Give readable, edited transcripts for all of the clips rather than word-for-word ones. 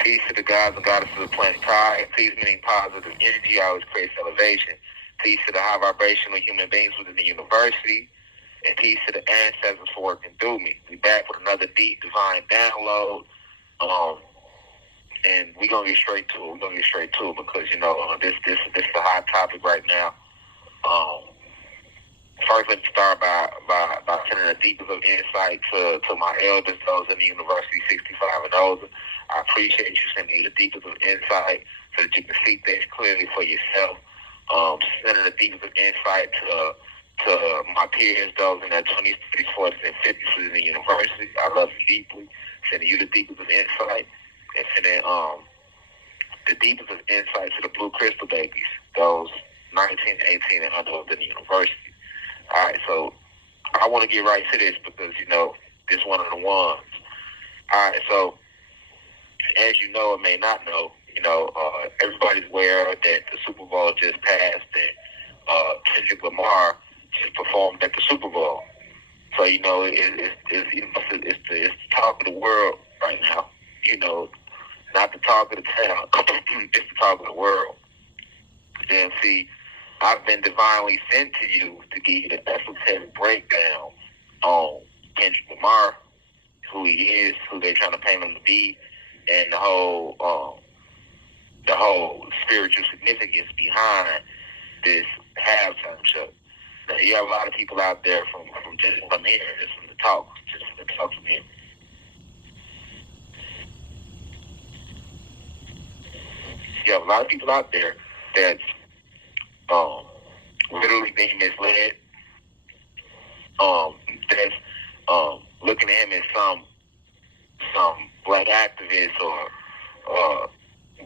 Peace to the gods and goddesses of the planet Pride. Peace meaning positive energy always creates elevation. Peace to the high vibrational human beings within the university. And peace to the ancestors for working through me. We back with another deep divine download. And we're gonna get straight to it. Because this is a hot topic right now. First, let me start by sending the deepest of insight to my elders, those in the university 65 and older. I appreciate you sending me the deepest of insight so that you can see things clearly for yourself. Sending the deepest of insight to my peers, those in their 20s, 30s, 40s, and 50s in the university. I love you deeply. Sending you the deepest of insight. And sending the deepest of insight to the blue crystal babies, those 19, 18, and under in the university. All right, so I want to get right to this because, this one of the ones. All right, so as you know or may not know, everybody's aware that the Super Bowl just passed and Kendrick Lamar just performed at the Super Bowl. So, it's the talk of the world right now. Not the talk of the town, it's the talk of the world. And see, I've been divinely sent to you to give you the esoteric breakdown on Kendrick Lamar, who he is, who they're trying to paint him to be, and the whole spiritual significance behind this halftime show. Now, you have a lot of people out there from just from here, just from the talk from here. You have a lot of people out there that's literally being misled. That's looking at him as some black activist or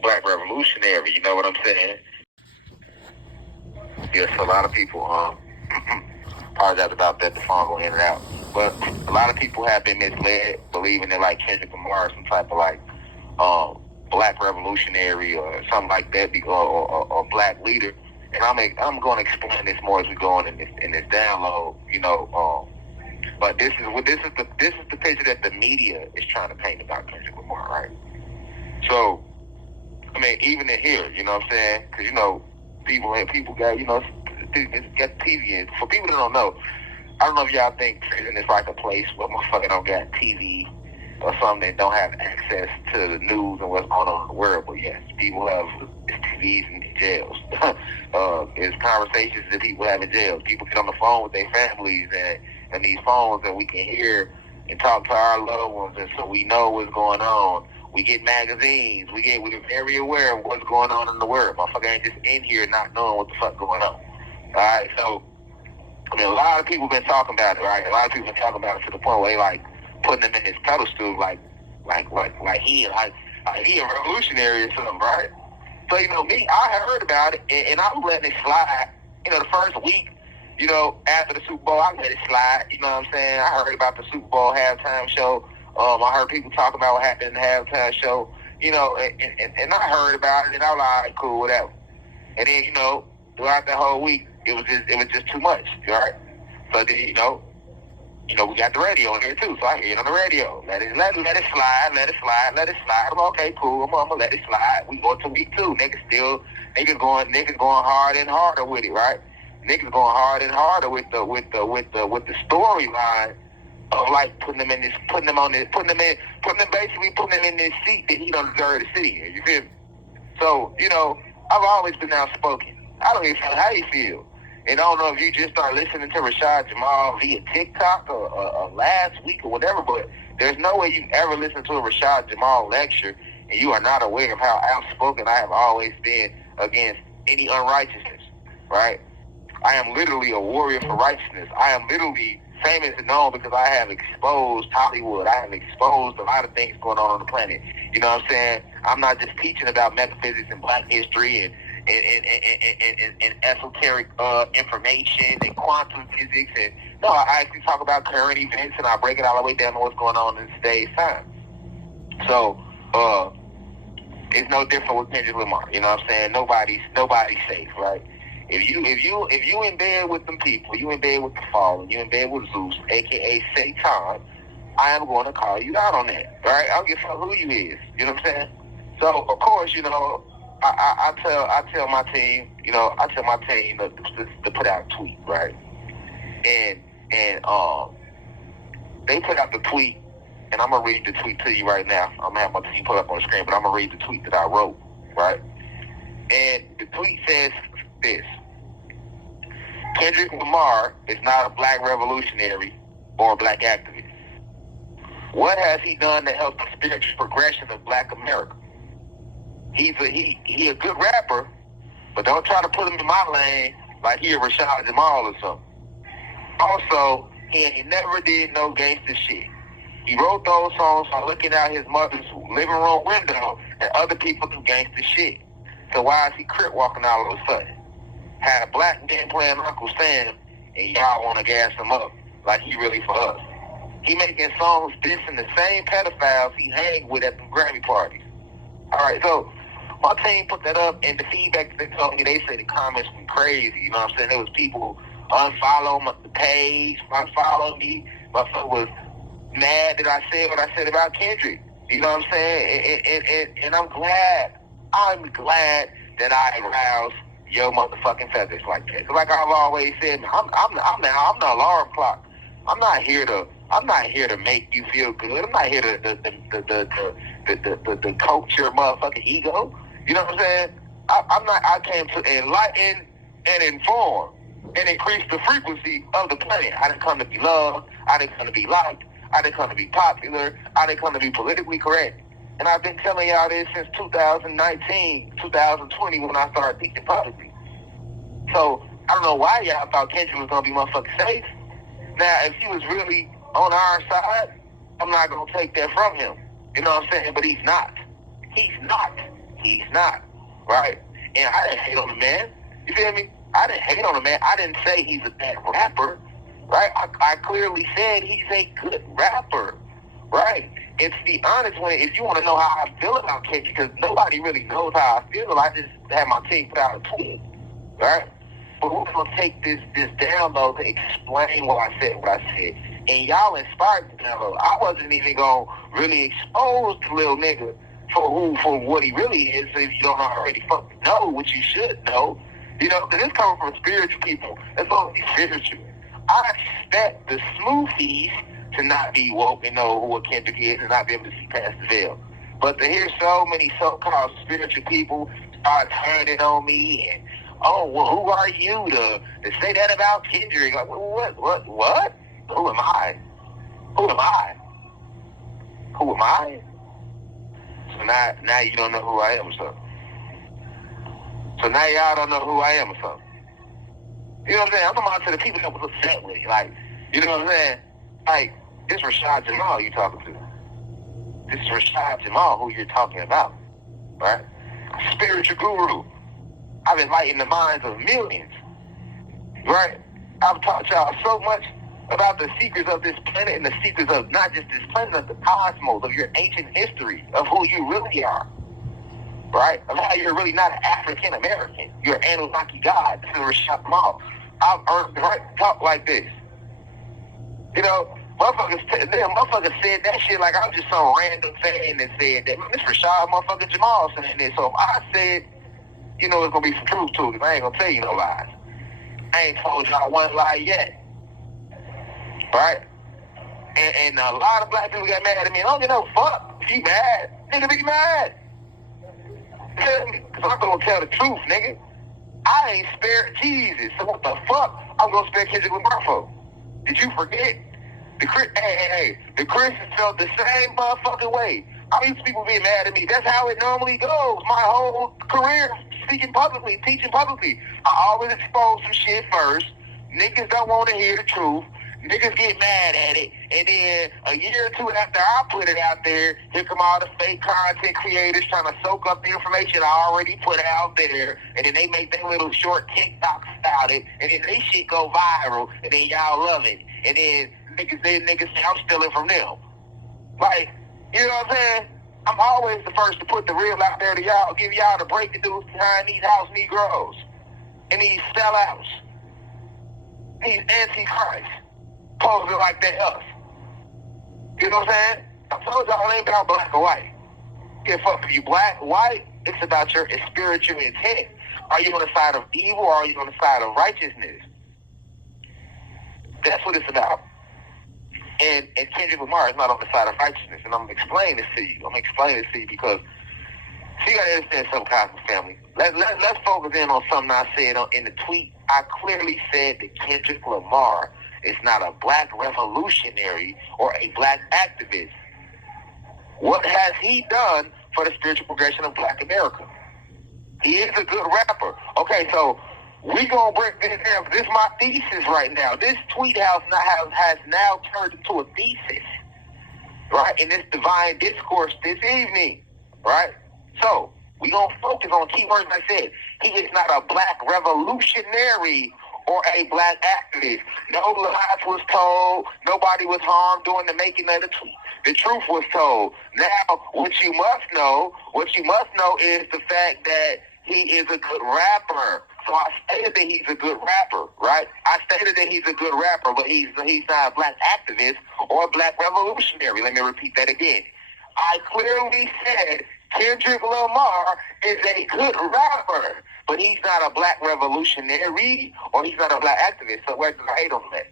black revolutionary. You know what I'm saying? Yes, a lot of people apologize about that. The phone going in and out, but a lot of people have been misled, believing that like Kendrick Lamar is some type of like black revolutionary or something like that, or black leader. And I'm going to explain this more as we go on in this download. But this is the picture that the media is trying to paint about Kendrick Lamar, right? So, I mean, even in here, you know what I'm saying? Because people got got TV. For people that don't know, I don't know if y'all think prison is like a place where motherfucker don't got TV or something that don't have access to the news and what's going on in the world. But yes, people have TVs in jails. It's conversations that people have in jails. People get on the phone with their families and these phones, and we can hear and talk to our loved ones, and so we know what's going on. We get magazines. We're very aware of what's going on in the world. Motherfucker ain't just in here not knowing what the fuck going on. All right, so I mean, a lot of people been talking about it, right? A lot of people been talking about it to the point where they like putting him in his pedestal, like he a revolutionary or something, right? So me, I heard about it, and I was letting it slide. The first week, after the Super Bowl, I let it slide. You know what I'm saying? I heard about the Super Bowl halftime show. I heard people talking about what happened in the halftime show. And I heard about it, and I was like, all right, cool, whatever. And then throughout the whole week, it was just too much, right? So then we got the radio in here too, so I hear it on the radio. Let it slide. I'm okay, cool. I'm gonna let it slide. We go to week 2. Niggas going hard and harder with it, right? Niggas going hard and harder with the storyline of like putting them in this seat that he don't deserve to sit in. You feel me? So I've always been outspoken. I don't even know how you feel. And I don't know if you just start listening to Rashad Jamal via TikTok or last week or whatever, but there's no way you've ever listened to a Rashad Jamal lecture and you are not aware of how outspoken I have always been against any unrighteousness, right? I am literally a warrior for righteousness. I am literally famous and known because I have exposed Hollywood. I have exposed a lot of things going on the planet. You know what I'm saying? I'm not just teaching about metaphysics and black history and esoteric information and quantum physics, and no, I actually talk about current events and I break it all the way down to what's going on in today's time. So it's no different with Kendrick Lamar. You know what I'm saying? Nobody's safe, right? If you in bed with them people, you in bed with the fallen, you in bed with Zeus, aka Satan, I am going to call you out on that. All right? I don't give a fuck who you is. You know what I'm saying? So, of course, you know, I tell my team, you know, to put out a tweet, right? And they put out the tweet, and I'm going to read the tweet to you right now. I'm going to have my team put up on the screen, but I'm going to read the tweet that I wrote, right? And the tweet says this: Kendrick Lamar is not a black revolutionary or a black activist. What has he done to help the spiritual progression of black America? He a good rapper, but don't try to put him in my lane like he a Rashad Jamal or something. Also, he never did no gangster shit. He wrote those songs while looking out his mother's living room window and other people do gangster shit. So why is he crip walking all of a sudden? Had a black man playing Uncle Sam, and y'all want to gas him up like he really for us. He making songs dissing the same pedophiles he hang with at the Grammy parties. All right, so my team put that up, and the feedback they told me, they said the comments were crazy. You know what I'm saying? There was people unfollow the page, unfollow me. Motherfucker was mad that I said what I said about Kendrick. You know what I'm saying? And I'm glad that I aroused your motherfucking feathers like that. Cause like I've always said, I'm the alarm clock. I'm not here to make you feel good. I'm not here to coach your motherfucking ego. You know what I'm saying? I came to enlighten and inform and increase the frequency of the planet. I didn't come to be loved. I didn't come to be liked. I didn't come to be popular. I didn't come to be politically correct. And I've been telling y'all this since 2019, 2020 when I started teaching publicly. So I don't know why y'all thought Kendrick was going to be motherfucking safe. Now, if he was really on our side, I'm not going to take that from him. You know what I'm saying? But he's not. He's not. Right? And I didn't hate on the man. You feel me? I didn't hate on the man. I didn't say he's a bad rapper. Right? I clearly said he's a good rapper. Right? And to be honest, if you want to know how I feel about Kendrick, because nobody really knows how I feel, I just had my team put out a tweet. Right? But we're going to take this down, though, to explain what I said, And y'all inspired the download. I wasn't even going to really expose the little nigga for what he really is, if you don't already fucking know, which you should know. You know, because it's coming from spiritual people. It's supposed to be spiritual. I expect the smoothies to not be woke and know who a Kendrick is and not be able to see past the veil. But to hear so many so-called spiritual people start turning on me and, oh, well, who are you to say that about Kendrick? Like, what? Who am I? So now you don't know who I am or something. So now y'all don't know who I am or something. You know what I'm saying? I'm talking about to the people that was upset with me. Like, you know what I'm saying? Like, this Rashad Jamal you talking to. This is Rashad Jamal who you're talking about. Right? Spiritual guru. I've enlightened the minds of millions, right? I've taught y'all so much about the secrets of this planet and the secrets of not just this planet, but the cosmos, of your ancient history, of who you really are, right? Of how you're really not an African American. You're an Anunnaki god. This is Rashad Jamal. I've earned the right to talk like this. You know, motherfuckers said that shit like I'm just some random fan that said that. This Rashad motherfucking Jamal saying this. So if I said, you know, there's going to be some truth to it. I ain't going to tell you no lies. I ain't told y'all one lie yet. Right? And a lot of black people got mad at me. I don't give no fuck. She mad. Nigga, be mad. Because I'm going to tell the truth, nigga. I ain't spared Jesus. So what the fuck? I'm going to spare Kendrick Lamar for? Did you forget? The Christians felt the same motherfucking way. I'm used to people being mad at me. That's how it normally goes. My whole career, speaking publicly, teaching publicly. I always expose some shit first. Niggas don't want to hear the truth. Niggas get mad at it. And then a year or two after I put it out there, here come all the fake content creators trying to soak up the information I already put out there. And then they make their little short TikToks about it. And then they shit go viral. And then y'all love it. And then niggas say I'm stealing from them. Like, you know what I'm saying? I'm always the first to put the real out there to y'all, give y'all the breaking news behind these house Negroes and these sellouts, these antichrists, posing like they're us. You know what I'm saying? I told y'all it ain't about black or white. Give a fuck if you black, white. It's about your spiritual intent. Are you on the side of evil or are you on the side of righteousness? That's what it's about. And Kendrick Lamar is not on the side of righteousness. And I'm going to explain this to you. Because you got to understand some kinds of family. Let's focus in on something I said in the tweet. I clearly said that Kendrick Lamar is not a black revolutionary or a black activist. What has he done for the spiritual progression of black America? He is a good rapper. Okay, so we gonna break this down. This is my thesis right now. This tweet has now turned into a thesis, right? In this divine discourse this evening, right? So we gonna focus on keywords. I said he is not a black revolutionary or a black activist. No lies was told. Nobody was harmed during the making of the tweet. The truth was told. Now, what you must know is the fact that he is a good rapper. So I stated that he's a good rapper, right? I stated that he's a good rapper, but he's not a black activist or a black revolutionary. Let me repeat that again. I clearly said Kendrick Lamar is a good rapper, but he's not a black revolutionary or he's not a black activist. So where's the hate on that?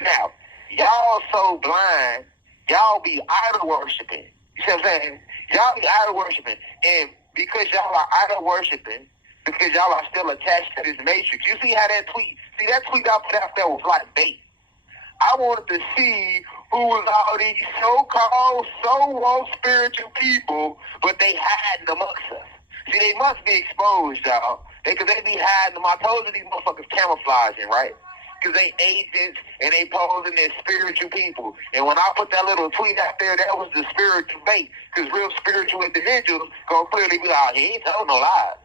Now, y'all so blind. Y'all be idol worshiping. You see what I'm saying? Y'all be idol worshiping. And because y'all are idol worshiping, because y'all are still attached to this matrix, you see how that tweet I put out there was like bait. I wanted to see who was all these so-called, so-woke spiritual people, but they hiding amongst us. See, they must be exposed, y'all. Because they be hiding them. I told you these motherfuckers camouflaging, right? Because they agents and they posing as spiritual people. And when I put that little tweet out there, that was the spiritual bait. Because real spiritual individuals gonna clearly be like, he ain't telling no lies.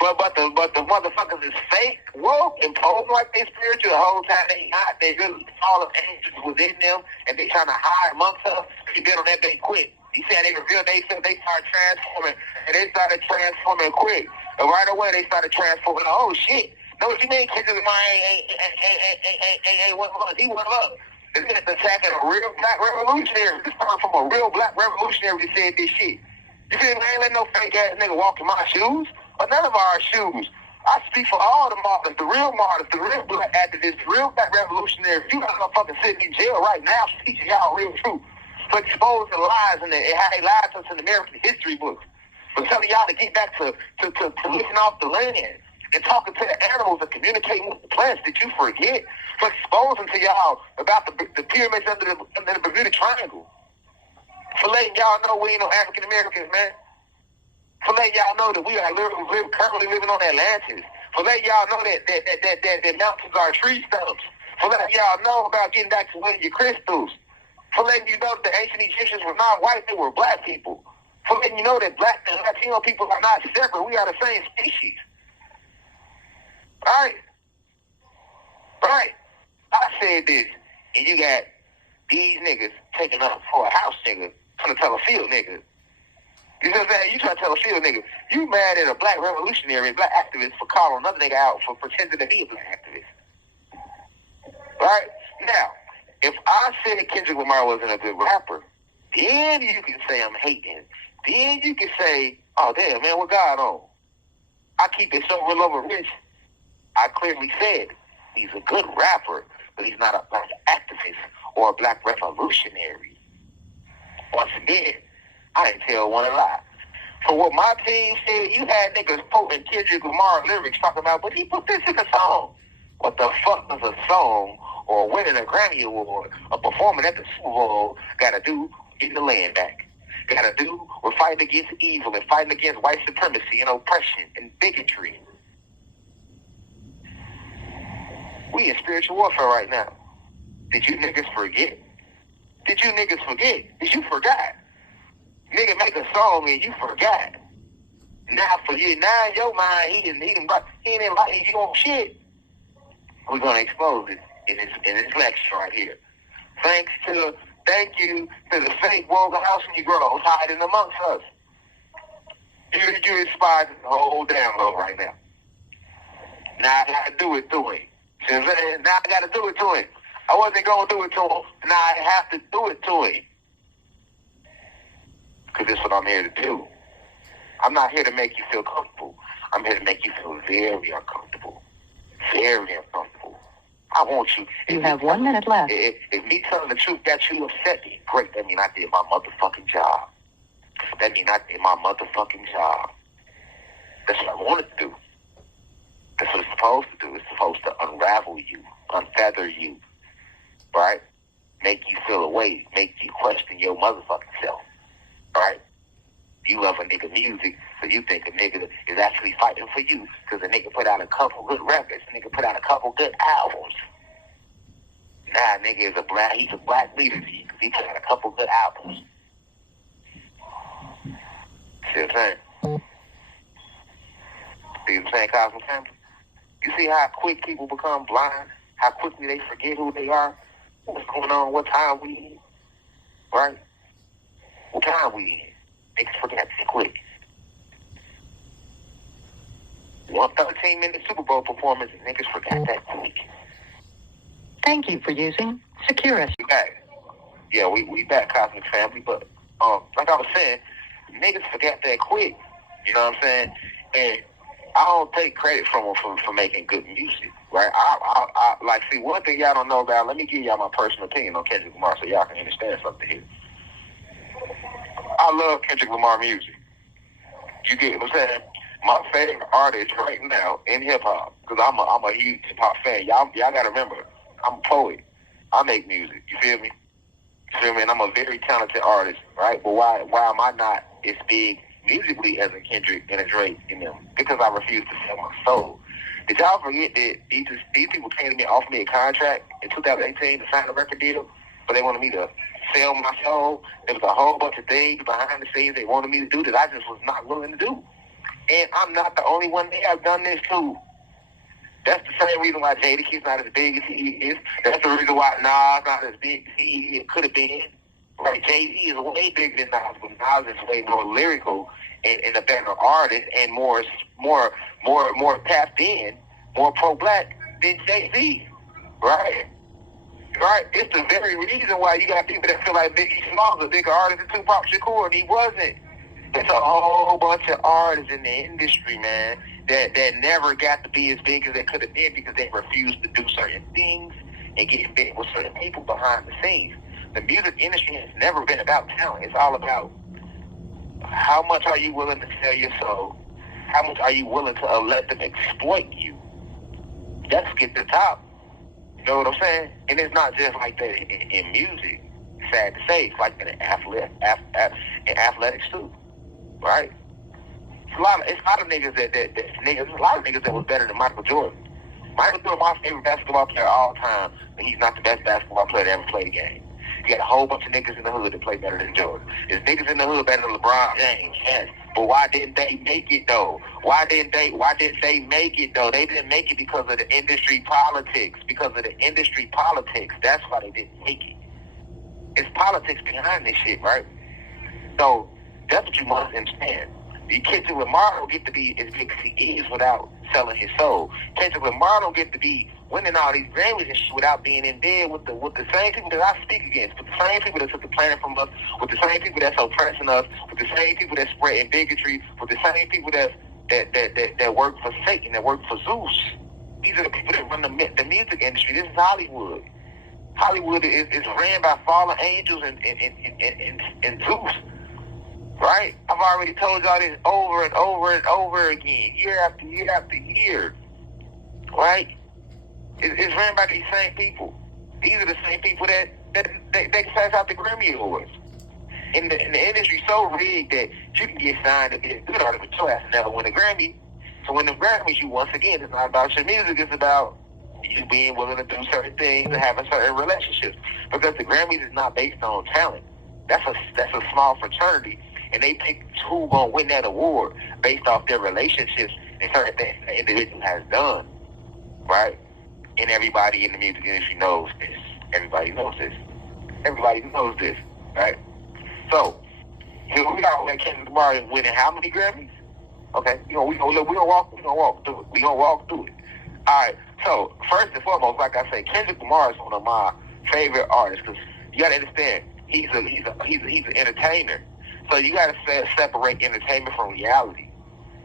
But the motherfuckers is fake, woke, and posing like they spiritual the whole time they not. They really all of angels within them, and they trying to hide amongst us. They been on that bait quick. He said they revealed themselves, they started transforming, and they started transforming quick. And right away they started transforming. Oh shit. Know what you mean? Kendrick Lamar ain't one of us. He one of us. This is attacking a real black revolutionary. This coming from a real black revolutionary that said this shit. You see, I ain't let no fake ass nigga walk in my shoes or none of our shoes. I speak for all the martyrs, the real black activists, the real black revolutionaries. You got a motherfucking sitting in jail right now for teaching y'all real truth, for exposing lies and how they lied to us in American history books, for telling y'all to get back to living off the land and talking to the animals and communicating with the plants. Did you forget? For exposing to y'all about the pyramids under the Bermuda Triangle. For letting y'all know we ain't no African Americans, man. For letting y'all know that we are currently living on Atlantis. For letting y'all know that mountains are tree stumps. For letting y'all know about getting back to winning your crystals. For letting you know that the ancient Egyptians were not white, they were black people. For letting you know that black and Latino people are not separate, we are the same species. Right? I said this, and you got these niggas taking up for a house nigga, trying to tell a field nigga. You know what I'm saying? You trying to tell a field nigga, you mad at a black revolutionary, black activist for calling another nigga out for pretending to be a black activist. Right? Now, if I said Kendrick Lamar wasn't a good rapper, then you can say I'm hating. Then you can say, oh damn man, what God on? I keep it so real over rich. I clearly said he's a good rapper, but he's not a black activist or a black revolutionary. Once again, I didn't tell one a lie. For what my team said, you had niggas quoting Kendrick Lamar lyrics talking about, but he put this in a song. What the fuck does a song or winning a Grammy Award or performing at the Super Bowl got to do getting the land back? Got to do with fighting against evil and fighting against white supremacy and oppression and bigotry. We in spiritual warfare right now. Did you niggas forget? Did you forgot? Nigga make a song and you forgot. Now for you, now in your mind, he didn't like you on shit. We're gonna expose it in this lecture right here. Thank you to the fake woke house Negroes hiding amongst us. You inspired the whole damn world right now. Now I gotta do it to him. Now I gotta do it to him. I wasn't gonna do it to him. Now I have to do it to him. Because that's what I'm here to do. I'm not here to make you feel comfortable. I'm here to make you feel very uncomfortable. Very uncomfortable. I want you. You have 1 minute left. If me telling the truth got you upset, then great. That means I did my motherfucking job. That means I did my motherfucking job. That's what I wanted to do. That's what it's supposed to do. It's supposed to unravel you, unfeather you, right? Make you feel away, make you question your motherfucking self, right? You love a nigga music, so you think a nigga is actually fighting for you because a nigga put out a couple good records, a nigga put out a couple good albums. Nah, nigga is he's a black leader to you because he put out a couple good albums. See what I'm saying? See what I'm saying, Cosmo Family? You see how quick people become blind? How quickly they forget who they are? What's going on? What time we in? Right? What time we in? Niggas forget that quick. 113-minute Super Bowl performance, and niggas forgot that quick. Thank you for using Securus. We back. Yeah, we back, Cosmic Family, but like I was saying, niggas forgot that quick. You know what I'm saying? And I don't take credit from them for making good music, right? I like, see, one thing y'all don't know about, let me give y'all my personal opinion on Kendrick Lamar so y'all can understand something here. I love Kendrick Lamar music. You get what I'm saying? My favorite artist right now in hip-hop, because I'm a huge hip-hop fan. Y'all got to remember, I'm a poet. I make music. You feel me? You feel me? And I'm a very talented artist, right? But why am I not as big musically as a Kendrick and a Drake and them? Because I refuse to sell my soul. Did y'all forget that these people came to me, offered me a contract in 2018 to sign a record deal, but they wanted me to sell my soul? There was a whole bunch of things behind the scenes they wanted me to do that I just was not willing to do. And I'm not the only one. They have done this too. That's the same reason why Jadakiss not as big as he is. That's the reason why Nas not as big as he could have been. Right? Jay-Z is way bigger than Nas, but Nas is way more lyrical and a better artist and more tapped in, more pro-black than Jay-Z. Right? Right? It's the very reason why you got people that feel like Biggie Smalls a bigger artist than Tupac Shakur, and he wasn't. It's a whole bunch of artists in the industry, man, that never got to be as big as they could have been because they refused to do certain things and get big with certain people behind the scenes. The music industry has never been about talent. It's all about how much are you willing to sell your soul? How much are you willing to let them exploit you? Just get to the top. You know what I'm saying? And it's not just like that in music. Sad to say, it's like that in athletics too. Right? It's a lot of niggas there's a lot of niggas that was better than Michael Jordan. Michael Jordan, my favorite basketball player of all time, but he's not the best basketball player to ever play the game. You got a whole bunch of niggas in the hood that play better than Jordan. There's niggas in the hood better than LeBron James, yes. But why didn't they make it though? Why didn't they make it though? They didn't make it because of the industry politics. Because of the industry politics. That's why they didn't make it. It's politics behind this shit, right? So that's what you must understand. Kendrick Lamar don't get to be as big as he is without selling his soul. Kendrick Lamar don't get to be winning all these Grammys and shit without being in bed with the same people that I speak against, with the same people that took the planet from us, with the same people that's oppressing us, with the same people that's spreading bigotry, with the same people that work for Satan, that work for Zeus. These are the people that run the music industry. This is Hollywood. Hollywood is ran by fallen angels and Zeus. Right? I've already told y'all this over and over and over again, year after year after year. Right? It's ran by these same people. These are the same people that pass out the Grammy Awards. And the industry so rigged that you can get signed to be a good artist, but your ass never win a Grammy. So when the Grammys, you once again, it's not about your music, it's about you being willing to do certain things and having certain relationships. Because the Grammys is not based on talent. That's a small fraternity. And they pick who's going to win that award based off their relationships and certain things the individual has done, right? And everybody in the music industry knows this. Everybody knows this. Everybody knows this, right? So, here we are with Kendrick Lamar winning how many Grammys? Okay, we gonna walk through it. We gonna walk through it. All right. So, first and foremost, like I say, Kendrick Lamar is one of my favorite artists because you gotta understand he's an entertainer. So you got to separate entertainment from reality.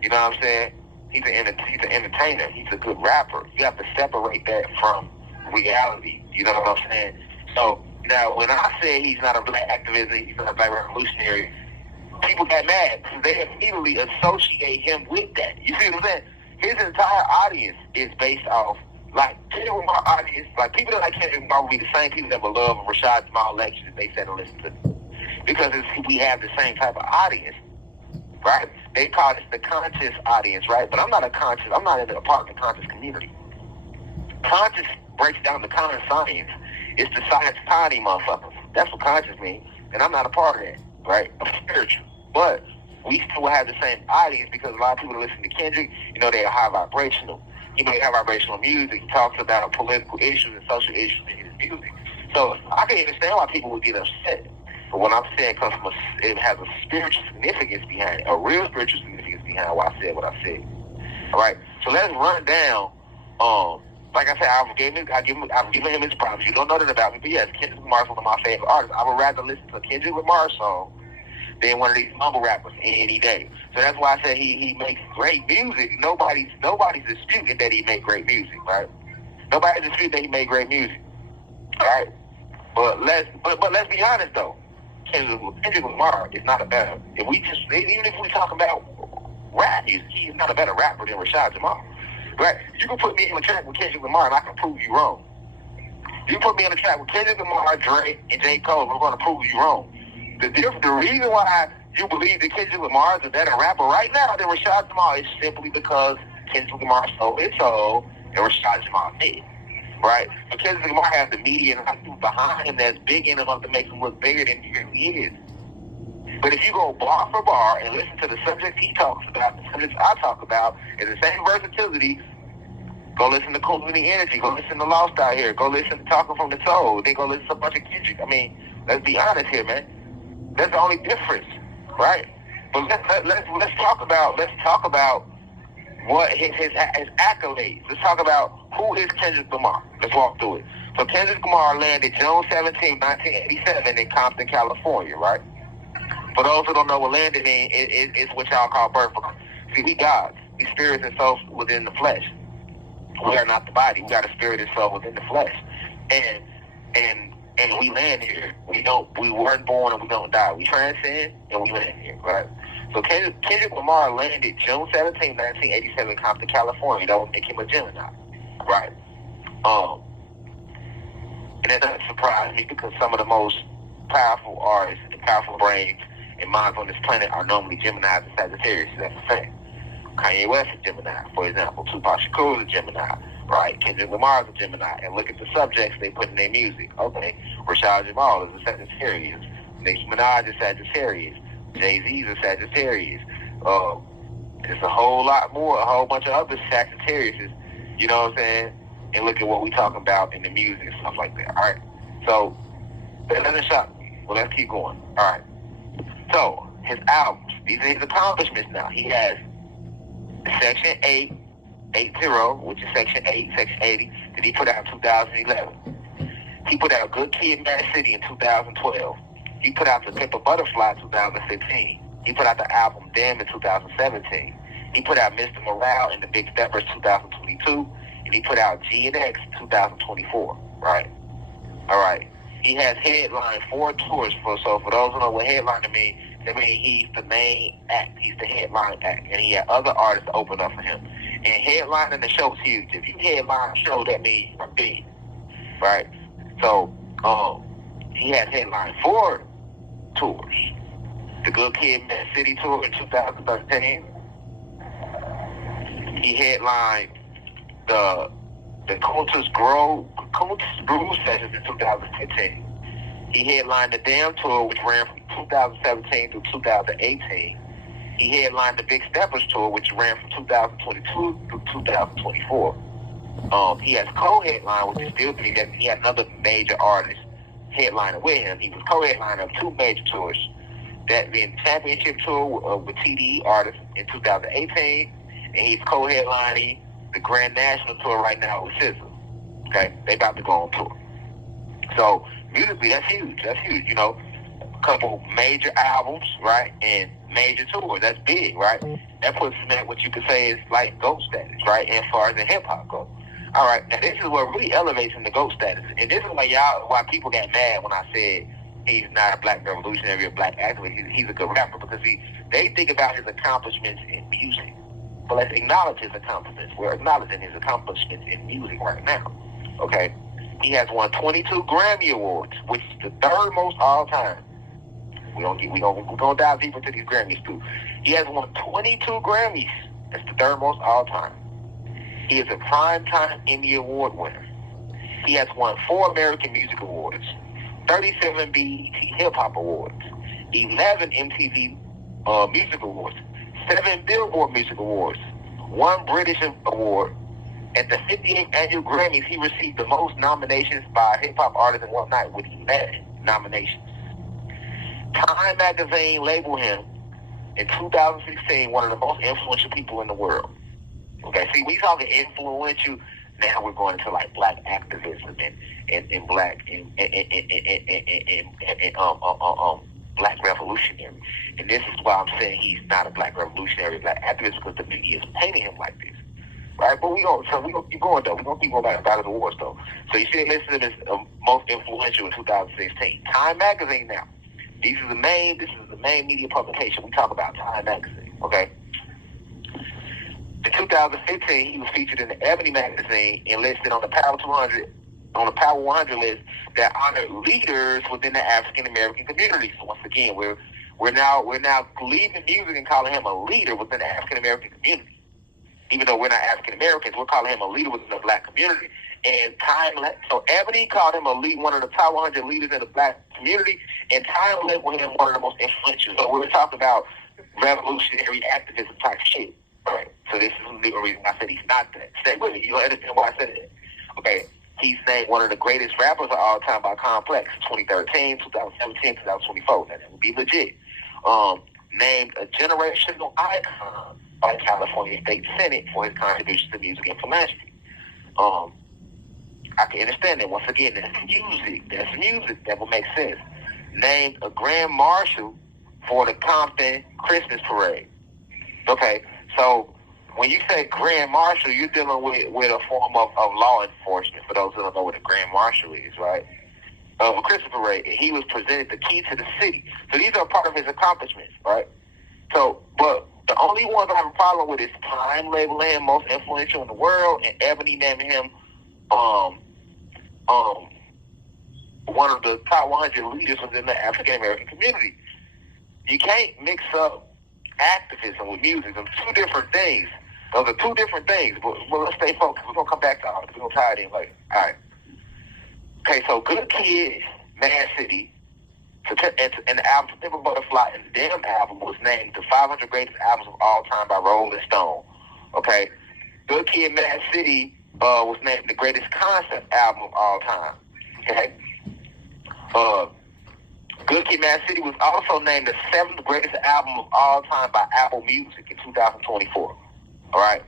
You know what I'm saying? He's an entertainer. He's a good rapper. You have to separate that from reality. You know what I'm saying? So now, when I say he's not a black activist, he's not a black revolutionary, people got mad because they immediately associate him with that. You see what I'm saying? His entire audience is based off, like, Kendrick Lamar audience, like, people that like Kendrick Lamar will be the same people that will love Rashad Jamal lectures if they said to listen to them. Because we have the same type of audience, right? They call this the conscious audience, right? But I'm not in a part of the conscious community. Conscious breaks down the common science. It's the science tiny motherfuckers. That's what conscious means. And I'm not a part of that, right? I'm spiritual. But we still have the same audience because a lot of people that listen to Kendrick, they are high vibrational. They have vibrational music. He talks about political issues and social issues in his music. So I can understand why people would get upset. But what I'm saying it has a spiritual significance behind it, a real spiritual significance behind why I said what I said. All right. So let's run down. Like I said, I've given him his props. You don't know that about me, but yes, Kendrick Lamar is one of my favorite artists. I would rather listen to a Kendrick Lamar song than one of these mumble rappers any day. So that's why I said he makes great music. Nobody's disputing that he made great music, right? Nobody's disputing that he made great music. All right. But let's be honest though. Kendrick Lamar is not a better. Even if we talk about rap music, he's not a better rapper than Rashad Jamal. Right? You can put me in a track with Kendrick Lamar and I can prove you wrong. You put me in a track with Kendrick Lamar, Drake, and J. Cole, we're going to prove you wrong. The reason why you believe that Kendrick Lamar is a better rapper right now than Rashad Jamal is simply because Kendrick Lamar sold his soul and Rashad Jamal did. Right? But Kendrick Lamar has the media and people behind him that's big enough to make him look bigger than he really is. But if you go bar for bar and listen to the subjects he talks about, the subjects I talk about, and the same versatility, go listen to Cool Mini Energy, go listen to Lost Out Here, go listen to Talking from the Soul, then go listen to a bunch of Kendrick. I mean, let's be honest here, man. That's the only difference, right? But let's talk about what his accolades. Let's talk about who is Kendrick Lamar. Let's walk through it. So Kendrick Lamar landed June 17, 1987 in Compton, California, right? For those who don't know what landing is what y'all call birth. See, we gods. We spirits and souls within the flesh. We are not the body. We got a spirit and soul within the flesh. And we land here. We weren't born and we don't die. We transcend and we land here, right? So Kendrick Lamar landed June 17, 1987 in Compton, California. That would make him a Gemini, right? And that doesn't surprise me because some of the most powerful artists and powerful brains and minds on this planet are normally Geminis and Sagittarius. That's a fact. Kanye West is a Gemini, for example. Tupac Shakur is a Gemini, right? Kendrick Lamar is a Gemini. And look at the subjects they put in their music. Okay, Rashad Jamal is a Sagittarius. Nicki Minaj is Sagittarius. Jay-Z is a Sagittarius. There's a whole lot more, a whole bunch of other Sagittariuses, you know what I'm saying? And look at what we talking about in the music and stuff like that, all right? So, that doesn't shock me. Well, let's keep going, all right? So, his albums, these are his accomplishments now. He has Section 880, which is Section 8, Section 80, that he put out in 2011. He put out Good Kid, Mad City in 2012. He put out The Pimp a Butterfly in 2015. He put out the album Damn in 2017. He put out Mr. Morale and the Big Steppers 2022. And he put out G&X 2024, right? All right. He has headlined 4 tours. So for those who know what headliner means, that means he's the main act. He's the headline act. And he had other artists open up for him. And headlining the show is huge. If you headline a show, that means you're big, right? So he has headlined 4 tours. The Good Kid, Mad City tour in 2013. He headlined the Culture's Groove sessions in 2015. He headlined the Damn tour, which ran from 2017 through 2018. He headlined the Big Steppers tour, which ran from 2022 through 2024. He has co-headline, which is still big. He had another major artist headlining with him. He was co-headliner of 2 major tours. That being the Championship tour with TDE artists in 2018, and he's co-headlining the Grand National tour right now with SZA. Okay, they about to go on tour. So musically, that's huge. That's huge. You know, couple major albums, right, and major tours. That's big, right? That puts him at what you could say is like GOAT status, right, as far as the hip hop goes. All right, now this is what really elevates him to GOAT status, and this is why people got mad when I said he's not a black revolutionary or black activist. He's a good rapper because they think about his accomplishments in music. But let's acknowledge his accomplishments. We're acknowledging his accomplishments in music right now. Okay, he has won 22 Grammy Awards, which is the third most all time. We're gonna dive deeper into these Grammys too. He has won 22 Grammys. That's the third most all time. He is a Primetime Emmy Award winner. He has won 4 American Music Awards, 37 BET Hip Hop Awards, 11 MTV Music Awards, 7 Billboard Music Awards, 1 British Award. At the 58th Annual Grammys, he received the most nominations by a hip hop artist in one night with 11 nominations. Time magazine labeled him in 2016 one of the most influential people in the world. Okay, see, we talking influential. Now we're going into like black activism and black black revolutionary. And this is why I'm saying he's not a black revolutionary, black activist, because the media is painting him like this. Right, but we gonna keep going though. We gonna keep going about his awards though. So you see, listed as most influential in 2016. Time magazine now. This is the main media publication. We talk about Time magazine. Okay. In 2015, he was featured in the Ebony magazine and listed on the Power 100 list that honored leaders within the African American community. So once again, we're now leaving music and calling him a leader within the African American community. Even though we're not African Americans, we're calling him a leader within the black community. And so Ebony called him one of the top 100 leaders in the black community, and Time labeled him one of the most influential. So we were talking about revolutionary activism type shit. Right. So this is the reason I said he's not that. Stay with me. You don't understand why I said that. Okay. He's named one of the greatest rappers of all time by Complex, 2013, 2017, 2024. Now, that would be legit. Named a generational icon by the California State Senate for his contributions to music and philanthropy. I can understand that. Once again, that's music. That will make sense. Named a Grand Marshal for the Compton Christmas Parade. Okay, so when you say Grand Marshal, you're dealing with a form of law enforcement, for those who don't know what a Grand Marshal is, right? Of a Christmas Parade. And he was presented the key to the city. So these are part of his accomplishments, right? So, but the only ones I have a problem with is Time labeling him most influential in the world and Ebony naming him one of the top 100 leaders within the African American community. You can't mix up activism with music. Those are two different things. But let's stay focused. We're gonna come back to all this. We're gonna tie it in later. All right. Okay, so Good Kid, Mad City, and the album Pimp Butterfly and the Damn album was named the 500 greatest albums of all time by Rolling Stone. Okay, Good Kid, Mad City was named the greatest concept album of all time. Okay, Good Kid, Mad City was also named the 7th greatest album of all time by Apple Music in 2024. All right,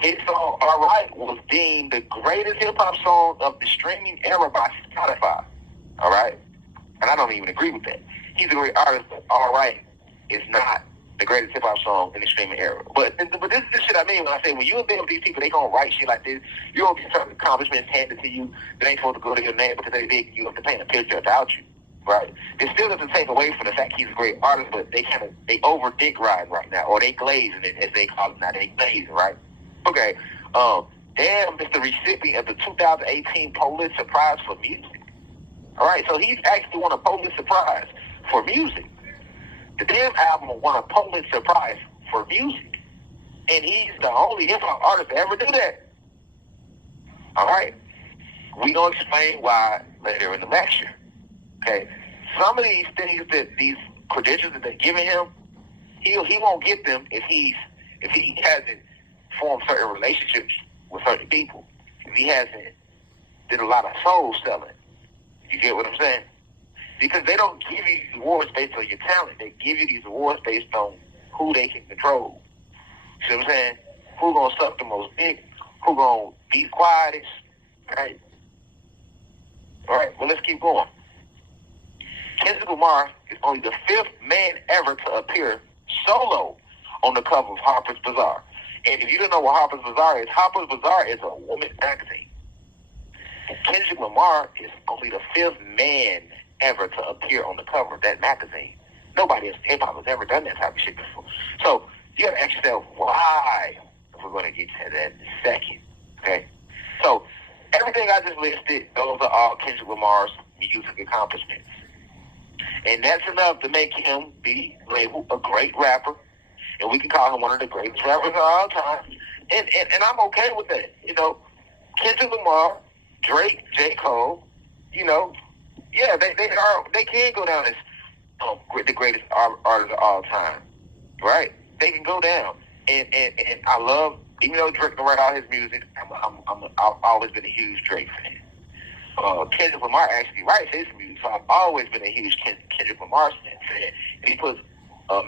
his song "All Right" was deemed the greatest hip hop song of the streaming era by Spotify. All right. And I don't even agree with that. He's a great artist, but All Right is not the greatest hip-hop song in the streaming era. But this is the shit I mean when I say when you deal with these people, they gonna write shit like this. You don't get certain accomplishments handed to you that ain't supposed to go to your name because you have to paint a picture about you, right? It still doesn't take away from the fact he's a great artist, but they over dick riding right now, or they glazing it, as they call it now. They glazing, right? Okay. Damn is the recipient of the 2018 Pulitzer Prize for Music. All right, so he's actually won a Pulitzer Prize for music. The Damn album won a Pulitzer Prize for music. And he's the only hip-hop artist to ever do that. All right? We're going to explain why later in the lecture. Okay? Some of these things, these credentials that they're giving him, he won't get them if he hasn't formed certain relationships with certain people. If he hasn't did a lot of soul selling. You get what I'm saying? Because they don't give you these awards based on your talent. They give you these awards based on who they can control. See what I'm saying? Who gonna suck the most dick? Who gonna be quietest? Right? All right, well, let's keep going. Kendrick Lamar is only the 5th man ever to appear solo on the cover of Harper's Bazaar. And if you don't know what Harper's Bazaar is a women's magazine. And Kendrick Lamar is only the 5th man ever to appear on the cover of that magazine. Nobody else in hip-hop has ever done that type of shit before. So you got to ask yourself, why? We're going to get to that in a second. Okay? So everything I just listed, those are all Kendrick Lamar's music accomplishments. And that's enough to make him be labeled a great rapper. And we can call him one of the greatest rappers of all time. And I'm okay with that. You know, Kendrick Lamar, Drake, J. Cole, you know, yeah, they can go down as the greatest artists of all time. Right? They can go down. And I love, even though Drake don't write all his music, I've always been a huge Drake fan. Kendrick Lamar actually writes his music, so I've always been a huge Kendrick Lamar fan. And he puts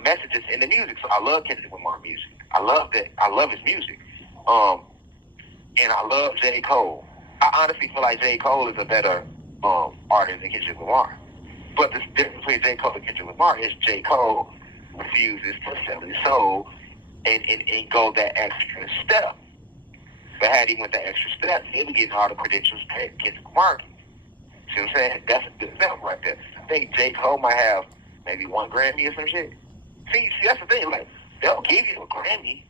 messages in the music, so I love Kendrick Lamar music. I love that. I love his music. And I love J. Cole. I honestly feel like J. Cole is a better artist than Kendrick Lamar. But the difference between J. Cole and Kendrick Lamar is J. Cole refuses to sell his soul and go that extra step. But had he went that extra step, he'd be getting all the credentials that Kendrick Lamar. See what I'm saying? That's a good example right there. I think J. Cole might have maybe 1 Grammy or some shit. See, that's the thing. Like, they'll give you a Grammy.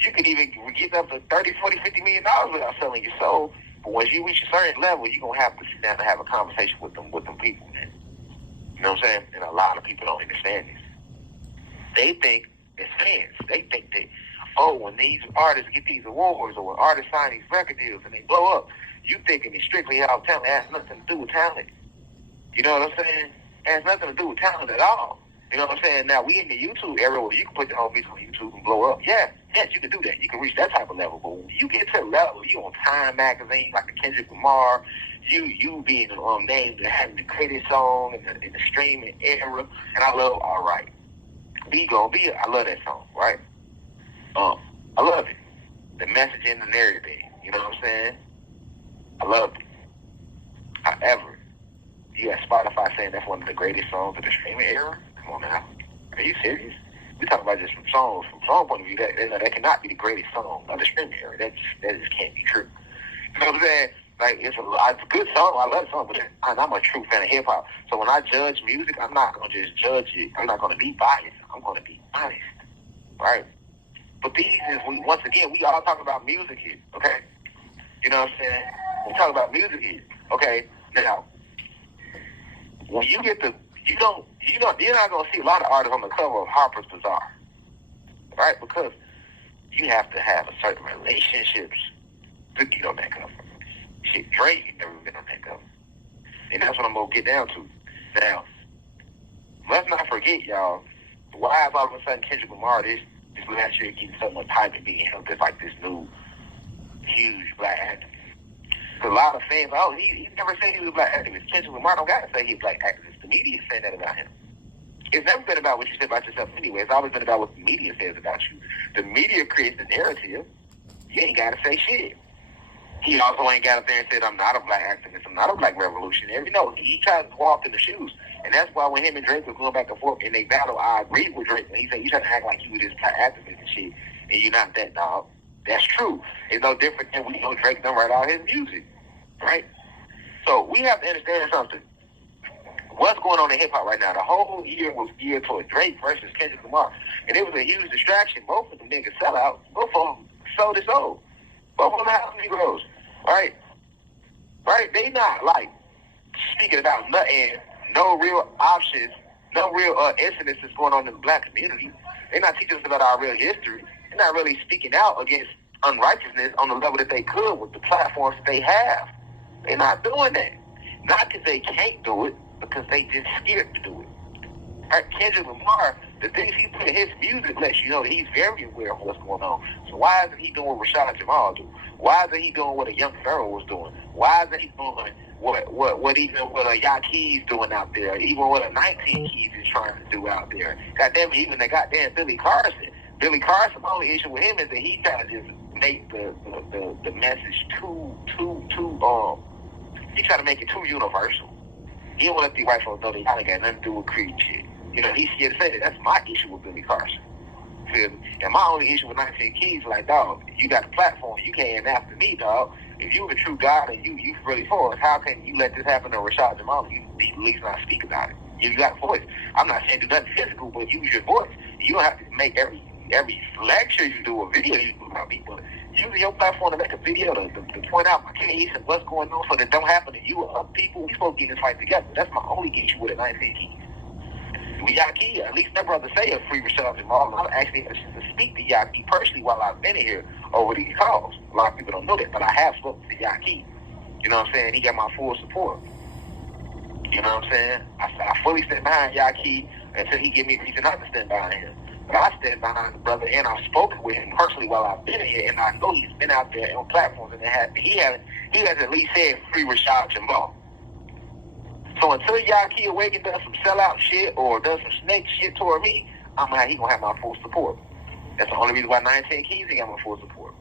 You could even get up to $30, $40, $50 million without selling your soul. But once you reach a certain level, you're going to have to sit down and have a conversation with them people, man. You know what I'm saying? And a lot of people don't understand this. They think, as fans, they think that, when these artists get these awards or when artists sign these record deals and they blow up, you thinking it's strictly about talent. It has nothing to do with talent. You know what I'm saying? It has nothing to do with talent at all. You know what I'm saying? Now, we in the YouTube era where you can put your own music on YouTube and blow up. Yeah, yes, you can do that. You can reach that type of level. But when you get to a level, you on Time Magazine, like the Kendrick Lamar, you being named and having the greatest song in the streaming era. And I love All Right. I love that song, right? I love it. The messaging and everything. You know what I'm saying? I love it. However, you got Spotify saying that's one of the greatest songs of the streaming era? Come on now. Are you serious? We talk about just from song point of view. That cannot be the greatest song of the streaming era. That just can't be true. You know what I'm saying? Like, it's a good song. I love the song, but I'm a true fan of hip hop. So when I judge music, I'm not gonna just judge it. I'm not gonna be biased. I'm gonna be honest, right? But these is once again, we all talk about music here, okay? You know what I'm saying? We talk about music here, okay? Now, when you get you're not gonna see a lot of artists on the cover of Harper's Bazaar, right? Because you have to have a certain relationships to get on that cover. Shit, Drake never been on that cover, and that's what I'm gonna get down to. Now, let's not forget, y'all, why is all of a sudden Kendrick Lamar this last year getting so much hype and being held as like this new huge black activist? Because a lot of fans, he never said he was a black activist. Kendrick Lamar don't gotta say he's a black activist. The media is saying that about him. It's never been about what you say about yourself anyway. It's always been about what the media says about you. The media creates the narrative. You ain't gotta say shit. He also ain't got up there and said, I'm not a black activist, I'm not a black revolutionary. No, he tried to walk in the shoes. And that's why when him and Drake was going back and forth and they battle, I agreed with Drake when he said, you trying to act like you were this black activist and shit, and you're not that, dog. That's true. It's no different than we know Drake don't write all his music, right? So we have to understand something. What's going on in hip-hop right now? The whole year was geared toward Drake versus Kendrick Lamar. And it was a huge distraction. Both of them niggas sell out. Both of them sold his soul. Both of them house Negroes. Right? Right? They not, like, speaking about nothing, no real options, no real incidents that's going on in the black community. They're not teaching us about our real history. They're not really speaking out against unrighteousness on the level that they could with the platforms that they have. They're not doing that. Not because they can't do it, because they just scared to do it. Right? Kendrick Lamar, the things he put in his music lets you know that he's very aware of what's going on. So why isn't he doing what Rashad Jamal do? Why isn't he doing what a young Pharaoh was doing? Why isn't he doing what a Yakee's doing out there? Even what a 19 Keys is trying to do out there. Goddamn, even the goddamn Billy Carson. Billy Carson, the only issue with him is that he trying to just make the message too he try to make it too universal. He don't let the white folks know that y'all ain't got nothing to do with Creed shit. You know, he's scared to say that. That's my issue with Billy Carson. Feel me? And my only issue with 19 Keys, like, dog, you got a platform. You can't after me, dog. If you a true God and you really for us, how can you let this happen to Rashad Jamal? You at least not speak about it. You got a voice. I'm not saying do nothing physical, but use your voice. You don't have to make every lecture you do a video you do about me, but using your platform to make a video to point out my case and what's going on so that don't happen to you or other people. We supposed to get this fight together. That's my only issue with it. 19 Keys. With Yaki, at least that brother say a free Rashad Jamal. I'm actually to speak to Yaki personally while I've been here over these calls. A lot of people don't know that, but I have spoken to Yaki. You know what I'm saying? He got my full support. You know what I'm saying? I fully stand behind Yaki until he give me a reason not to stand behind him. But I stand behind the brother, and I've spoken with him personally while I've been here, and I know he's been out there on platforms, and he has at least said free Rashad Jamal. So until Yaki Awaken does some sellout shit or does some snake shit toward me, he gonna have my full support. That's the only reason why 19 Keys ain't got my full support.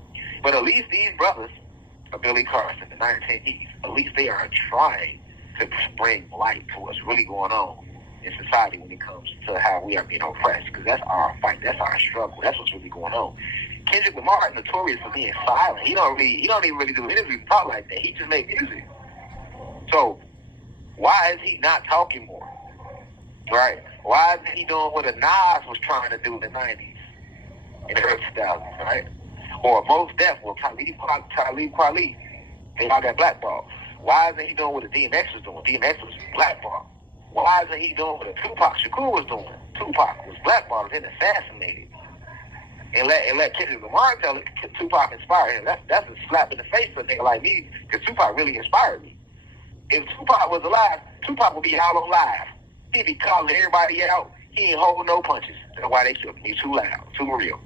But at least these brothers, Billy Carson, the 19 Keys, at least they are trying to bring light to what's really going on in society when it comes to how we are being oppressed. Because that's our fight, that's our struggle, that's what's really going on. Kendrick Lamar is notorious for being silent. He don't even really do interviews and talk like that. He just make music. So why is he not talking more? Right? Why isn't he doing what a Nas was trying to do in the 90s, in the early 2000s, right? Or Mos Def, or Talib Kweli. They all got blackballed. Why isn't he doing what the DMX was doing? DMX was blackballed. Why isn't he doing what a Tupac Shakur was doing? Tupac was blackballed and then assassinated. And let Kendrick Lamar tell it, Tupac inspired him. That's a slap in the face for a nigga like me, because Tupac really inspired me. If Tupac was alive, Tupac would be out on live. He'd be calling everybody out. He ain't holding no punches. That's why they killed him. He's too loud, too real.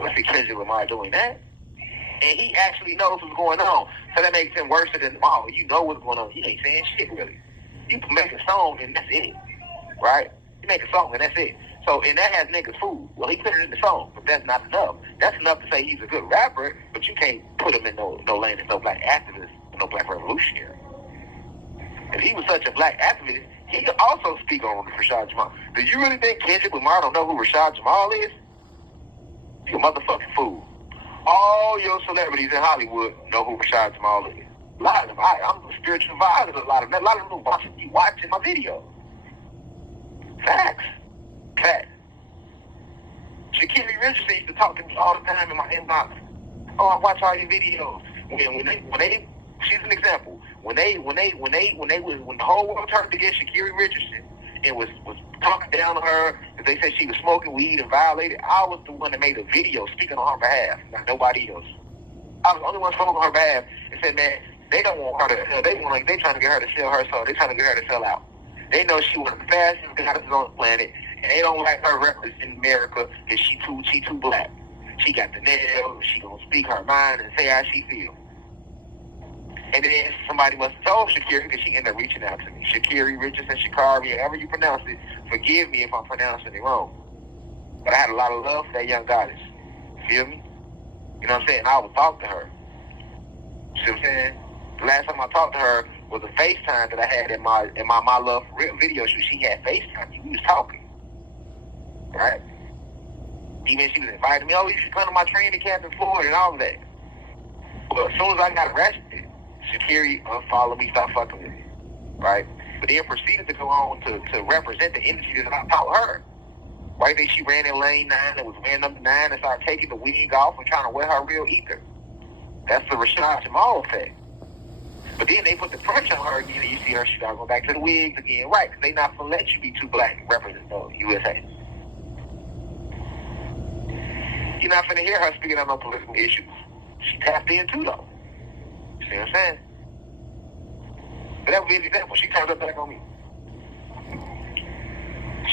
Let's see Kendrick Lamar doing that. And he actually knows what's going on. So that makes him worse than them all. You know what's going on. He ain't saying shit, really. You can make a song and that's it. Right? You make a song and that's it. So, and that has niggas food. Well, he put it in the song, but that's not enough. That's enough to say he's a good rapper, but you can't put him in no lane as no black activist, no black revolutionary. If he was such a black activist, he could also speak on Rashad Jamal. Do you really think Kendrick Lamar don't know who Rashad Jamal is? You a motherfucking fool. All your celebrities in Hollywood know who Rashad Jamal is. A lot of them. I'm a spiritual advisor. A lot of them watching my video. Facts. Shakiri Richardson used to talk to me all the time in my inbox. Oh, I watch all your videos. When they, she's an example. When the whole world turned against Shakiri Richardson and was talking down on her because they said she was smoking weed and violated, I was the one that made a video speaking on her behalf, not nobody else. I was the only one spoke on her behalf and said, man, they don't want her to. They trying to get her to sell her soul. They trying to get her to sell out. They know she one of the fastest goddesses on the planet, and they don't like her representing America because she too black. She got the nails. She gonna speak her mind and say how she feel. And then somebody must have told Shakiri because she ended up reaching out to me. Shakiri Richardson, Shakari, however you pronounce it. Forgive me if I'm pronouncing it wrong. But I had a lot of love for that young goddess. Feel me? You know what I'm saying? I would talk to her. See what I'm saying? The last time I talked to her was a FaceTime that I had in my Love for Real video shoot. She had FaceTime. We was talking. Right? Even she was inviting me, oh, you should come to my training camp in Florida and all of that. But as soon as I got arrested, Shakiri unfollowed me, stopped fucking with me. Right? But then proceeded to go on to represent the industry that I taught her. Right? Then she ran in lane 9 and was wearing number 9 and started taking the wig off and trying to wear her real ether. That's the Rashad Jamal effect. But then they put the pressure on her again, and you see her start going back to the wigs again, right? Because they not going to let you be too black and represent the USA. You're not going to hear her speaking on no political issues. She tapped in too, though. You see what I'm saying? But that would be an example. She turns her back on me.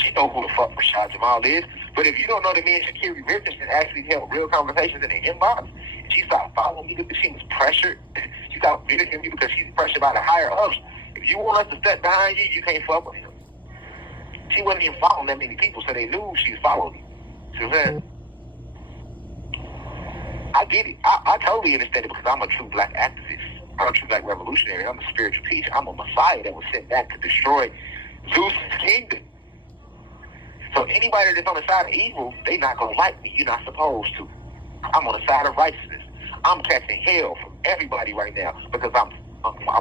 She knows who the fuck Rashad Jamal is. But if you don't know that me and Shakiri Richardson actually held real conversations in the inbox, she started following me because she was pressured. She stopped visiting me because she's pressured by the higher ups. If you want us to step behind you, you can't fuck with him. She wasn't even following that many people, so they knew she was following me. See what I'm saying? I get it. I totally understand it because I'm a true black activist. I'm a true black revolutionary. I'm a spiritual teacher. I'm a messiah that was sent back to destroy Zeus' kingdom. So anybody that's on the side of evil, they not going to like me. You're not supposed to. I'm on the side of righteousness. I'm catching hell from everybody right now because I'm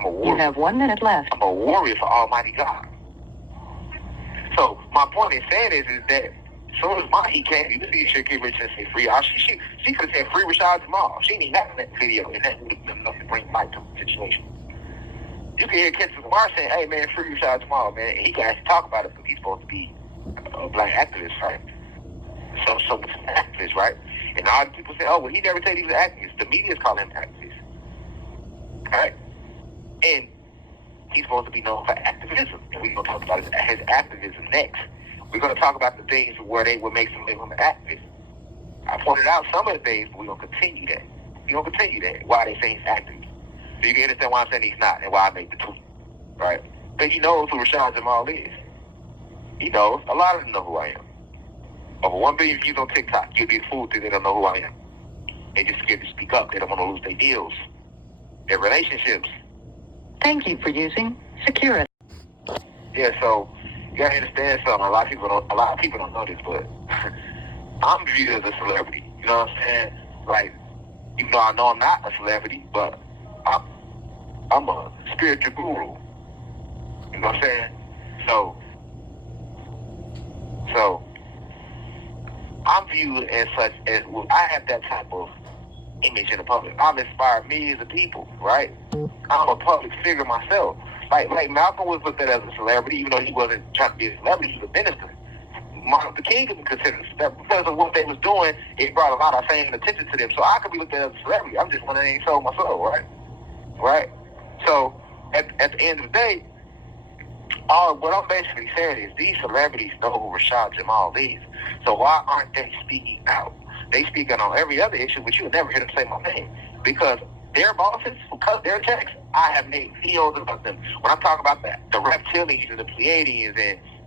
a warrior. You have 1 minute left. I'm a warrior for Almighty God. So my point in saying is that as soon as he came, you see shit get rich and say free. She could have said free Rashad Jamal. She didn't have that video, and that would have been enough to bring light to the situation. You can hear Kendrick Lamar saying, "Hey man, free Rashad Jamal, man." And he can actually talk about it because he's supposed to be a black activist, right? So it's an activist, right? And all the people say, "Oh, well, he never said he was an activist." The media's calling him an activist, right? And he's supposed to be known for activism, and we're going to talk about his activism next. We're going to talk about the things where they would make some of him an activist. I pointed out some of the things, but we're going to continue that. We're going to continue that, why they say he's activist. So you can understand why I'm saying he's not and why I made the tweet, right? But he knows who Rashad Jamal is. He knows. A lot of them know who I am. Over 1 billion views on TikTok. You'll be a fool till they don't know who I am. They just scared to speak up. They don't want to lose their deals, their relationships. Thank you for using security. Yeah, so you gotta understand something. A lot of people don't know this, but I'm viewed as a celebrity. You know what I'm saying? Like, even though I know I'm not a celebrity, but I'm a spiritual guru. You know what I'm saying? So I'm viewed as such as I have that type of image in the public. I'm inspired millions of people, right? I'm a public figure myself. Like Malcolm was looked at as a celebrity, even though he wasn't trying to be a celebrity, he was a minister. Martin Luther King was considered a celebrity because of what they was doing. It brought a lot of fame and attention to them. So I could be looked at as a celebrity. I'm just one that ain't sold my soul, right? Right? So at the end of the day, what I'm basically saying is these celebrities know who Rashad Jamal is. So why aren't they speaking out? They speak out on every other issue, but you'll never hear them say my name. Because their bosses, who cut their checks, I have made videos about them. When I talk about the reptilians and the Pleiadians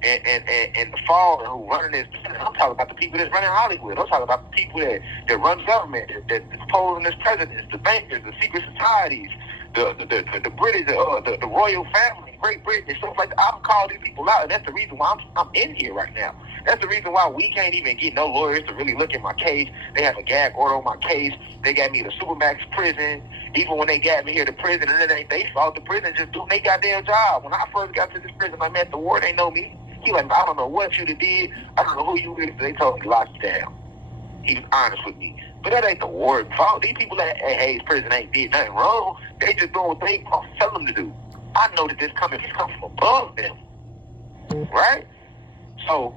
and the fallen who running this, I'm talking about the people that's running Hollywood. I'm talking about the people that run government, that posing as presidents, the bankers, the secret societies, the British, the royal family, Great Britain, and stuff like that. I've called these people out, and that's the reason why I'm in here right now. That's the reason why we can't even get no lawyers to really look at my case. They have a gag order on my case. They got me to Supermax prison. Even when they got me here to prison, and it ain't they fault. The prison just doing their goddamn job. When I first got to this prison, I met the ward. They know me. He like, I don't know what you did. I don't know who you is. They told me to lock you down. He was honest with me. But that ain't the warden's fault. These people at Hayes prison ain't did nothing wrong. They just doing what they tell them to do. I know that this coming from above them. Right? So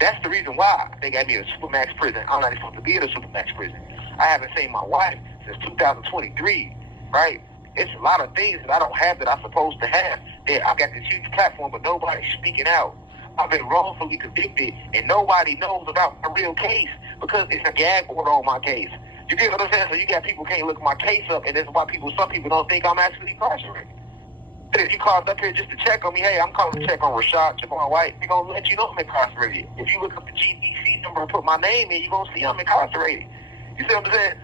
that's the reason why they got me in a Supermax prison. I'm not even supposed to be in a Supermax prison. I haven't seen my wife since 2023, right? It's a lot of things that I don't have that I'm supposed to have. That I got this huge platform, but nobody's speaking out. I've been wrongfully convicted, and nobody knows about my real case because it's a gag order on my case. You get what I'm saying? So you got people can't look my case up, and that's why some people don't think I'm actually incarcerated. If you called up here just to check on me, hey, I'm calling to check on Rashad Jamal White, they're going to let you know I'm incarcerated. If you look up the GBC number and put my name in, you're going to see I'm incarcerated. You see what I'm saying?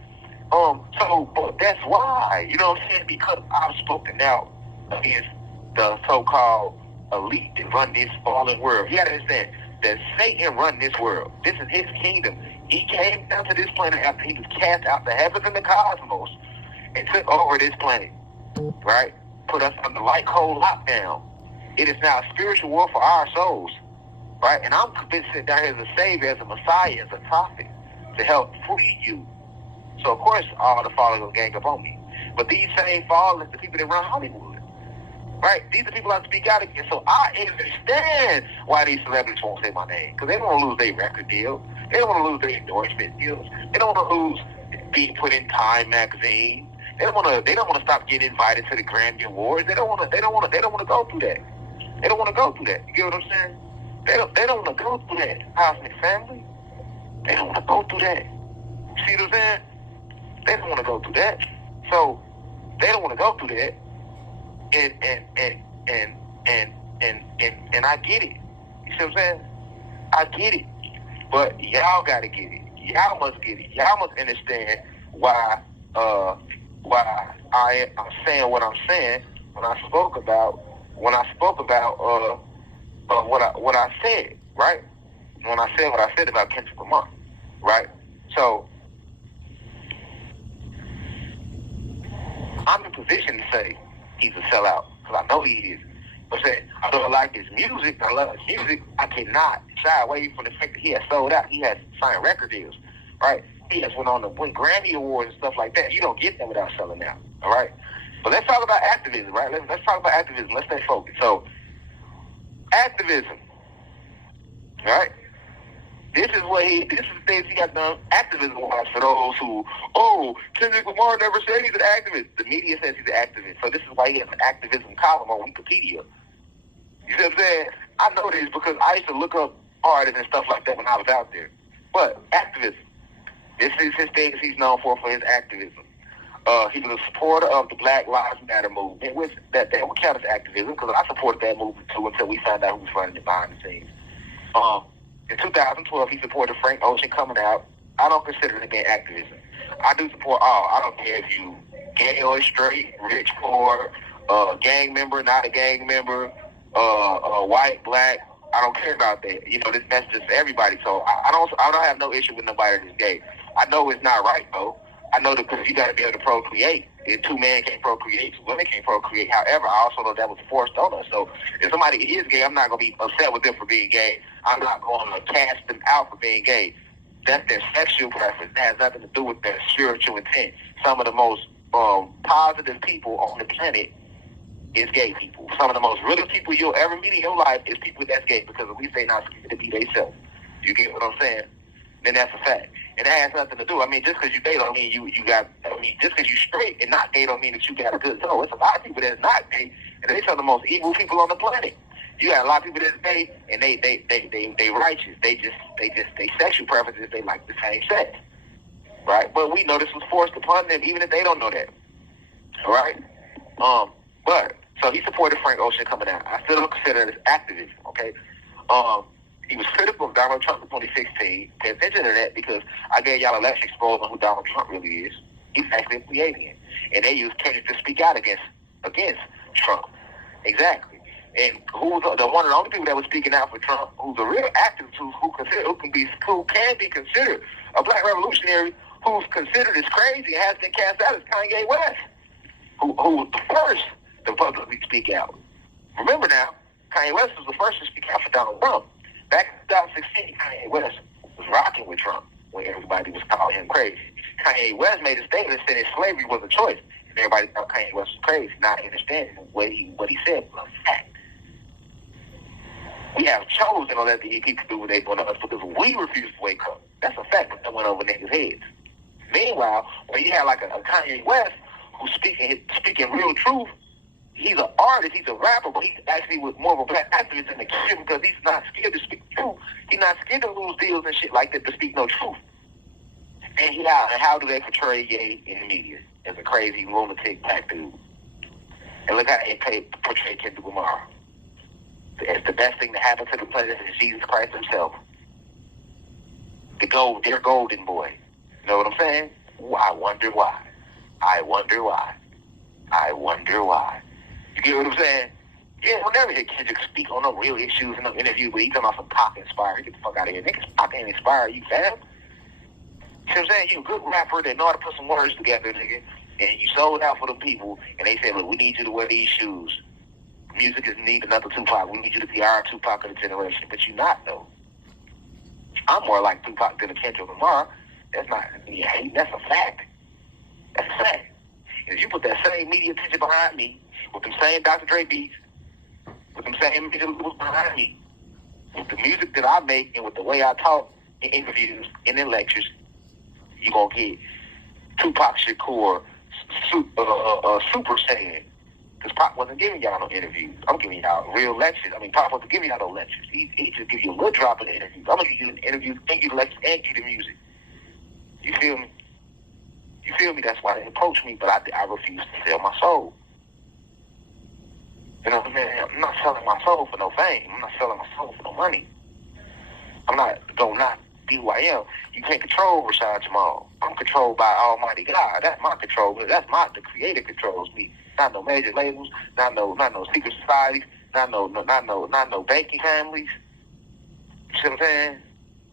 But that's why, you know what I'm saying? Because I've spoken out against the so-called elite that run this fallen world. You got to understand that Satan run this world. This is his kingdom. He came down to this planet after he was cast out the heavens and the cosmos and took over this planet, right? Put us under light cold lockdown. It is now a spiritual war for our souls, right? And I'm convinced that down here as a savior, as a messiah, as a prophet, to help free you. So of course all the followers will gang up on me. But these same followers, the people that run Hollywood, right? These are the people I speak out against. So I understand why these celebrities won't say my name. Because they don't want to lose their record deal. They don't want to lose their endorsement deals. They don't want to lose being put in Time magazine. They don't want to stop getting invited to the Grammy Awards. They don't want to go through that. They don't want to go through that. You get what I'm saying? They don't want to go through that. Cosmic family. They don't want to go through that. See what I'm saying? They don't want to go through that. So they don't want to go through that. And I get it. You see what I'm saying? I get it. But y'all gotta get it. Y'all must get it. Y'all must understand why why I'm saying what I'm saying when I spoke about what I said, right? When I said what I said about Kendrick Lamar, right? So I'm in position to say he's a sellout because I know he is. But saying I don't like his music, I love his music, I cannot shy away from the fact that he has sold out. He has signed record deals, right? He has went on to win Grammy Awards and stuff like that. You don't get that without selling out, all right? But let's talk about activism, right? Let's talk about activism. Let's stay focused. So, activism, right? This is the things he got done activism-wise for those who, Kendrick Lamar never said he's an activist. The media says he's an activist. So this is why he has an activism column on Wikipedia. You see what I'm saying? I know this because I used to look up artists and stuff like that when I was out there. But activism. This is his thing he's known for his activism. He was a supporter of the Black Lives Matter movement, which that would count as activism because I supported that movement too until we found out who was running it behind the scenes. In 2012, he supported Frank Ocean coming out. I don't consider it being activism. I do support all. I don't care if you gay or straight, rich, poor, gang member, not a gang member, white, black. I don't care about that. You know, this message is for everybody. So I don't have no issue with nobody that's gay. I know it's not right though. I know that because you got to be able to procreate. If two men can't procreate, two women can't procreate. However, I also know that was forced on us. So if somebody is gay, I'm not going to be upset with them for being gay. I'm not going to cast them out for being gay. That's their sexual preference. That has nothing to do with their spiritual intent. Some of the most positive people on the planet is gay people. Some of the most realest people you'll ever meet in your life is people that's gay because at least they're not scared to be themselves. You get what I'm saying? Then that's a fact. And that has nothing to do. I mean, just because you gay don't mean just because you straight and not gay don't mean that you got a good toe. It's a lot of people that's not gay, and they're some of the most evil people on the planet. You got a lot of people that's gay, and they righteous. They sexual preferences, they like the same sex, right? But we know this was forced upon them, even if they don't know that, all right? But so he supported Frank Ocean coming out. I still don't consider it as activism, okay? He was critical of Donald Trump in 2016. Pay attention to that because I gave y'all a lecture exposed on who Donald Trump really is. He's actually a alien. And they used Kendrick to speak out against Trump. Exactly. And who's the one of the only people that was speaking out for Trump, who's a real activist who can be considered a black revolutionary, who's considered as crazy and has been cast out as Kanye West, who was the first to publicly speak out. Remember now, Kanye West was the first to speak out for Donald Trump. Back in 2016, Kanye West was rocking with Trump when everybody was calling him crazy. Kanye West made a statement saying slavery was a choice. And everybody thought Kanye West was crazy, not understanding what he said was a fact. We have chosen to let the people do what they want to us because we refuse to wake up. That's a fact that went over niggas' heads. Meanwhile, when you have like a Kanye West who's speaking real truth, he's an artist, he's a rapper, but he's actually with more of a black activist in the kid because he's not scared to speak truth. He's not scared to lose deals and shit like that to speak no truth. And how do they portray gay in the media? As a crazy lunatic black dude. And look how they portray Kendrick Lamar. It's the best thing to happen to the planet is Jesus Christ himself. Their golden boy. You know what I'm saying? I wonder why. I wonder why. I wonder why. You get what I'm saying? Yeah, we'll never hear Kendrick speak on no real issues in no interview, but he's talking about some pop inspired. Get the fuck out of here. Niggas pop ain't inspire you, fam. You know what I'm saying? You a good rapper that know how to put some words together, nigga. And you sold out for the people, and they said, look, we need you to wear these shoes. Music is need another Tupac. We need you to be our Tupac of the generation. But you're not, though. I'm more like Tupac than a Kendrick Lamar. That's not, that's a fact. That's a fact. And if you put that same media attention behind me, with them same Dr. Dre beats, with them same media behind me, with the music that I make and with the way I talk in interviews and in lectures, you're going to get Tupac Shakur Super Saiyan. Because Pop wasn't giving y'all no interviews. I'm giving y'all real lectures. I mean, Pop wasn't giving y'all no lectures. He just give you a little drop of the interviews. I'm going to give you the interviews and give you the lectures and give you the music. You feel me? You feel me? That's why they approach me, but I refuse to sell my soul. You know what I'm saying? I'm not selling my soul for no fame. I'm not selling my soul for no money. I'm not be who I am. You can't control Rashad Jamal. I'm controlled by Almighty God. That's my control. The Creator controls me. Not no major labels. Not no secret societies. Not no banking families. You see what I'm saying?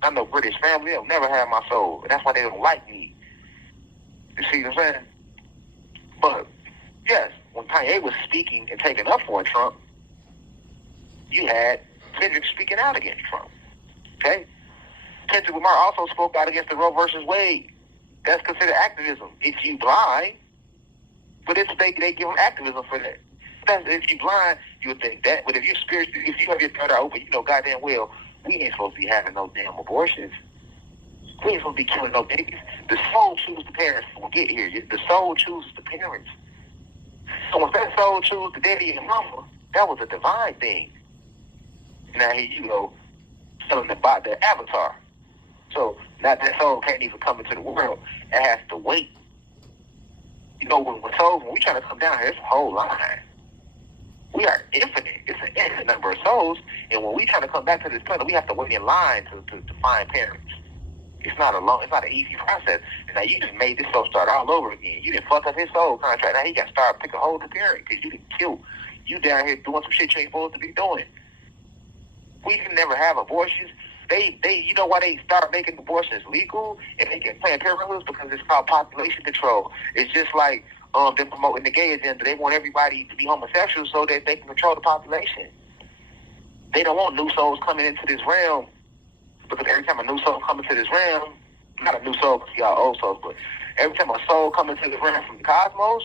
Not no British family. They'll never have my soul. And that's why they don't like me. You see what I'm saying? But yes, when Kanye was speaking and taking up for Trump, you had Kendrick speaking out against Trump. Okay? Kendrick Lamar also spoke out against the Roe versus Wade. That's considered activism. If you blind, but they give them activism for that. If you blind, you would think that. But if you're spiritual, if you have your third eye open, you know goddamn well we ain't supposed to be having no damn abortions. We ain't supposed to be killing no babies. The soul chooses the parents when we get here. The soul chooses the parents. So when that soul chose the daddy and mama, that was a divine thing. Now here you go, telling about the avatar. So now that soul can't even come into the world. It has to wait. You know, when we try to come down here, it's a whole line. We are infinite. It's an infinite number of souls. And when we try to come back to this planet, we have to wait in line to find parents. It's not an easy process. And now you just made this soul start all over again. You didn't fuck up his soul contract. Now he got to start pick a whole new parent because you didn't kill. You down here doing some shit you ain't supposed to be doing. We can never have abortions. They you know why they start making abortions legal and they get Planned Parenthood? Because it's called population control. It's just like them promoting the gay agenda. They want everybody to be homosexual so that they can control the population. They don't want new souls coming into this realm, because every time a new soul comes into this realm, not a new soul because y'all old souls, but every time a soul comes into this realm from the cosmos,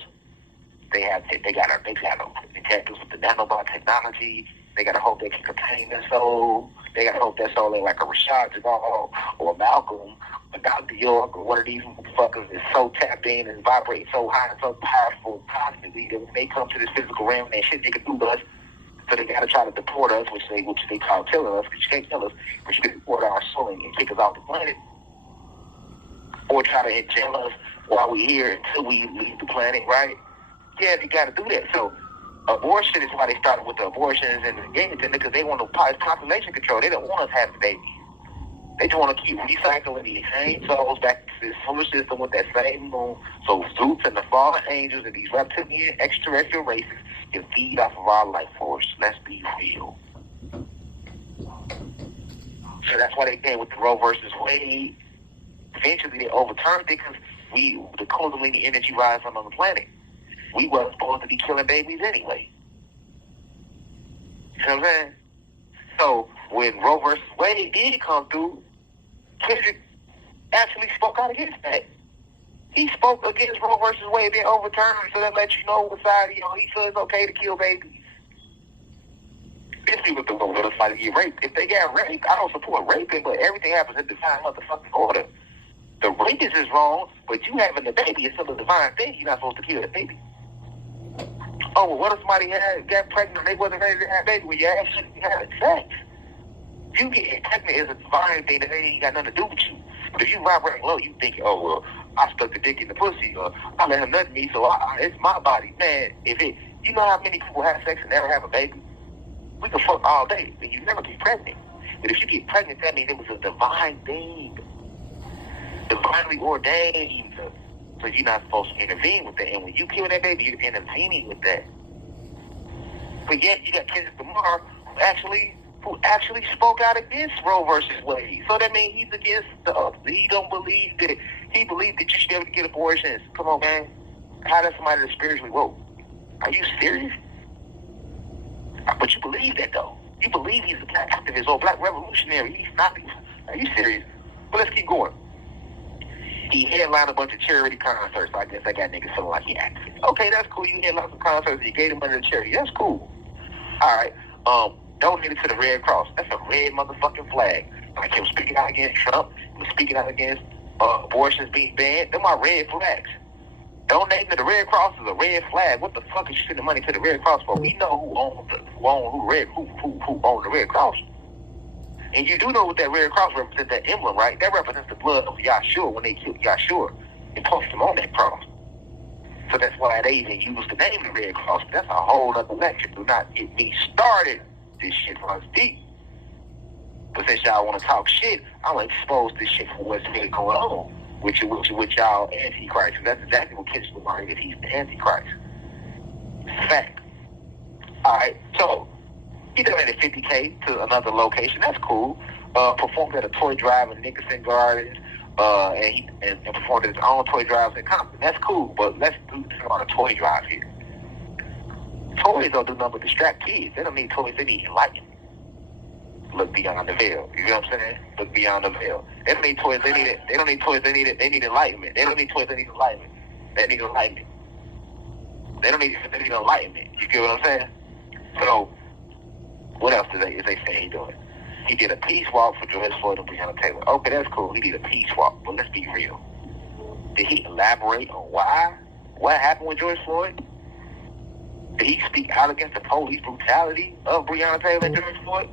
they got to detect with the nanobot technology. They got to hope they can contain their soul. They got to hope that soul ain't like a Rashad Jamal or a Malcolm or Dr. York or one of these motherfuckers is so tapped in and vibrating so high and so powerful constantly that when they come to this physical realm, they shit they can do to us. So they got to try to deport us, which they call killing us, because you can't kill us, but you can deport our soul and kick us off the planet. Or try to jail us while we're here until we leave the planet, right? Yeah, they got to do that. So abortion is why they started with the abortions and the gay agenda, because they want to population control. They don't want us having babies. They just want to keep recycling these same souls back to this solar system with that same moon. So Zeus and the fallen angels and these reptilian extraterrestrial races can feed off of our life force. Let's be real. So that's why they came with the Roe versus Wade. Eventually they overturned it because the Kundalini energy rises on the planet. We weren't supposed to be killing babies anyway. You know what I'm saying? So when Roe versus Wade did come through, Kendrick actually spoke out against that. He spoke against Roe versus Wade being overturned, so that lets you know what side he feels it's okay to kill babies. This people the one let somebody get raped. If they got raped, I don't support raping, but everything happens in divine motherfucking order. The rapist is wrong, but you having the baby is still a divine thing. You're not supposed to kill the baby. Oh, well, what if somebody got pregnant and they wasn't ready to have a baby? Well, you actually having sex. You getting pregnant is a divine thing that ain't got nothing to do with you. But if you vibrate low, you think, oh, well, I stuck the dick in the pussy, or I let him nut me, so it's my body. Man, you know how many people have sex and never have a baby? We can fuck all day, and you never get pregnant. But if you get pregnant, that means it was a divine thing. Divinely ordained. So you're not supposed to intervene with that. And when you kill that baby, you're intervening with that. But yet you got Kendrick Lamar who actually spoke out against Roe versus Wade. So that means he's against he believes that you should be able to get abortions. Come on, man. How does somebody that's spiritually woke? Are you serious? But you believe that though. You believe he's a black activist or black revolutionary. He's not. Are you serious? But let's keep going. He headlined a bunch of charity concerts. I guess I got niggas feeling like he activist. Okay, that's cool. You headlined some concerts and you gave him money to charity. That's cool. All right. Donate it to the Red Cross. That's a red motherfucking flag. Like he was speaking out against Trump. He was speaking out against abortions being banned. Them are red flags. Donating to the Red Cross is a red flag. What the fuck is you sending money to the Red Cross for? We know who owns the Red Cross. And you do know what that Red Cross represents, that emblem, right? That represents the blood of Yahshua when they killed Yahshua and placed him on that cross. So that's why they even used the name of the Red Cross. That's a whole other lecture. Do not get me started. This shit runs deep. But since y'all want to talk shit, I'm going to expose this shit for what's really going on with y'all antichrist. And that's exactly what Kendrick Lamar is. He's the antichrist. Fact. All right. So he donated $50K to another location. That's cool. Performed at a toy drive in Nickerson Gardens. And performed at his own toy drives in Compton. That's cool. But let's do on a toy drive here. Toys don't do nothing but distract kids. They don't need toys. They need enlightenment. Look beyond the veil. You know what I'm saying? Look beyond the veil. They don't need toys. They need it. They don't need toys. They need it. They need enlightenment. They don't need toys. They need enlightenment. They need enlightenment. They don't need. They need enlightenment. You get what I'm saying? So, what else is they saying he doing? He did a peace walk for George Floyd and Breonna Taylor. Okay, that's cool. He did a peace walk, but let's be real. Did he elaborate on why? What happened with George Floyd? Did he speak out against the police brutality of Breonna Taylor and George Floyd?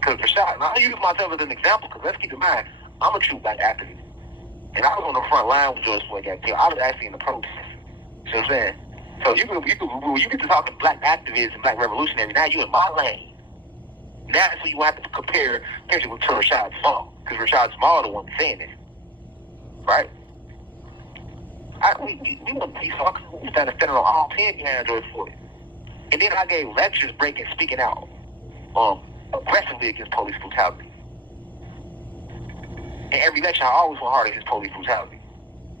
Because Rashad, and I'll use myself as an example, because let's keep in mind, I'm a true black activist. And I was on the front line when George Floyd got killed. I was actually in the protest. See what I'm saying? So when you get to talking black activists and black revolutionaries, now you're in my lane. Now that's when you have to compare Kendrick to Rashad Jamal, because Rashad Jamal the one saying this. Right? We want peace talk. We started standing on all 10 behind George Floyd. And then I gave lectures breaking, speaking out aggressively against police brutality. In every lecture, I always went hard against police brutality.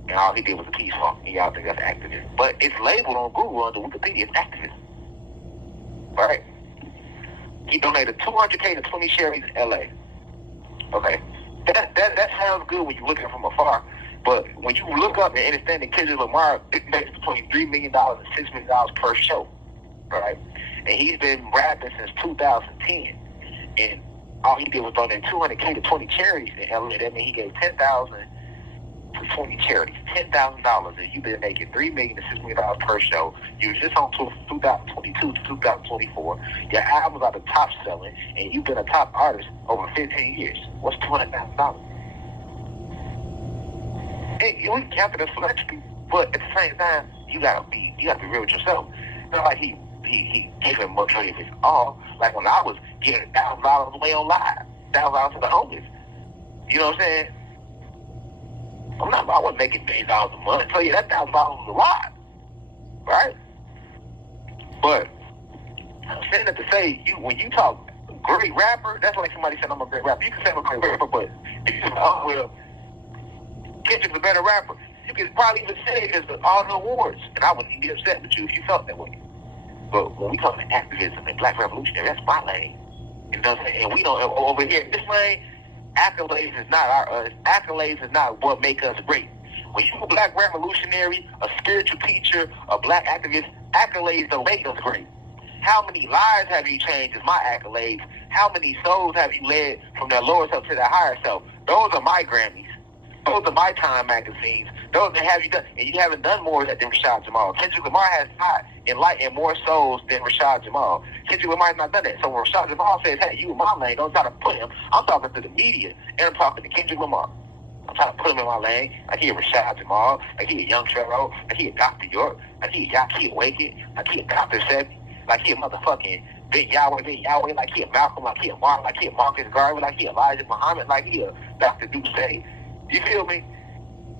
And all he did was a peace walk, and y'all think that's activism. But it's labeled on Google under Wikipedia as activism. Right? He donated $200K to 20 charities in LA. Okay. That sounds good when you look at it from afar. But when you look up and understand that Kendrick Lamar, it makes between $3 million and $6 million per show. Right? And he's been rapping since 2010. And all he did was donate $200K to 20 charities in LA. That means he gave $10,000 to 20 charities. $10,000. And you've been making $3 million to $6 million per show. You was just on 2022 to 2024. Your albums are the top selling, and you've been a top artist over 15 years. What's $200,000? We can count it as philanthropy, but at the same time, you gotta be real with yourself. It's not like he gave him majority of his all. Like when I was giving $1,000 away on live, $1,000 to the homeless. You know what I'm saying? I wasn't making $1 million a month. I tell you that $1,000 was a lot, right? But I'm saying that to say, when you talk great rapper, that's like somebody said I'm a great rapper. You can say I'm a great rapper, but if you say, oh well, Kendrick's a better rapper, you could probably even say it as all the awards, and I wouldn't even be upset with you if you felt that way. But when we talk about activism and black revolutionary, that's my lane. You know what I'm saying? And we don't over here this lane. Accolades is not what make us great. When you're a black revolutionary, a spiritual teacher, a black activist, accolades don't make us great. How many lives have you changed is my accolades. How many souls have you led from their lower self to their higher self? Those are my Grammys. Those are my Time magazines. Those that have you done, and you haven't done more than Rashad Jamal. Kendrick Lamar has not enlightened more souls than Rashad Jamal. Kendrick Lamar has not done that. So when Rashad Jamal says, hey, you in my lane, don't try to put him. I'm talking to the media, and I'm talking to Kendrick Lamar. I'm trying to put him in my lane. Like he a Rashad Jamal, like he a Young Trevor, like he a Dr. York, like he a Yaki Waken, like he a Dr. Sebi, like he a motherfucking Big Yahweh, like he a Malcolm, like he a Mark, like he a Marcus Garvey, like he Elijah Muhammad, like he a Dr. Duce. You feel me?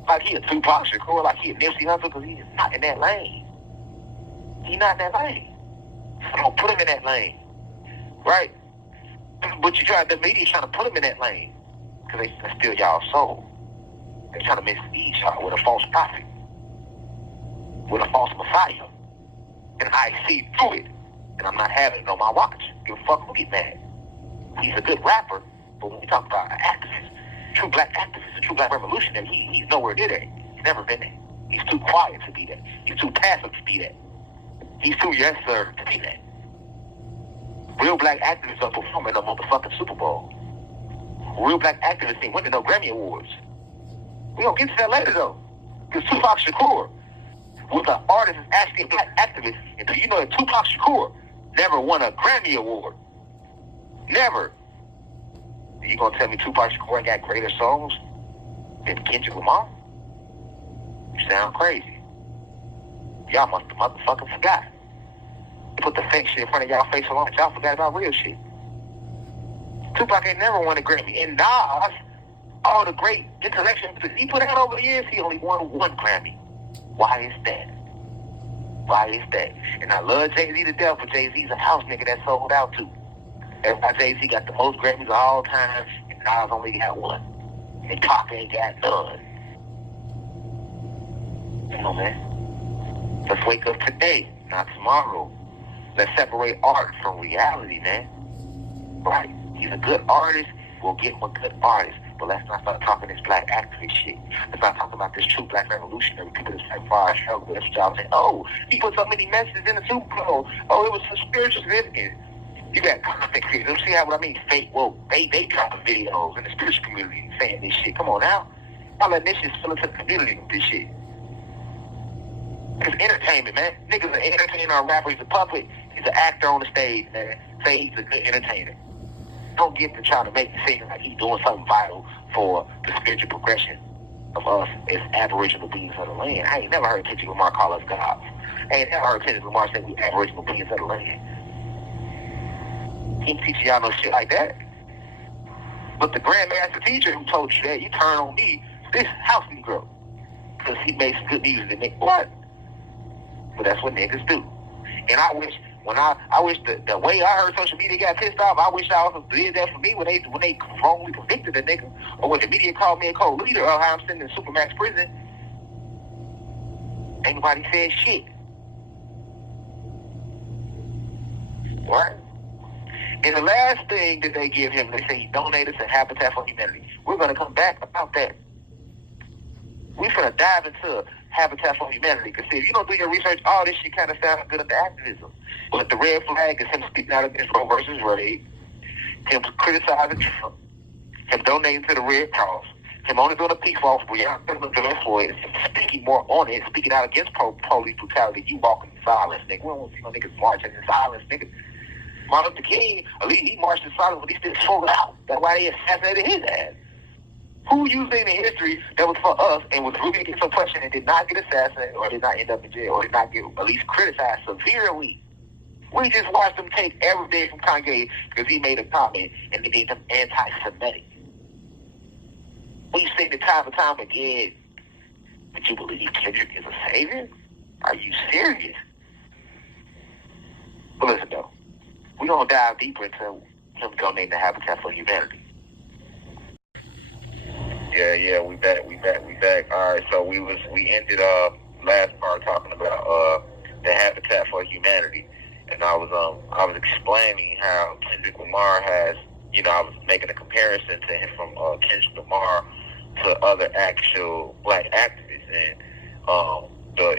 Like he a Tupac Shakur, like he a Nipsey Hussle, because he's not in that lane. He's not in that lane. So don't put him in that lane. Right? But the media trying to put him in that lane, because they steal y'all's soul. They're trying to mislead y'all with a false prophet, with a false messiah. And I see through it. And I'm not having it on my watch. Give a fuck who get mad. He's a good rapper, but when we talk about an activist, true black activist, a true black revolutionary, he's nowhere near that. He's never been there. He's too quiet to be that. He's too passive to be that. He's too yes sir to be that. Real black activists are performing a motherfucking Super Bowl. Real black activists ain't winning no Grammy Awards. We gonna get to that later though. Because Tupac Shakur was an artist that's actually a black activist. And do you know that Tupac Shakur never won a Grammy Award? Never. You gonna tell me Tupac Shakur ain't got greater songs than Kendrick Lamar? You sound crazy. Y'all must have motherfucking forgot. You put the fake shit in front of y'all face alone, y'all forgot about real shit. Tupac ain't never won a Grammy. And Nas, all the great intellectuals he put out over the years, he only won one Grammy. Why is that? Why is that? And I love Jay-Z to death, but Jay-Z's a house nigga that sold out too. That's why Jay-Z got the most Grammys of all time, and Nas only got one. And Pac ain't got none. Come on, man. Let's wake up today, not tomorrow. Let's separate art from reality, man. Right? He's a good artist. We'll get him a good artist. But let's not start talking this black activist shit. Let's not talk about this true black revolutionary people that fight for our struggle. That's what y'all saying. Oh, he put so many messages in the Super Bowl. Oh, it was so spiritual significance. You got content creators. See how what I mean? Fake woke. They dropping videos in the spiritual community saying this shit. Come on now. Y'all letting this shit spill into the community with this shit. It's entertainment, man. Niggas an entertainer or rapper. He's a puppet. He's an actor on the stage, man. Say he's a good entertainer. Don't get to try to make it seem like he's doing something vital for the spiritual progression of us as Aboriginal beings of the land. I ain't never heard Kendrick Lamar call us gods. I ain't never heard Kendrick Lamar say we Aboriginal beings of the land. He ain't teaching y'all no shit like that. But the grandmaster teacher who told you that, you turn on me, this house Negro. Because he makes good music and make what? But that's what niggas do. And I wish the way I heard social media got pissed off, I wish I also did that for me when they wrongly convicted a nigga, or when the media called me a co-leader of how I'm sitting in Supermax prison. Ain't nobody said shit. Right? And the last thing that they give him, they say he donated to Habitat for Humanity. We're going to come back about that. We're going to dive into Habitat for Humanity. Because if you don't do your research, all this shit kind of sounds good under activism. But the red flag is him speaking out against Roe versus Wade, him criticizing Trump, him donating to the Red Cross, him only doing a peace off Breonna Floyd, speaking more on it, speaking out against police brutality. You walking in silence, nigga. We don't want to see no niggas marching in silence, nigga. Martin Luther King, at least he marched in silence, but he still sold out. That's why they assassinated his ass. Who used in the history that was for us and was really against oppression and did not get assassinated or did not end up in jail or did not get at least criticized severely? We just watched them take every day from Kanye because he made a comment and they made them anti-Semitic. We've seen it time and time again. But you believe Kendrick is a savior? Are you serious? But listen though, we're going to dive deeper into him donating to Habitat for Humanity. Yeah, we back. All right, so we ended last part talking about the Habitat for Humanity, and I was explaining how Kendrick Lamar has, I was making a comparison to him from Kendrick Lamar to other actual black activists, and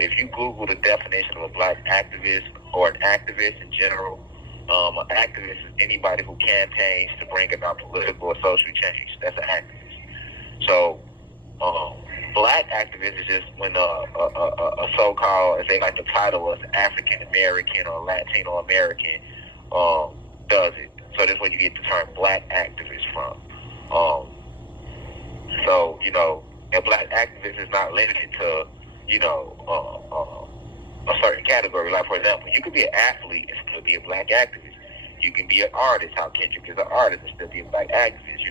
if you Google the definition of a black activist or an activist in general, an activist is anybody who campaigns to bring about political or social change. That's an activist. So, black activist is just when a so-called, as they like to title us, African American or Latino American does it. So that's where you get the term black activist from. So, a black activist is not limited to, a certain category. Like, for example, you could be an athlete and still be a black activist. You can be an artist, how Kendrick is an artist and still be a black activist,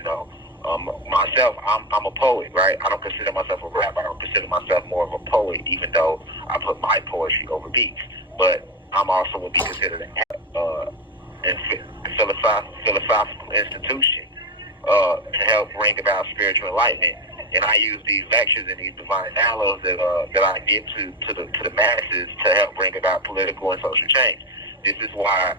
Myself, I'm a poet, right? I don't consider myself a rapper. I don't consider myself more of a poet, even though I put my poetry over beats. But I'm also would be considered a philosophical institution to help bring about spiritual enlightenment. And I use these lectures and these divine downloads that I give to the masses to help bring about political and social change. This is why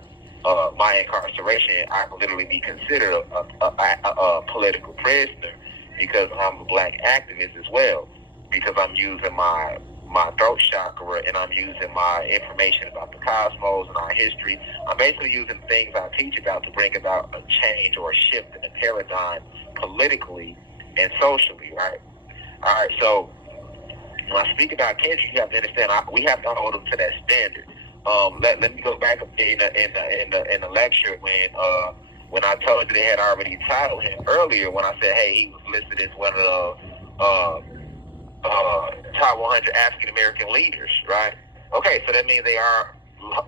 my incarceration, I can literally be considered a political prisoner because I'm a black activist as well. Because I'm using my throat chakra and I'm using my information about the cosmos and our history. I'm basically using things I teach about to bring about a change or a shift in the paradigm politically and socially, right? All right, so when I speak about Kendrick, you have to understand we have to hold him to that standard. Let me go back in the lecture when I told you they had already titled him earlier when I said, hey, he was listed as one of the top 100 African American leaders, right? Okay, so that means they are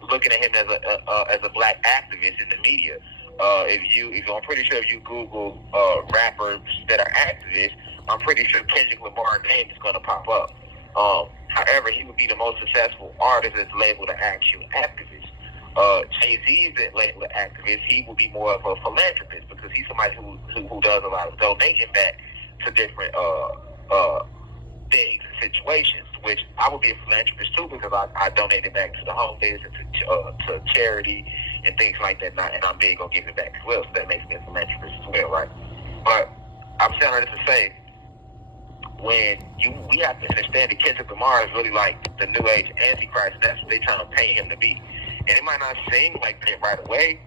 looking at him as a black activist in the media. I'm pretty sure if you Google rappers that are activists, I'm pretty sure Kendrick Lamar's name is going to pop up. However, he would be the most successful artist that's labeled an actual activist. Jay-Z isn't labeled an activist. He will be more of a philanthropist because he's somebody who does a lot of donating back to different things and situations, which I would be a philanthropist too because I donated back to the homeless and to charity and things like that, and I'm big on giving back as well, so that makes me a philanthropist as well, right? But I'm saying this to say, we have to understand that Kendrick Lamar is really like the new age antichrist. That's what they're trying to paint him to be. And it might not seem like that right away.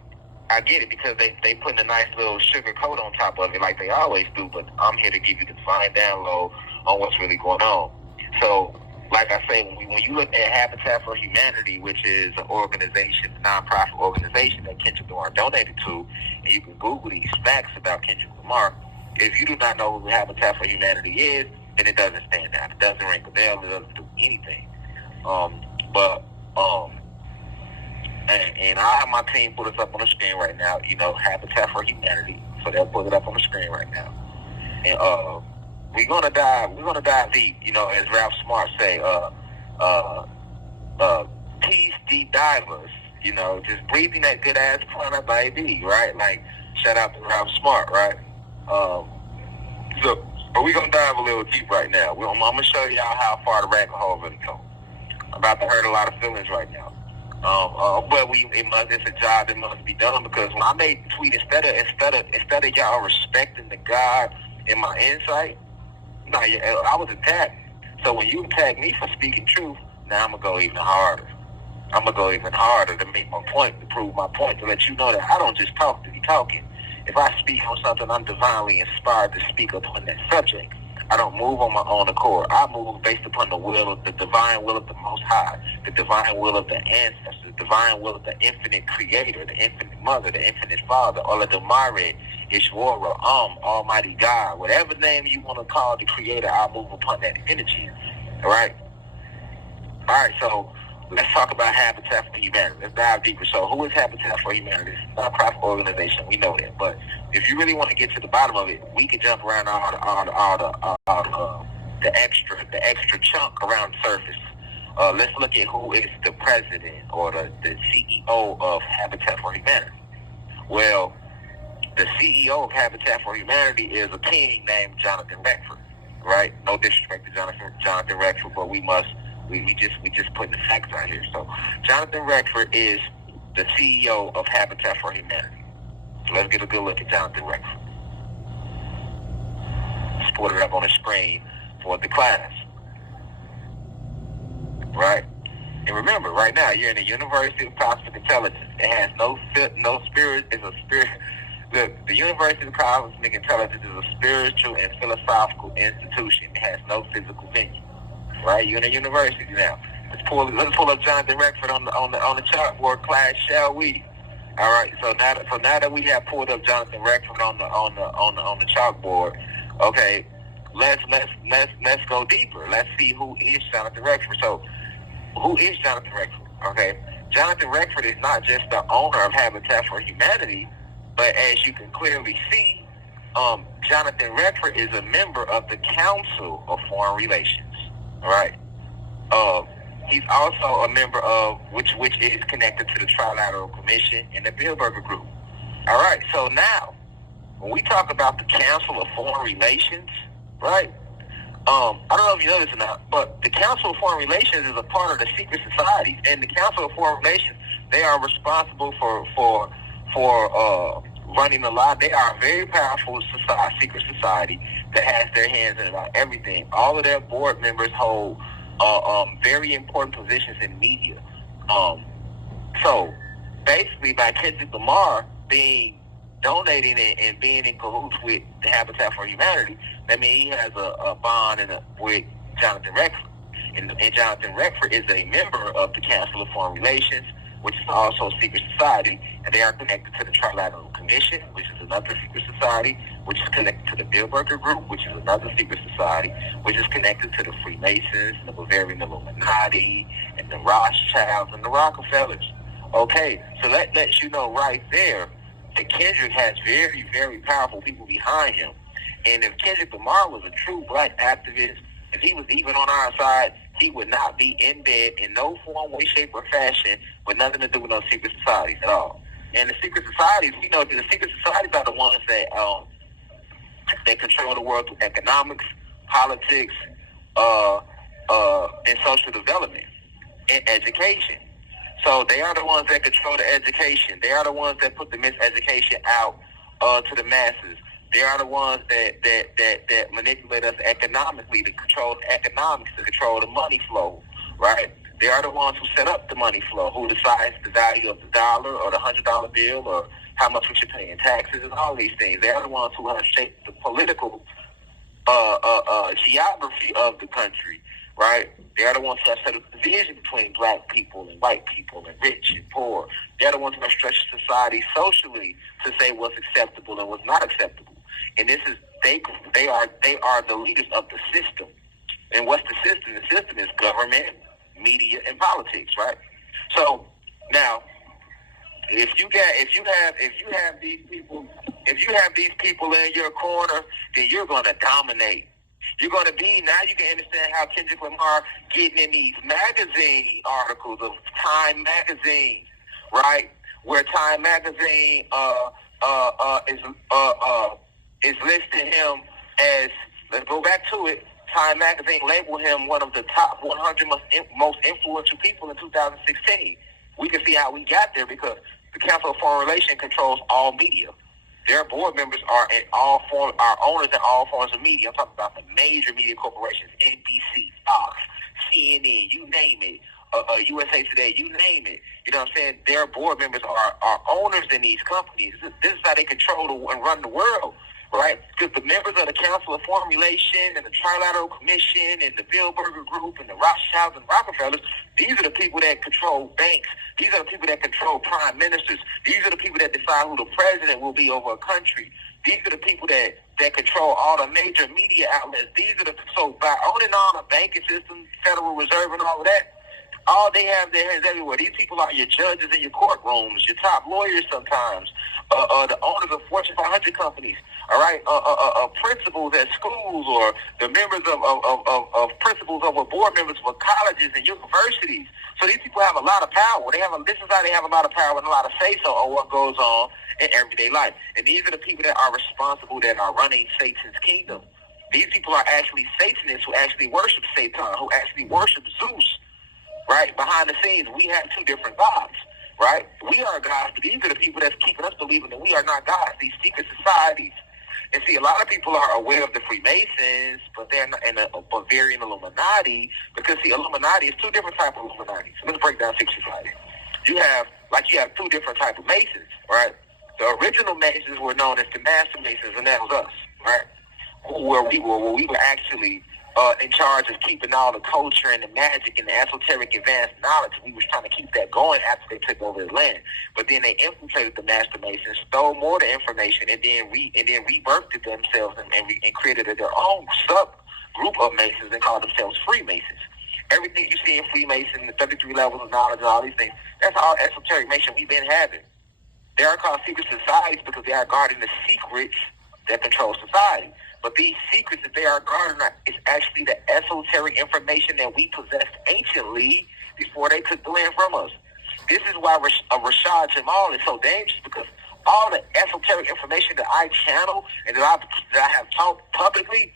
I get it because they putting a nice little sugar coat on top of it like they always do, but I'm here to give you the fine download on what's really going on. So, like I say, when you look at Habitat for Humanity, which is an organization, a nonprofit organization that Kendrick Lamar donated to, and you can Google these facts about Kendrick Lamar, if you do not know who Habitat for Humanity is, then it doesn't stand out. It doesn't ring a bell. It doesn't do anything. And I have my team put us up on the screen right now. Habitat for Humanity. So they'll put it up on the screen right now. And we're gonna dive deep. As Ralph Smart say, peace deep divers. Just breathing that good ass planet baby, right? Like shout out to Ralph Smart, right? So we're gonna dive a little deep right now. I'm gonna show y'all how far the rabbit hole really goes. I'm about to hurt a lot of feelings right now. But it's a job that must be done because when I made the tweet, instead of y'all respecting the God in my insight, I was attacked. So when you attack me for speaking truth, now I'm gonna go even harder. I'm gonna go even harder to make my point, to prove my point, to let you know that I don't just talk to be talking. If I speak on something, I'm divinely inspired to speak upon that subject. I don't move on my own accord. I move based upon the divine will of the Most High, the divine will of the ancestors, the divine will of the infinite Creator, the infinite Mother, the infinite Father, Oladumare, Ishwara, Almighty God, whatever name you want to call the Creator, I move upon that energy. All right? All right, so let's talk about Habitat for Humanity. Let's dive deeper. So who is Habitat for Humanity? It's a nonprofit organization. We know that. But if you really want to get to the bottom of it, we could jump around the extra chunk around the surface. Let's look at who is the president or the CEO of Habitat for Humanity. Well, the CEO of Habitat for Humanity is a king named Jonathan Redford, right? No disrespect to Jonathan Redford, but we just putting the facts out here. So Jonathan Redford is the CEO of Habitat for Humanity. So let's get a good look at Jonathan Redford. Let's put it up on the screen for the class. Right? And remember, right now, you're in the University of Cosmic Intelligence. It has no spirit. It's a spirit. Look, the University of Cosmic Intelligence is a spiritual and philosophical institution. It has no physical venue. Right? You're in a university now. Let's pull up Jonathan Redford on the chalkboard, class, shall we? All right. So now that we have pulled up Jonathan Redford on the chalkboard, okay, let's go deeper. Let's see who is Jonathan Redford. So, who is Jonathan Redford? Okay, Jonathan Redford is not just the owner of Habitat for Humanity, but as you can clearly see, Jonathan Redford is a member of the Council of Foreign Relations. All right. He's also a member of which is connected to the Trilateral Commission and the Bilderberg Group. All right. So now, when we talk about the Council of Foreign Relations, right? I don't know if you know this or not, but the Council of Foreign Relations is a part of the secret societies, and the Council of Foreign Relations, they are responsible for running a lot. They are a very powerful secret society that has their hands in about everything. All of their board members hold very important positions in media. So basically, by Kendrick Lamar donating and being in cahoots with the Habitat for Humanity, that means he has a bond with Jonathan Redford. And Jonathan Redford is a member of the Council of Foreign Relations, which is also a secret society, and they are connected to the Trilateral Commission, which is another secret society, which is connected to the Bilderberg Group, which is another secret society, which is connected to the Freemasons, the Bavarian Illuminati, and the Rothschilds, and the Rockefellers. Okay, so that lets you know right there And Kendrick has very, very powerful people behind him. And if Kendrick Lamar was a true black activist, if he was even on our side, he would not be in bed in no form, way, shape, or fashion with nothing to do with no secret societies at all. And the secret societies, you know, the secret societies are the ones that control the world through economics, politics, and social development and education. So they are the ones that control the education. They are the ones that put the miseducation out to the masses. They are the ones that manipulate us economically to control the economics, to control the money flow, right? They are the ones who set up the money flow, who decides the value of the dollar or the $100 bill or how much we should pay in taxes and all these things. They are the ones who have shaped the political geography of the country, right? They are the ones who have set up the division between black people and white people and rich and poor. They are the ones who have stretched society socially to say what's acceptable and what's not acceptable. And this is they are the leaders of the system. And what's the system? The system is government, media, and politics, right? So now, if you have these people in your corner, then you're gonna dominate. You're gonna be now. You can understand how Kendrick Lamar getting in these magazine articles of Time magazine, right? Where Time magazine is listing him as, let's go back to it. Time magazine labeled him one of the top 100 most influential people in 2016. We can see how we got there because the Council of Foreign Relations controls all media. Their board members are owners in all forms of media. I'm talking about the major media corporations: NBC, Fox, CNN, you name it, USA Today, you name it. You know what I'm saying? Their board members are owners in these companies. This is how they control and run the world, right? Because the members of the Council of Foreign Relations and the Trilateral Commission and the Bilderberger Group and the Rothschilds and Rockefellers, these are the people that control banks. These are the people that control prime ministers. These are the people that decide who the president will be over a country. These are the people that control all the major media outlets. So by owning all the banking system, Federal Reserve and all of that, all they have their hands everywhere. These people are your judges in your courtrooms, your top lawyers sometimes, the owners of Fortune 500 companies, all right, principals at schools or the members of principals over board members for colleges and universities. So these people have a lot of power. This is how they have a lot of power and a lot of say-so on what goes on in everyday life. And these are the people that are responsible, that are running Satan's kingdom. These people are actually Satanists who actually worship Satan, who actually worship Zeus. Right? Behind the scenes, we have two different gods, right? We are gods, but these are the people that's keeping us believing that we are not gods, these secret societies. And see, a lot of people are aware of the Freemasons, but they're not in a Bavarian Illuminati, because see, Illuminati is two different types of Illuminati. So let's break down secret society. You have two different types of Masons, right? The original Masons were known as the Master Masons, and that was us, right? Where we were actually in charge of keeping all the culture and the magic and the esoteric advanced knowledge. We was trying to keep that going after they took over the land. But then they infiltrated the Master Masons, stole more of the information, and then rebirthed it themselves and created their own sub-group of Masons and called themselves Freemasons. Everything you see in Freemason, the 33 levels of knowledge and all these things, that's all esoteric Mason we've been having. They are called secret societies because they are guarding the secrets that control society. But these secrets that they are guarding is actually the esoteric information that we possessed anciently before they took the land from us. This is why Rashad Jamal is so dangerous, because all the esoteric information that I channel and that I have taught publicly,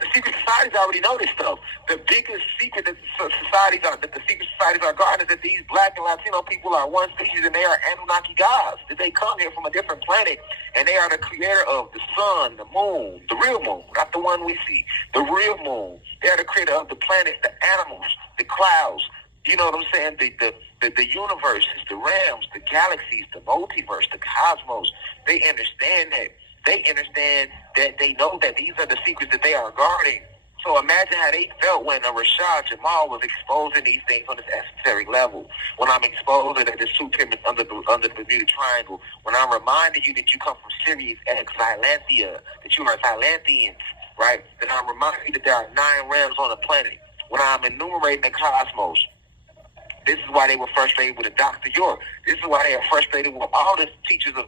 the secret societies already know this stuff. The biggest secret that the secret societies are guarding is that these black and Latino people are one species, and they are Anunnaki gods. That they come here from a different planet, and they are the creator of the sun, the moon, the real moon, not the one we see, the real moon. They are the creator of the planets, the animals, the clouds. You know what I'm saying? The universes, the realms, the galaxies, the multiverse, the cosmos. They understand that. They understand that they know that these are the secrets that they are guarding. So imagine how they felt when Rashad Jamal was exposing these things on this esoteric level. When I'm exposing that there's two pyramids under the Bermuda Triangle. When I'm reminding you that you come from Sirius X, Xylanthia, that you are Xylanthians, right? Then I'm reminding you that there are 9 realms on the planet. When I'm enumerating the cosmos, This is why they were frustrated with Dr. York. This is why they are frustrated with all the teachers of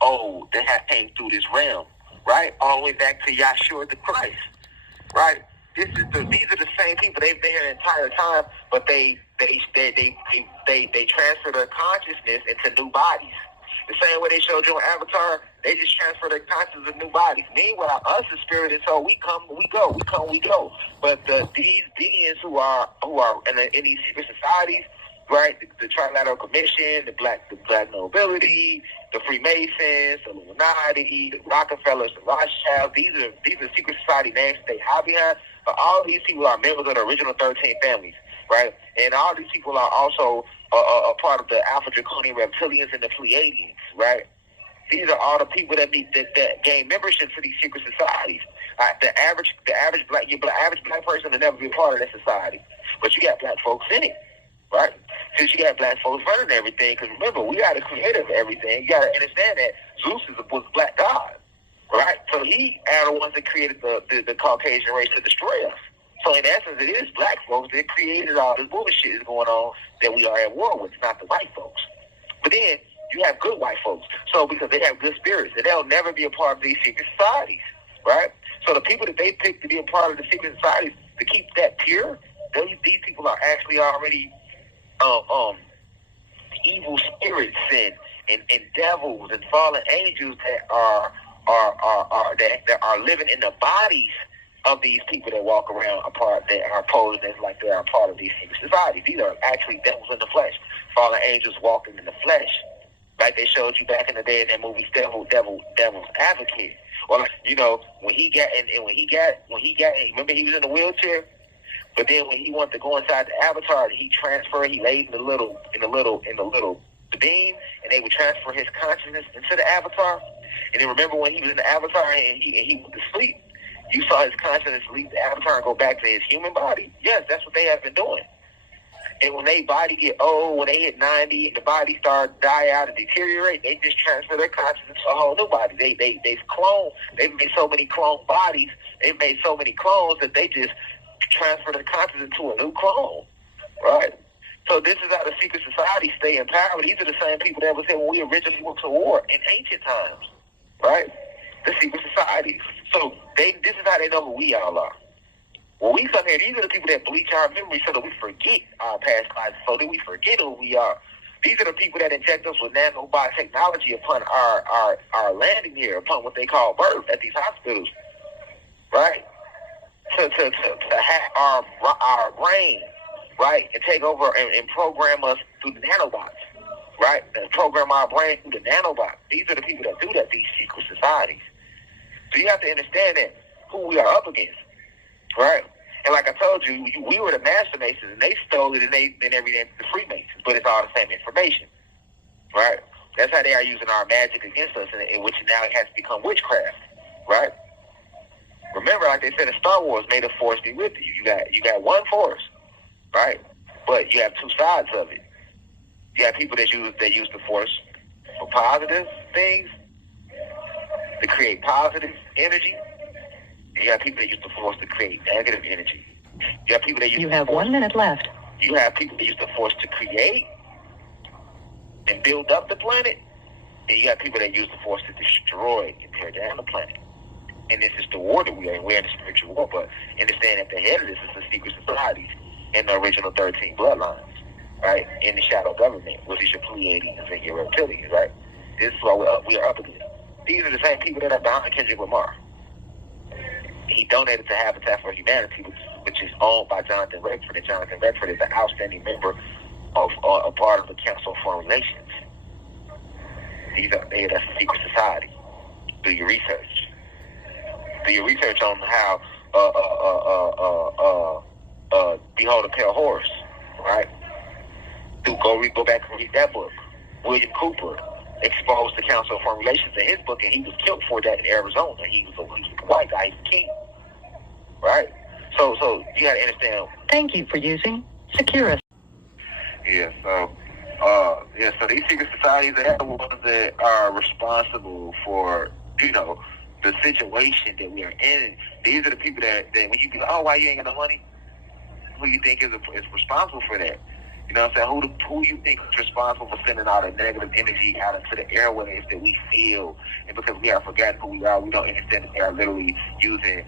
old that have came through this realm, right? All the way back to Yahshua the Christ, right? These are the same people. They've been here the entire time, but they transfer their consciousness into new bodies. The same way they showed you on Avatar, they just transfer their consciousness into new bodies. Meanwhile, us as spirit and soul, we come, we go, we come, we go. But these beings who are in these secret societies, right? The Trilateral Commission, the black nobility, the Freemasons, the Illuminati, the Rockefellers, the Rothschilds. These are secret society names they hide behind. But all these people are members of the original 13 families, right? And all these people are also a part of the Alpha Draconian Reptilians and the Pleiadians, right? These are all the people that gain membership to these secret societies. The average black person will never be a part of that society, but you got black folks in it, right? Since you got black folks running everything, because remember, we are the creator of everything. You got to understand that Zeus was a black god, right? So he are the ones that created the Caucasian race to destroy us. So in essence, it is black folks that created all this bullshit that's going on that we are at war with, not the white folks. But then you have good white folks, so because they have good spirits, and they'll never be a part of these secret societies, right? So the people that they pick to be a part of the secret societies to keep that pure, these people are actually already evil spirits and devils and fallen angels that are living in the bodies of these people that walk around that are posed as like they are part of these secret societies. These are actually devils in the flesh, fallen angels walking in the flesh, like they showed you back in the day in that movie Devil's Advocate. Or when he got remember he was in the wheelchair, but then when he wanted to go inside the avatar, he transferred. He laid in the little beam, and they would transfer his consciousness into the avatar. And then remember when he was in the avatar and he went to sleep, you saw his consciousness leave the avatar and go back to his human body. Yes, that's what they have been doing. And when they body get old, when they hit 90 and the body starts to die out and deteriorate, they just transfer their consciousness to a whole new body. They've made so many clone bodies, they've made so many clones that they just transfer their consciousness to a new clone, right? So this is how the secret societies stay in power. These are the same people that was here when we originally went to war in ancient times, right? The secret societies. So this is how they know who we all are. When we come here, these are the people that bleach our memory so that we forget our past lives, so that we forget who we are. These are the people that inject us with nanotechnology upon our landing here, upon what they call birth at these hospitals, right? To hack our brain, right, and take over and program us through the nanobots, right? And program our brain through the nanobots. These are the people that do that. These secret societies. So you have to understand that who we are up against, right? And like I told you, we were the Master Masons, and they stole it, and everything the Freemasons, but it's all the same information, right? That's how they are using our magic against us, in which now it has become witchcraft, right? Remember, like they said in Star Wars, may the Force be with you. You got one Force, right? But you have two sides of it. You have people that use the Force for positive things, to create positive energy. And you have people that use the Force to create negative energy. You have people that use You have 1 minute left. You have people that use the Force to create and build up the planet. And you have people that use the Force to destroy and tear down the planet. And this is the war that we are in. We're in the spiritual war. But understand at the head of this is the secret societies and the original 13 bloodlines, right? In the shadow government, which is your Pleiadians and your reptilians, right? This is what we are up against. These are the same people that are behind Kendrick Lamar. He donated to Habitat for Humanity, which is owned by Jonathan Redford. And Jonathan Redford is an outstanding member of a part of the Council of Foreign Relations. That's a secret society. Do your research. Do your research on how Behold a Pale Horse, right? Go back and read that book. William Cooper exposed the Council of Foreign Relations in his book, and he was killed for that in Arizona. He was a white guy, he was king, right? So you got to understand. Thank you for using Securus. Yeah, so these secret societies, they are the ones that are responsible for, the situation that we are in. These are the people that when you be like, oh, why you ain't got no money? Who you think is responsible for that? You know what I'm saying? Who you think is responsible for sending all the negative energy out into the airwaves that we feel? And because we have forgotten who we are, we don't understand that they are literally using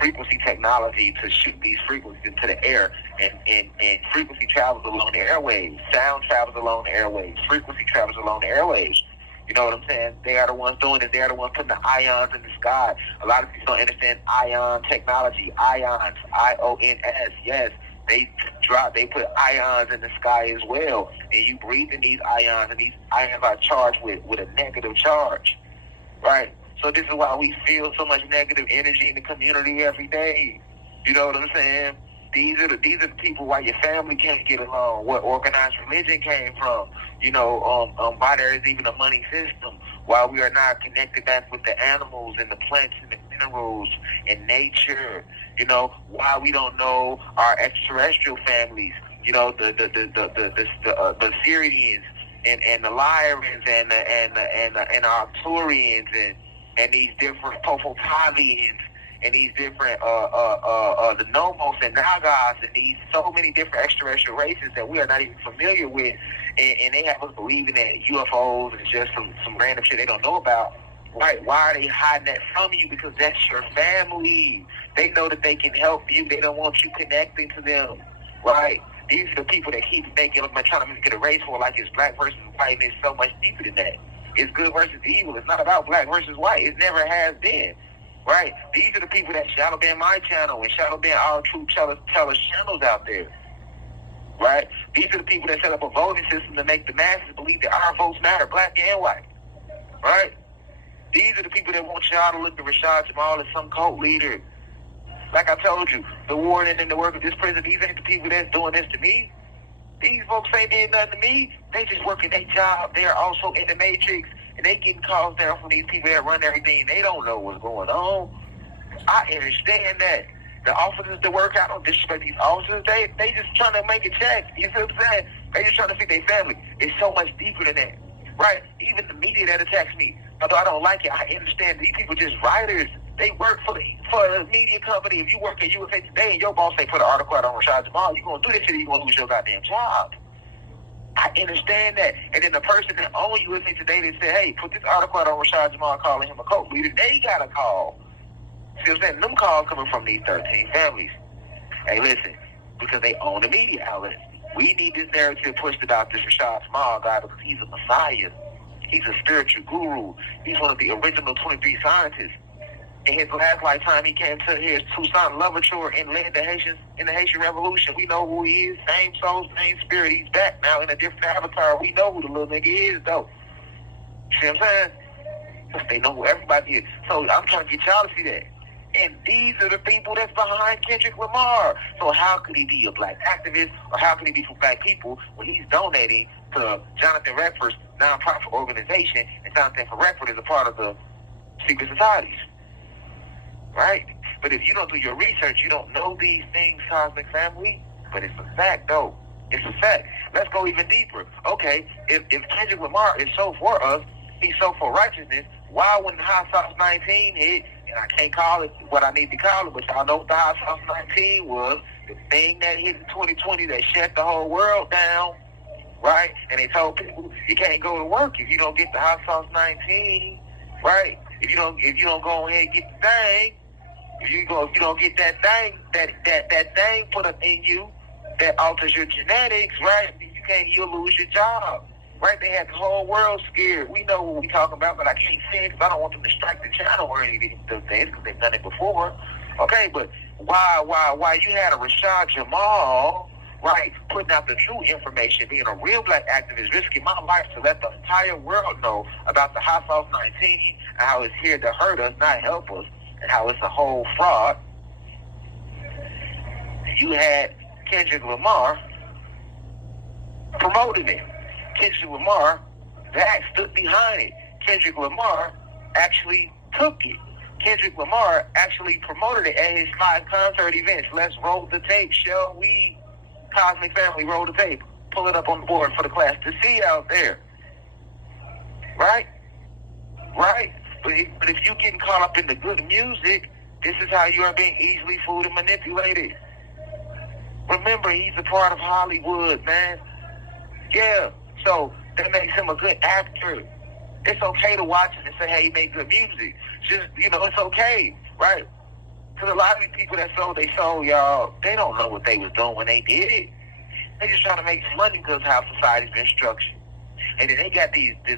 frequency technology to shoot these frequencies into the air, and frequency travels along the airwaves. Sound travels along the airwaves. Frequency travels along the airwaves. You know what I'm saying? They are the ones doing it. They are the ones putting the ions in the sky. A lot of people don't understand ion technology. Ions, IONS. Yes, they put ions in the sky as well. And you breathe in these ions, and these ions are charged with a negative charge, right? So this is why we feel so much negative energy in the community every day. You know what I'm saying? These are the people why your family can't get along, what organized religion came from, you know, why there is even a money system, why we are not connected back with the animals and the plants and the minerals and nature, you know, why we don't know our extraterrestrial families, you know, the Syrians and the Lyrians and the Arcturians and these different Popultavians and these different the Nomos and Nagas and these so many different extraterrestrial races that we are not even familiar with, and they have us believing that UFOs is just some random shit they don't know about. Right? Why are they hiding that from you? Because that's your family. They know that they can help you. They don't want you connecting to them. Right? These are the people that keep trying to make it a race war like it's black versus white, and it's so much deeper than that. It's good versus evil. It's not about black versus white. It never has been. Right? These are the people that shadow ban my channel and shadow ban all true tellers channels out there. Right? These are the people that set up a voting system to make the masses believe that our votes matter, black and white. Right? These are the people that want y'all to look at Rashad Jamal as some cult leader. Like I told you, the warden and the work of this prison, these ain't the people that's doing this to me. These folks ain't did nothing to me. They just working their job. They are also in the matrix, and they getting calls down from these people that run everything. They don't know what's going on. I understand that. The officers that work out don't disrespect these officers. They just trying to make a check. You see what I'm saying? They just trying to feed their family. It's so much deeper than that. Right? Even the media that attacks me, although I don't like it, I understand these people just writers. They work for a media company. If you work at USA Today and your boss say put an article out on Rashad Jamal, you're going to do this shit or you're going to lose your goddamn job. I understand that. And then the person that owns USA Today, they say, hey, put this article out on Rashad Jamal calling him a cult leader. They got a call. See what I'm saying? Them calls coming from these 13 families. Hey, listen, because they own the media outlets. We need this narrative pushed about this Rashad Jamal guy because he's a messiah. He's a spiritual guru. He's one of the original 23 scientists. In his last lifetime, he came to his Tucson Louverture and led the Haitians in the Haitian Revolution. We know who he is. Same soul, same spirit. He's back now in a different avatar. We know who the little nigga is, though. See what I'm saying? Because they know who everybody is. So I'm trying to get y'all to see that. And these are the people that's behind Kendrick Lamar. So how could he be a black activist, or how could he be for black people when he's donating to Jonathan Redford's nonprofit organization, and Jonathan Redford is a part of the secret societies? Right? But if you don't do your research, you don't know these things, Cosmic Family. But it's a fact, though. It's a fact. Let's go even deeper. Okay, if Kendrick Lamar is so for us, he's so for righteousness, why when the Hot Sauce 19 hit, and I can't call it what I need to call it, but y'all know what the Hot Sauce 19 was, the thing that hit in 2020 that shut the whole world down, right? And they told people you can't go to work if you don't get the Hot Sauce 19, right? If you don't go ahead and get the thing, if you don't get that thing put up in you that alters your genetics, right? You'll lose your job, right? They had the whole world scared. We know what we talking about, but I can't say it because I don't want them to strike the channel or anything things because they've done it before. Okay, but why you had a Rashad Jamal, right, putting out the true information, being a real black activist, risking my life to let the entire world know about the Hot Sauce 19 and how it's here to hurt us, not help us, and how it's a whole fraud. You had Kendrick Lamar promoting it. Kendrick Lamar, that stood behind it. Kendrick Lamar actually took it. Kendrick Lamar actually promoted it at his live concert events. Let's roll the tape, shall we? Cosmic Family, roll the tape. Pull it up on the board for the class to see out there. Right? Right? But if you getting caught up in the good music, this is how you are being easily fooled and manipulated. Remember, he's a part of Hollywood, man. Yeah. So that makes him a good actor. It's okay to watch him and say, hey, he made good music. Just, it's okay, right? Because a lot of these people that sold they soul, y'all, they don't know what they was doing when they did it. They just trying to make some money because how society's been structured. And then they got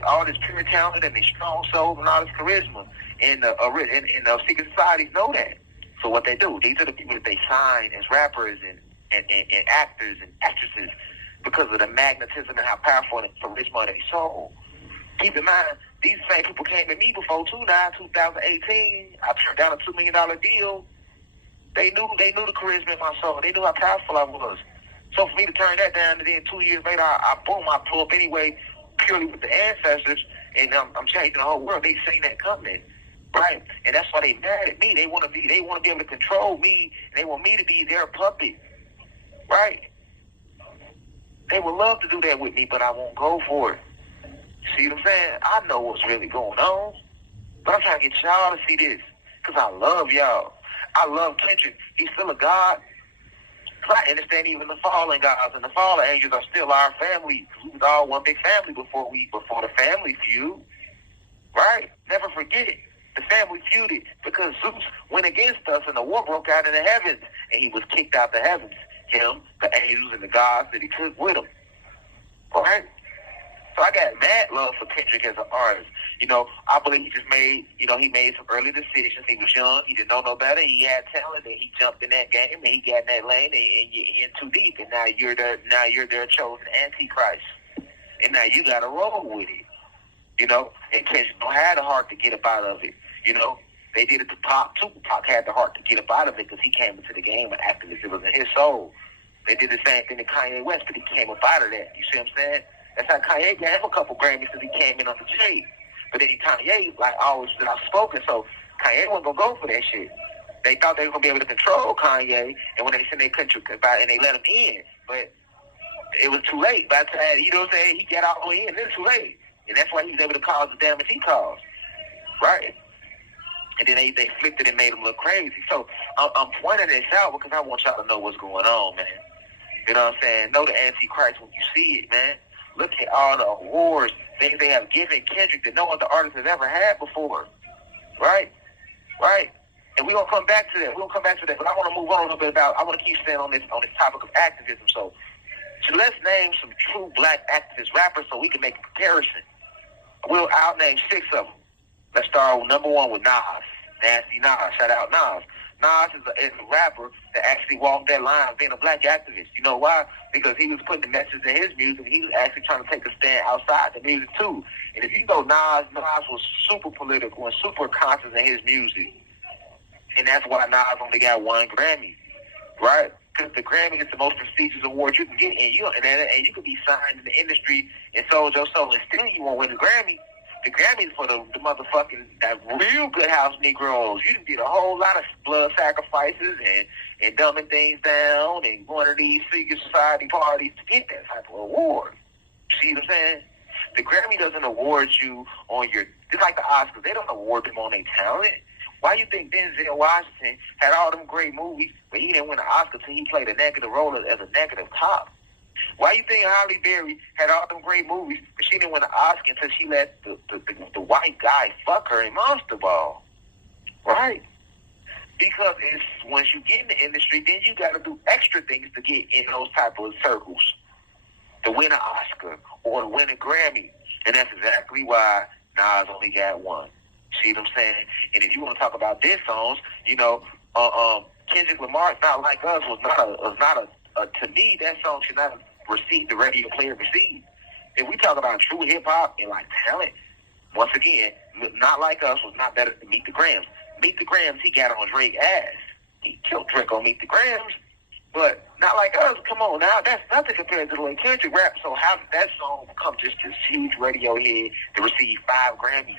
all this pure talent and these strong souls and all this charisma. And the secret societies know that. So what they do, these are the people that they sign as rappers and actors and actresses because of the magnetism and how powerful and charisma they soul. Keep in mind, these same people came to me before 2018. I turned down a $2 million deal. They knew the charisma in my soul. They knew how powerful I was. So for me to turn that down, and then 2 years later, I blew up anyway, purely with the ancestors, and I'm changing the whole world. They seen that coming, right? And that's why they mad at me. They want to be able to control me. And they want me to be their puppet, right? They would love to do that with me, but I won't go for it. See what I'm saying? I know what's really going on, but I'm trying to get y'all to see this because I love y'all. I love Kendrick. He's still a God. I understand even the fallen gods and the fallen angels are still our family. We was all one big family before the family feud, right? Never forget it. The family feuded because Zeus went against us and the war broke out in the heavens, and he was kicked out the heavens. Him, the angels, and the gods that he took with him, right? So I got mad love for Kendrick as an artist. I believe he just made, he made some early decisions. He was young. He didn't know no better. He had talent, and he jumped in that game, and he got in that lane, and you're in too deep, and now you're their chosen antichrist, and now you got to roll with it, And Kendrick don't have the heart to get up out of it, They did it to Pac, too. Pac had the heart to get up out of it because he came into the game with activism. It was in his soul. They did the same thing to Kanye West, but he came up out of that. You see what I'm saying? That's how Kanye gave him a couple Grammys since he came in on the shade. But then Kanye, always been outspoken, so Kanye wasn't going to go for that shit. They thought they were going to be able to control Kanye, and when they sent their country, and they let him in. But it was too late. By the time, you know what I'm saying, he got all the way in, then it's too late. And that's why he was able to cause the damage he caused. Right? And then they flipped it and made him look crazy. So I'm pointing this out because I want y'all to know what's going on, man. You know what I'm saying? Know the Antichrist when you see it, man. Look at all the awards, things they have given Kendrick that no other artist has ever had before. Right? Right? And we're going to come back to that. But I want to move on a little bit I want to keep staying on this topic of activism. So let's name some true black activist rappers so we can make a comparison. I'll name 6 of them. Let's start with number 1 with Nas. Nasty Nas. Shout out Nas. Nas is a rapper that actually walked that line of being a black activist. You know why? Because he was putting the message in his music. He was actually trying to take a stand outside the music, too. And if you know Nas was super political and super conscious in his music. And that's why Nas only got 1 Grammy, right? Because the Grammy is the most prestigious award you can get. And you can be signed in the industry and sold your soul, and still you won't win the Grammy. The Grammys for the motherfucking that real good house Negroes. You did a whole lot of blood sacrifices and dumbing things down and going to these secret society parties to get that type of award. See what I'm saying? The Grammy doesn't award you on your, just like the Oscars, they don't award them on their talent. Why you think Denzel Washington had all them great movies, but he didn't win an Oscar till he played a negative role as a negative cop? Why you think Halle Berry had all them great movies, but she didn't win an Oscar until she let the white guy fuck her in Monster Ball? Right? Because it's once you get in the industry, then you got to do extra things to get in those type of circles. To win an Oscar or to win a Grammy. And that's exactly why Nas only got 1. See what I'm saying? And if you want to talk about diss songs, Kendrick Lamar, Not Like Us, was not a to me, that song should not receive the radio play it received. If we talk about true hip hop and like talent, once again, Not Like Us was not better than Meet the Grams. Meet the Grams, he got on Drake's ass. He killed Drake on Meet the Grams. But Not Like Us, come on now, that's nothing compared to the way Kendrick rap. So how did that song become just this huge radio hit to receive 5 Grammys?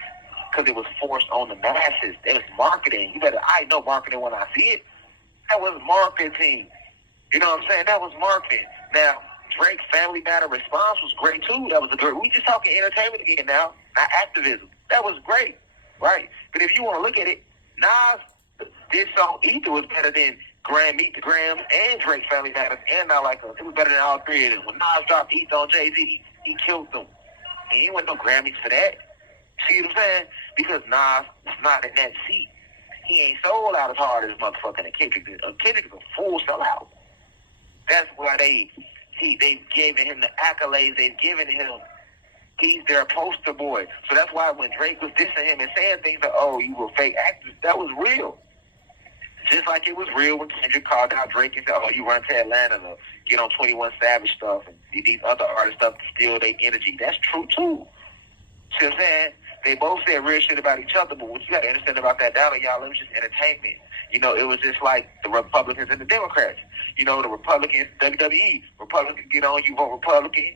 Because it was forced on the masses. It was marketing. I know marketing when I see it. That was marketing. You know what I'm saying? That was marketing. Now, Drake's Family Matter response was great too. That was a great. We just talking entertainment again now, not activism. That was great, right? But if you want to look at it, Nas, this song Ether was better than Meet the Graham and Drake Family Matters, and Not Like Us. It was better than all three of them. When Nas dropped Heat on Jay-Z, he killed them. He ain't win no Grammys for that. See what I'm saying? Because Nas was not in that seat. He ain't sold out as hard as motherfucking Kendrick did. Kendrick is a full sellout. That's why they've given him the accolades they've given him. He's their poster boy. So that's why when Drake was dissing him and saying things like, oh, you were fake actors, that was real. Just like it was real when Kendrick called out Drake and said, oh, you run to Atlanta to get on 21 Savage stuff and these other artist stuff to steal their energy. That's true, too. See what I'm saying? They both said real shit about each other, but what you got to understand about that dollar, y'all, it was just entertainment. You know, it was just like the Republicans and the Democrats. You know, the Republicans, WWE, Republicans get on, you vote Republican.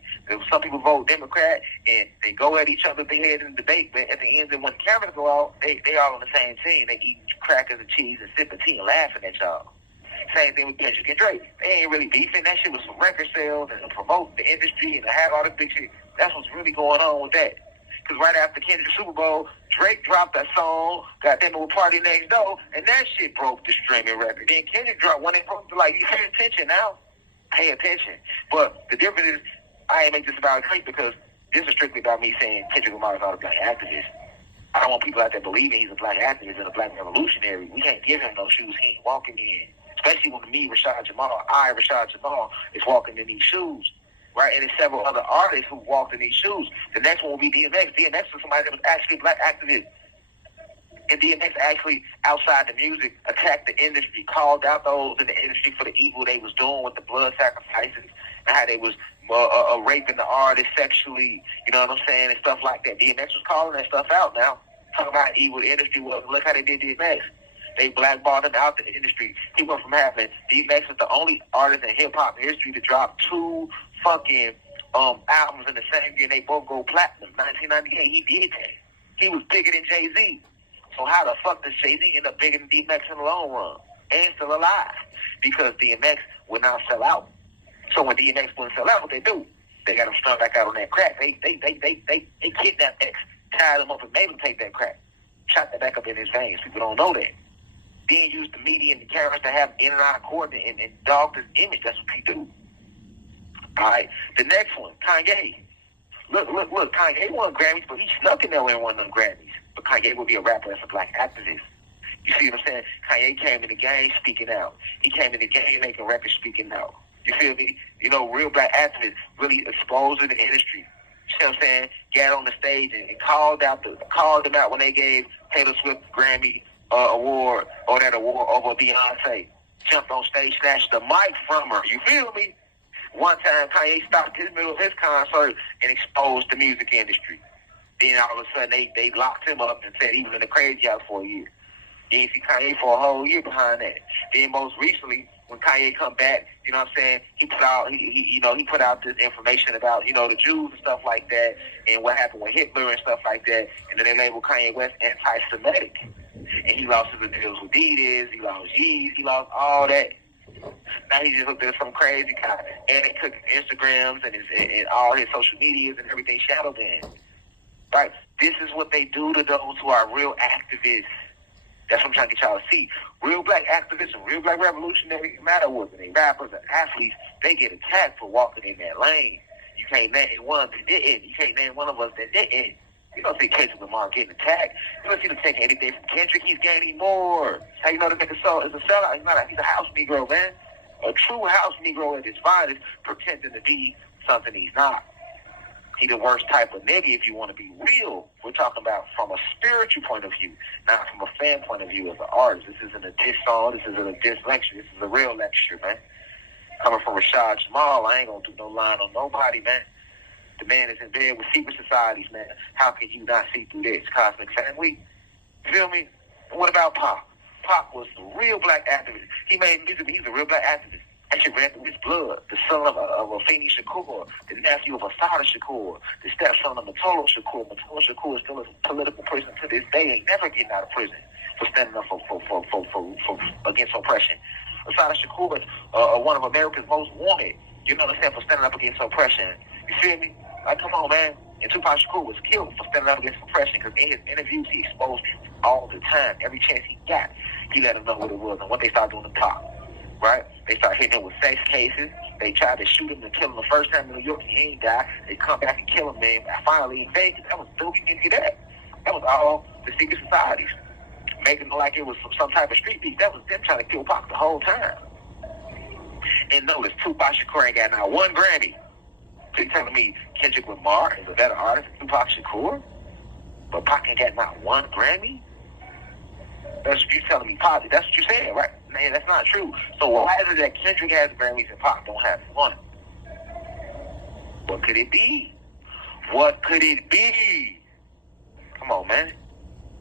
Some people vote Democrat, and they go at each other, they head in the debate, but at the end, when the cameras go out, they all on the same team. They eat crackers and cheese and sipping tea and laughing at y'all. Same thing with Kendrick and Drake. They ain't really beefing. That shit was for record sales and to promote the industry and to have all this big shit. That's what's really going on with that. Because right after Kendrick's Super Bowl, Drake dropped that song, got them with Party Next Door, and that shit broke the streaming record. Then Kendrick dropped one and broke the, like, you pay attention now. Pay attention. But the difference is, I ain't make this about Drake because this is strictly about me saying Kendrick Lamar is not a black activist. I don't want people out there believing he's a black activist and a black revolutionary. We can't give him those shoes he ain't walking in. Especially when Rashad Jamal, Rashad Jamal, is walking in these shoes. Right, and there's several other artists who walked in these shoes. The next one will be DMX. DMX was somebody that was actually a black activist. And DMX actually, outside the music, attacked the industry, called out those in the industry for the evil they was doing with the blood sacrifices and how they was raping the artist sexually, you know what I'm saying, and stuff like that. DMX was calling that stuff out now. Talking about how evil the industry was. Look how they did DMX. They blackballed him out the industry. He went from having, DMX is the only artist in hip-hop history to drop 2 fucking albums in the same year. They both go platinum. 1998, he did that. He was bigger than Jay-Z. So how the fuck does Jay-Z end up bigger than DMX in the long run? And still alive. Because DMX would not sell out. So when DMX wouldn't sell out, what they do? They got him strung back out on that crack. They kidnapped X, tied him up and made him take that crack. Shot that back up in his veins. People don't know that. Then used the media and the cameras to have in and out court and dog his image. That's what they do. All right, the next one, Kanye. Look, Kanye won Grammys, but he snuck in there and won them Grammys. But Kanye would be a rapper as a black activist. You see what I'm saying? Kanye came in the game speaking out. He came in the game making records speaking out. You feel me? You know, real black activists really exposing the industry. You see what I'm saying? Got on the stage and called them out when they gave Taylor Swift the Grammy award or that award over Beyonce. Jumped on stage, snatched the mic from her. You feel me? One time, Kanye stopped in the middle of his concert and exposed the music industry. Then all of a sudden, they locked him up and said he was in the crazy house for a year. You didn't see Kanye for a whole year behind that. Then most recently, when Kanye come back, you know what I'm saying, he put out this information about, you know, the Jews and stuff like that and what happened with Hitler and stuff like that. And then they labeled Kanye West anti-Semitic. And he lost his deals with Adidas, he lost Yeezys, he lost all that. Now he just looked at some crazy guy. And they took his Instagrams and all his social medias and everything shadow banned. Right? This is what they do to those who are real activists. That's what I'm trying to get y'all to see. Real black activists and real black revolutionary, no matter what, they rappers and athletes, they get attacked for walking in that lane. You can't name one that didn't. You can't name one of us that didn't. You don't see Kendrick Lamar getting attacked. You don't see him taking anything from Kendrick. He's gaining more. How you know the nigga is a sellout? He's a house Negro, man. A true house Negro at his finest, pretending to be something he's not. He the worst type of nigga if you want to be real. We're talking about from a spiritual point of view, not from a fan point of view as an artist. This isn't a diss song. This isn't a diss lecture. This is a real lecture, man. Coming from Rashad Jamal, I ain't going to do no line on nobody, man. The man is in bed with secret societies, man. How can you not see through this? Cosmic Family. You feel me? And what about Pop? Pop was a real black activist. He made music, but he's a real black activist. That shit ran through his blood. The son of Afeni Shakur, the nephew of Asada Shakur, the stepson of Matolo Shakur. Matolo Shakur is still a political prisoner to this day. Ain't never getting out of prison for standing up for against oppression. Asada Shakur is one of America's most wanted. You know what I'm saying? For standing up against oppression. You feel me? Like, come on, man. And Tupac Shakur was killed for standing up against oppression because in his interviews, he exposed truth all the time. Every chance he got, he let them know what it was and what they started doing to Pop. right? They start hitting him with sex cases. They tried to shoot him and kill him the first time in New York, and he ain't died. They come back and kill him, man. Finally in Vegas. That was still, we didn't do that. That was all the secret societies. Making it like it was some type of street beef. That was them trying to kill Pac the whole time. And notice, Tupac Shakur ain't got not one Grammy. So you telling me Kendrick Lamar is a better artist than Tupac Shakur? But Pac ain't got not one Grammy? That's what you telling me, Pac. That's what you're saying, right? Man, that's not true. So why is it that Kendrick has Grammys and Pac don't have one? What could it be? What could it be? Come on, man.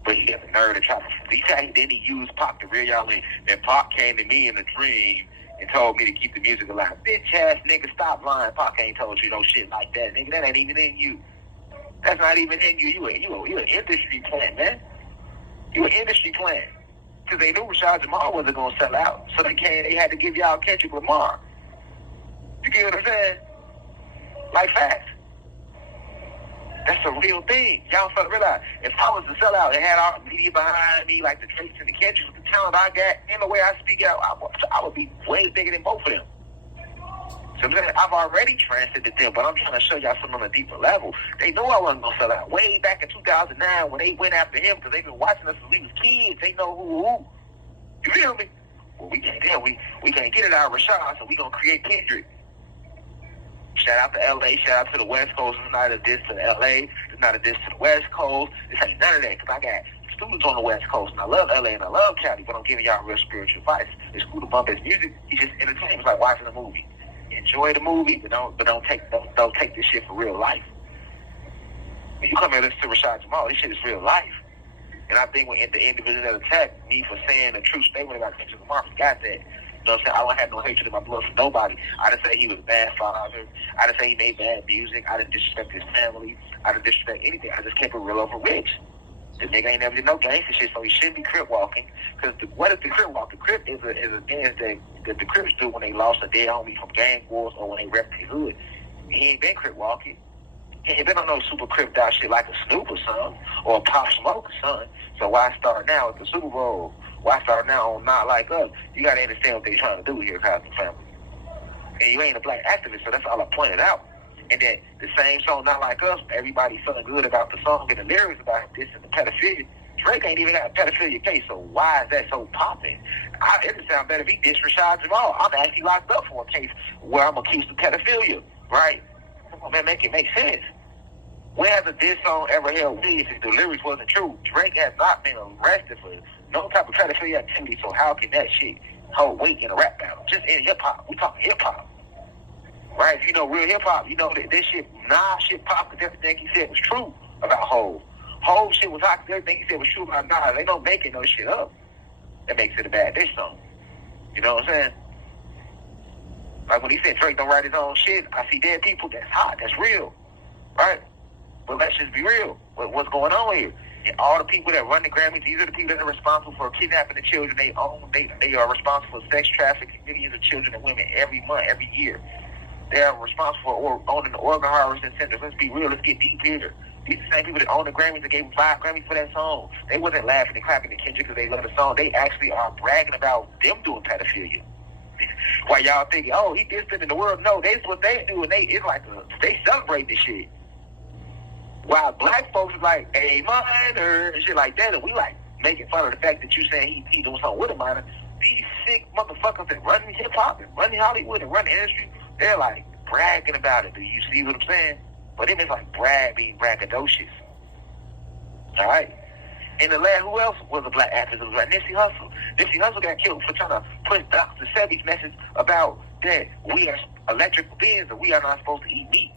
But he has the nerve to try to... Then he used Pac to reel y'all in. Then Pac came to me in a dream and told me to keep the music alive. Bitch ass nigga, stop lying. Pac ain't told you no shit like that, nigga. That ain't even in you. That's not even in you. You an industry plant, man. You an industry plant. Because they knew Rashad Jamal wasn't going to sell out. So they had to give y'all Kendrick Lamar. You get what I'm saying? Like facts. That's a real thing. Y'all fucking realize. If I was to sell out and had all the media behind me, like the Drakes and the Kendricks, with the talent I got, and the way I speak out, I would be way bigger than both of them. So I'm saying, I've already transcended them, but I'm trying to show y'all something on a deeper level. They knew I wasn't going to sell out. Way back in 2009 when they went after him, because they've been watching us since we was kids. They know who. You feel me? Well, we can't get it out of Rashad, so we going to create Kendrick. Shout out to LA, shout out to the West Coast. It's not a diss to LA. It's not a diss to the West Coast. This ain't none of that, because I got students on the West Coast, and I love LA and I love Cali, but I'm giving y'all real spiritual advice. It's cool to bump his music. He just entertains. It's like watching a movie. Enjoy the movie, but don't take this shit for real life. When you come here and listen to Rashad Jamal, this shit is real life. And I think when the individuals that attacked me for saying the true statement about Kendrick Lamar forgot that. You know what I'm saying? I don't have no hatred in my blood for nobody. I didn't say he was a bad father. I didn't say he made bad music. I didn't disrespect his family. I didn't disrespect anything. I just kept it real over Rich. The nigga ain't never did no gangster shit, so he shouldn't be crip walking. Because what is the crip walk? The crip is a dance that the crips do when they lost a dead homie from gang wars or when they rep their hood. He ain't been crip walking. He ain't been on no super cripped out shit like a Snoop or something, or a Pop Smoke or something. So why start now at the Super Bowl? Why start now on Not Like Us? You got to understand what they trying to do here, Cosby family. And you ain't a black activist, so that's all I pointed out. And then the same song, Not Like Us, everybody feeling good about the song and the lyrics about this and the pedophilia. Drake ain't even got a pedophilia case, so why is that so popping? It would sound better if he dissed Rashad Jamal. I'm actually locked up for a case where I'm accused of pedophilia, right? Come on, man, make it make sense. When has a diss song ever held weight if the lyrics wasn't true? Drake has not been arrested for no type of pedophilia activity, so how can that shit hold weight in a rap battle? Just in hip-hop. We talking hip-hop. Right? If you know real hip-hop, you know that this shit, Nas shit popped because everything he said was true about Hov. Hov shit was hot because everything he said was true about Nas. They don't make it no shit up. That makes it a bad diss song. You know what I'm saying? Like when he said Drake don't write his own shit, I see dead people, that's hot, that's real. Right? But let's just be real. What's going on here? And all the people that run the Grammys, these are the people that are responsible for kidnapping the children they own. They are responsible for sex trafficking millions of children and women every month, every year. They are responsible for owning the organ harvesting centers. Let's be real. Let's get deep here. These are the same people that own the Grammys that gave him 5 Grammys for that song. They wasn't laughing and clapping at Kendrick because they love the song. They actually are bragging about them doing pedophilia. While y'all thinking, oh, he did something in the world. No, that's what they do, and it's like they celebrate this shit. While black folks is like a minor and shit like that, and we like making fun of the fact that you saying he doing something with a minor. These sick motherfuckers that run hip hop and run Hollywood and run the industry, they're like bragging about it. Do you see what I'm saying? But them is like being braggadocious. All right. And the last, who else was a black activist? It was like Nipsey Hussle. Nipsey Hussle got killed for trying to push Dr. Sebi's message about that we are electrical beings and we are not supposed to eat meat.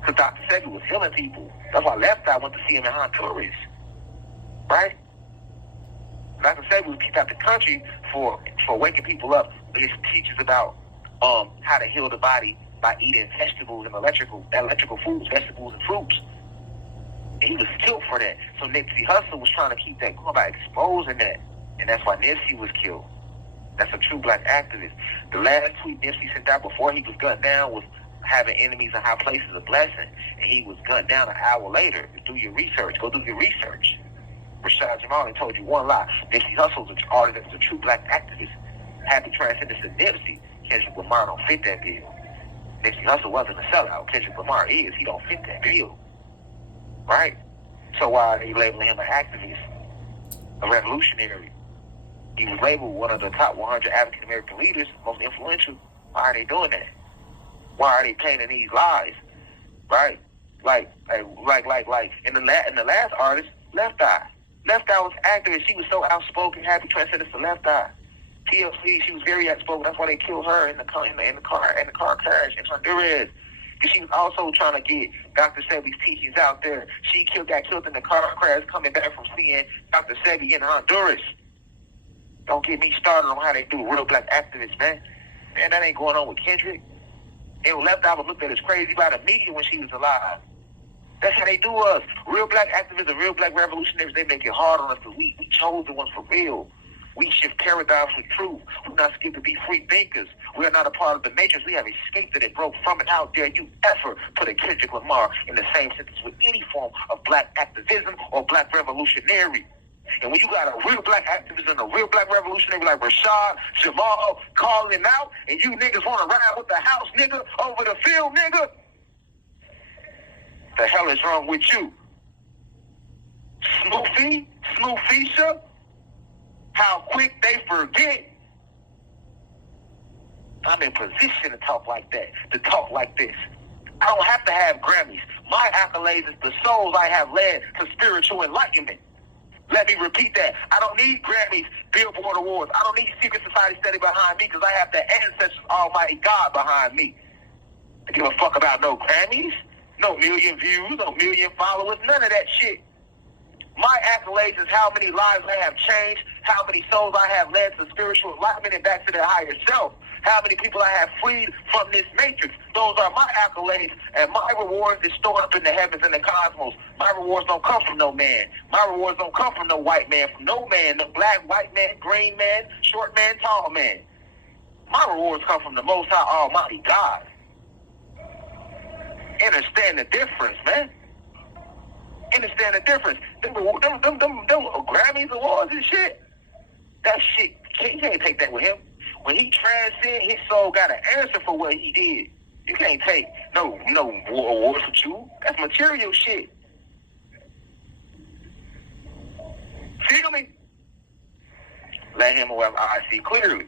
Because Dr. Sebi was healing people. That's why Left Eye went to see him in Honduras. Right? Dr. Sebi was kicked out the country for waking people up. He teaches about how to heal the body by eating vegetables and electrical foods, vegetables and fruits. And he was killed for that. So Nipsey Hussle was trying to keep that going by exposing that. And that's why Nipsey was killed. That's a true black activist. The last tweet Nipsey sent out before he was gunned down was having enemies in high places a blessing. And he was gunned down an hour later. Do your research. Go do your research. Rashad Jamal told you one lie. Nipsey Hussle's an artist that's a true black activist. Happy Transcendence of Nipsey, Kendrick Lamar don't fit that bill. Nipsey Hussle wasn't a sellout. Kendrick Lamar is. He don't fit that bill. Right? So why are they labeling him an activist, a revolutionary? He was labeled one of the top 100 African American leaders, most influential. Why are they doing that? Why are they painting these lies? Right? Like in the last artist, Left Eye. Left Eye was activist. She was so outspoken. Happy Transcendence to Left Eye. TLC, she was very outspoken. That's why they killed her in the car crash in Honduras. Because she was also trying to get Dr. Sebi's teachings out there. She got killed in the car crash coming back from seeing Dr. Sebi in Honduras. Don't get me started on how they do real black activists, man. Man, that ain't going on with Kendrick. It was Left Eye was looked at as crazy by the media when she was alive. That's how they do us. Real black activists and real black revolutionaries, they make it hard on us because we chose the ones for real. We shift paradigms with truth. We're not scared to be free thinkers. We are not a part of the matrix. We have escaped it and broke from it. How dare you ever put a Kendrick Lamar in the same sentence with any form of black activism or black revolutionary? And when you got a real black activist and a real black revolutionary like Rashad Jamal calling out, and you niggas want to ride with the house nigga over the field nigga, the hell is wrong with you? Snoofisha? How quick they forget. I'm in position to talk like that, to talk like this. I don't have to have Grammys. My accolades is the souls I have led to spiritual enlightenment. Let me repeat that. I don't need Grammys, Billboard Awards. I don't need secret society study behind me because I have the ancestors, Almighty God behind me. I give a fuck about no Grammys, no million views, no million followers, none of that shit. My accolades is how many lives I have changed, how many souls I have led to spiritual enlightenment and back to their higher self, how many people I have freed from this matrix. Those are my accolades, and my rewards is stored up in the heavens and the cosmos. My rewards don't come from no man. My rewards don't come from no white man, from no man, no black, white man, green man, short man, tall man. My rewards come from the Most High Almighty God. Understand the difference, man. Understand the difference. Them Grammys, awards and shit. That shit, you can't take that with him. When he transcend, his soul got an answer for what he did. You can't take no awards with you. That's material shit. Feel me? Let him have eyes see clearly.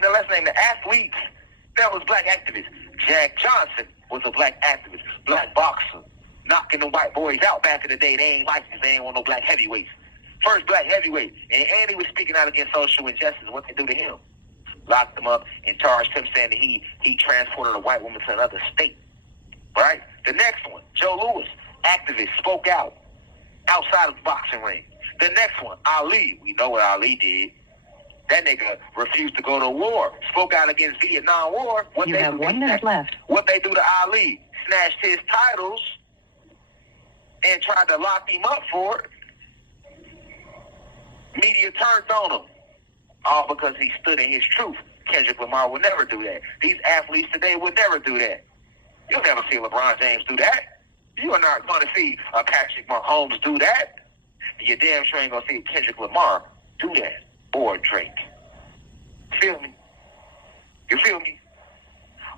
Now let's name the athletes. That was black activists. Jack Johnson was a black activist, black boxer, knocking the white boys out back in the day. They ain't like this. They ain't want no black heavyweights. First black heavyweight. And Andy was speaking out against social injustice. What they do to him? Locked him up and charged him saying that he transported a white woman to another state. Right? The next one, Joe Louis, activist, spoke out outside of the boxing ring. The next one, Ali. We know what Ali did. That nigga refused to go to war. Spoke out against Vietnam War. You have 1 minute left. What they do to Ali? Snatched his titles and tried to lock him up for it. Media turned on him. All because he stood in his truth. Kendrick Lamar would never do that. These athletes today would never do that. You'll never see LeBron James do that. You are not going to see Patrick Mahomes do that. And you damn sure ain't going to see Kendrick Lamar do that. Or Drake. Feel me? You feel me?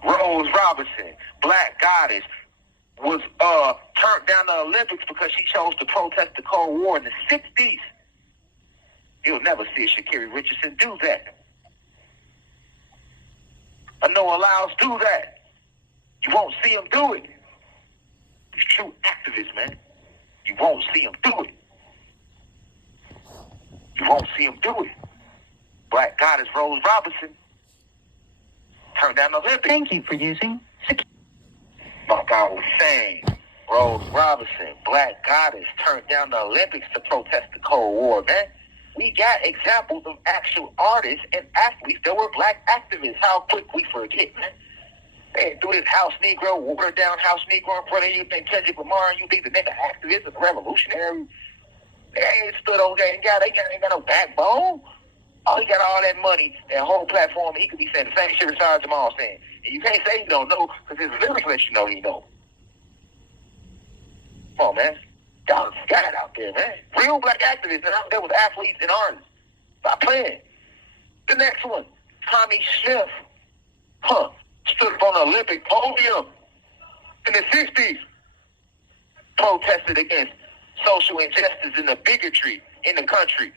Rose Robinson, Black Goddess, was turned down the Olympics because she chose to protest the Cold War in the 60s. You'll never see Sha'Carri Richardson do that. A Noah Lyles do that. You won't see him do it. He's true activist, man. You won't see him do it. You won't see him do it. Black Goddess Rose Robinson turned down the Olympics. Thank you for using security. Like I was saying, Rose Robinson, Black Goddess, turned down the Olympics to protest the Cold War, man. We got examples of actual artists and athletes that were black activists. How quick we forget, man. They do this House Negro, watered down House Negro in front of you, think Kendrick Lamar, and you think the nigga activist and revolutionary. They ain't stood over there. They ain't got no backbone. Oh, he got all that money, that whole platform. He could be saying the same shit Rashad Jamal saying. And you can't say he don't know because his lyrics let you know he know. Come on, man. Y'all got it out there, man. Real black activists and out there with athletes and artists. Stop playing. The next one, Tommy Smith, stood up on an Olympic podium in the 60s, protested against social injustice and the bigotry in the country.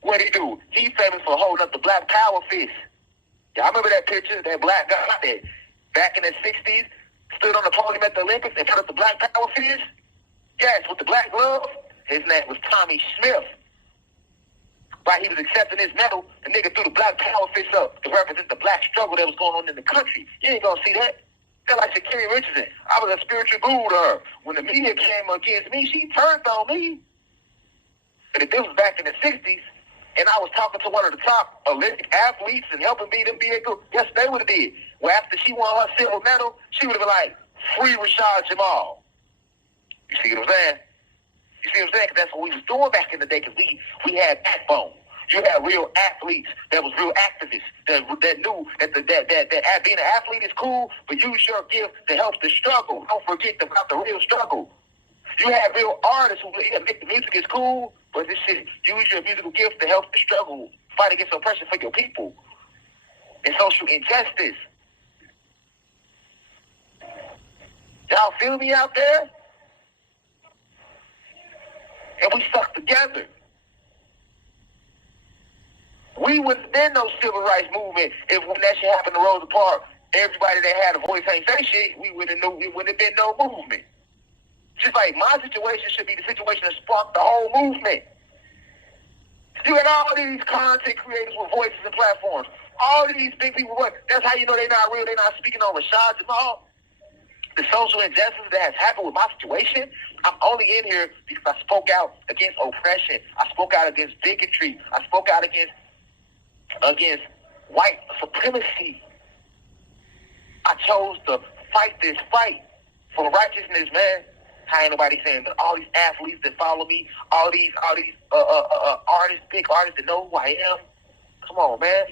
What did he do? He's famous for holding up the Black Power fist. Y'all remember that picture? That black guy that back in the 60s stood on the podium at the Olympics and put up the Black Power fist? Yes, with the black glove. His name was Tommy Smith. Right, he was accepting his medal. The nigga threw the Black Power fist up to represent the black struggle that was going on in the country. You ain't gonna see that. They're like Sha'Carri Richardson. I was a spiritual guru to her. When the media came against me, she turned on me. But if this was back in the 60s, and I was talking to one of the top Olympic athletes and helping me them be able, yes, they would have did. Well, after she won her silver medal, she would have been like, free Rashad Jamal. You see what I'm saying? You see what I'm saying? Because that's what we was doing back in the day, because we had backbone. You had real athletes that was real activists that knew that being an athlete is cool, but use your gift to help the struggle. Don't forget about the real struggle. You have real artists who make the music is cool, but this shit, use your musical gift to help the struggle, fight against oppression for your people and social injustice. Y'all feel me out there? And we stuck together. We wouldn't have been no civil rights movement if when that shit happened to Rosa Parks, everybody that had a voice ain't say shit, we wouldn't have been no movement. Just like my situation should be the situation that sparked the whole movement. You had all these content creators with voices and platforms. All of these big people, that's how you know they're not real. They're not speaking on Rashad Jamal. The social injustice that has happened with my situation, I'm only in here because I spoke out against oppression. I spoke out against bigotry. I spoke out against white supremacy. I chose to fight this fight for righteousness, man. How ain't nobody saying that all these athletes that follow me, all these artists, big artists that know who I am? Come on, man.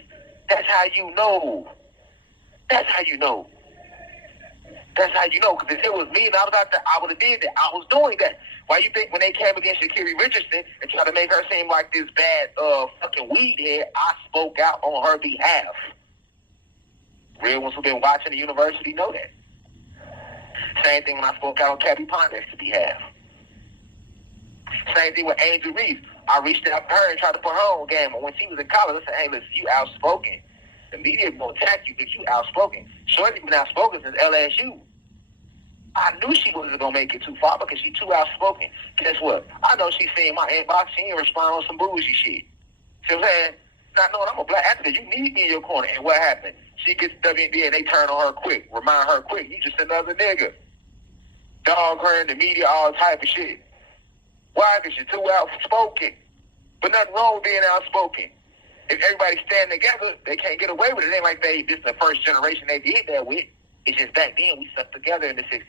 That's how you know. That's how you know. That's how you know. Because if it was me and I was out there, I would have did that. I was doing that. Why you think when they came against Sha'Carri Richardson and tried to make her seem like this bad fucking weed head, I spoke out on her behalf. Real ones who've been watching the university know that. Same thing when I spoke out on Cabby Pondex's behalf. Same thing with Angel Reese. I reached out to her and tried to put her on game. And when she was in college, I said, hey, listen, you outspoken. The media is going to attack you because you outspoken. Shorty's been outspoken since LSU. I knew she wasn't going to make it too far because she's too outspoken. Guess what? I know she's seeing my inbox. She ain't respond on some bougie shit. See what I'm saying? Not knowing I'm a black activist. You need me in your corner. And what happened? She gets WNBA and they turn on her quick. Remind her quick. You just another nigga. Dog her in the media, all type of shit. Why? Because you're too outspoken. But nothing wrong with being outspoken. If everybody stand together, they can't get away with it. It ain't like this the first generation they did that with. It's just back then we stuck together in the 60s.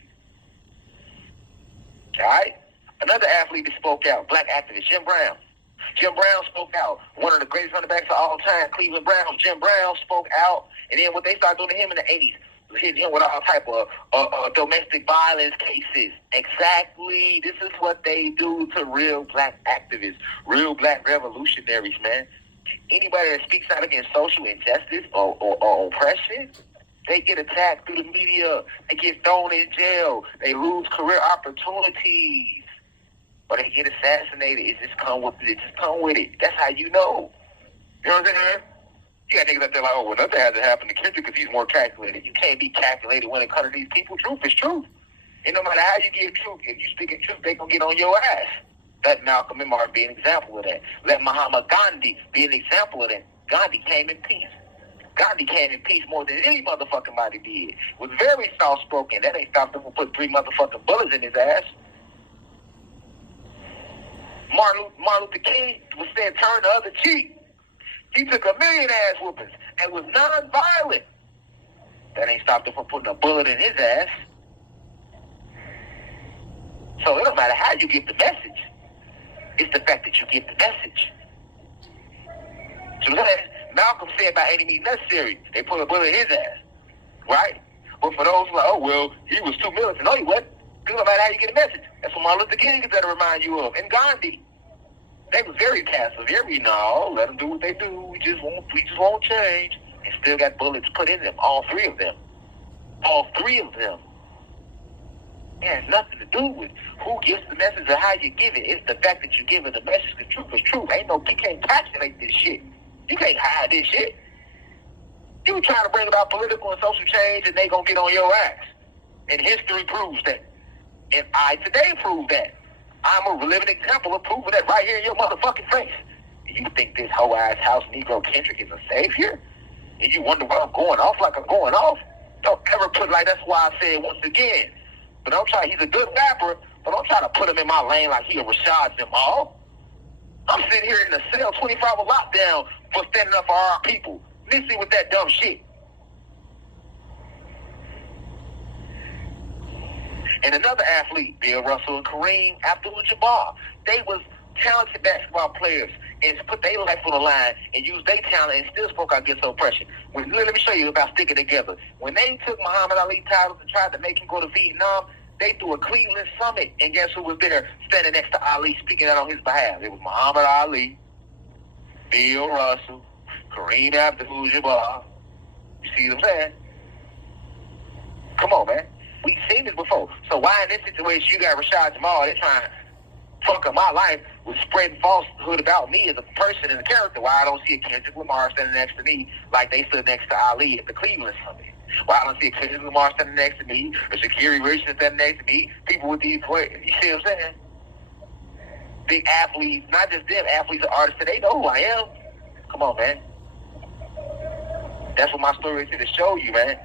All right? Another athlete that spoke out, black activist, Jim Brown. Jim Brown spoke out. One of the greatest running backs of all time, Cleveland Browns. Jim Brown spoke out. And then what they started doing to him in the 80s, hitting him with all type of domestic violence cases. Exactly. This is what they do to real black activists, real black revolutionaries, man. Anybody that speaks out against social injustice or oppression, they get attacked through the media. They get thrown in jail. They lose career opportunities. Or they get assassinated. It just come with it. That's how you know. You know what I'm saying? You got niggas out there like, oh, well, nothing hasn't happened to Kendrick because he's more calculated. You can't be calculated when it comes to these people. Truth is truth. And no matter how you give truth, if you speak in truth, they gonna get on your ass. Let Malcolm and Martin be an example of that. Let Mahatma Gandhi be an example of that. Gandhi came in peace. Gandhi came in peace more than any motherfucking body did. Was very soft-spoken. That ain't stopped him from putting 3 motherfucking bullets in his ass. Martin Luther King was saying turn the other cheek. He took 1,000,000 ass whoopings and was non-violent. That ain't stopped him from putting a bullet in his ass. So it don't matter how you get the message. It's the fact that you get the message. So Malcolm said by any means necessary, they put a bullet in his ass. Right? But for those who are like, oh, well, he was too militant. No, he wasn't. It don't matter how you get a message. That's what Martin Luther King is to remind you of. And Gandhi. They was very passive. No, let them do what they do. We just won't change. and still got bullets put in them. All three of them. All three of them. It has nothing to do with who gives the message or how you give it. It's the fact that you give it the message. The truth is true. You can't calculate this shit. You can't hide this shit. You trying to bring about political and social change, and they gonna get on your ass. And history proves that. And I today prove that. I'm a living example of proving that right here in your motherfucking face. And you think this whole ass house Negro Kendrick is a savior? And you wonder why I'm going off like I'm going off? Don't ever put like, that's why I said once again. But don't try, he's a good rapper, but don't try to put him in my lane like he a Rashad Jamal. I'm sitting here in the cell 24-hour lockdown for standing up for our people. Listen with that dumb shit. And another athlete, Bill Russell and Kareem Abdul-Jabbar, they was talented basketball players and put their life on the line and used their talent and still spoke out against oppression. Let me show you about sticking together. When they took Muhammad Ali titles and tried to make him go to Vietnam, they threw a Cleveland summit, and guess who was there standing next to Ali speaking out on his behalf? It was Muhammad Ali, Bill Russell, Kareem Abdul-Jabbar. You see what I'm saying? Come on, man. We've seen this before. So why in this situation you got Rashad Jamal, they're trying to fuck up my life with spreading falsehood about me as a person and a character? Why I don't see a Kendrick Lamar standing next to me like they stood next to Ali at the Cleveland Summit? Why I don't see a Kendrick Lamar standing next to me, or Sha'Carri Richardson standing next to me, people with these, you see what I'm saying? Big athletes, not just them, athletes and artists, they know who I am. Come on, man. That's what my story is here to show you, man.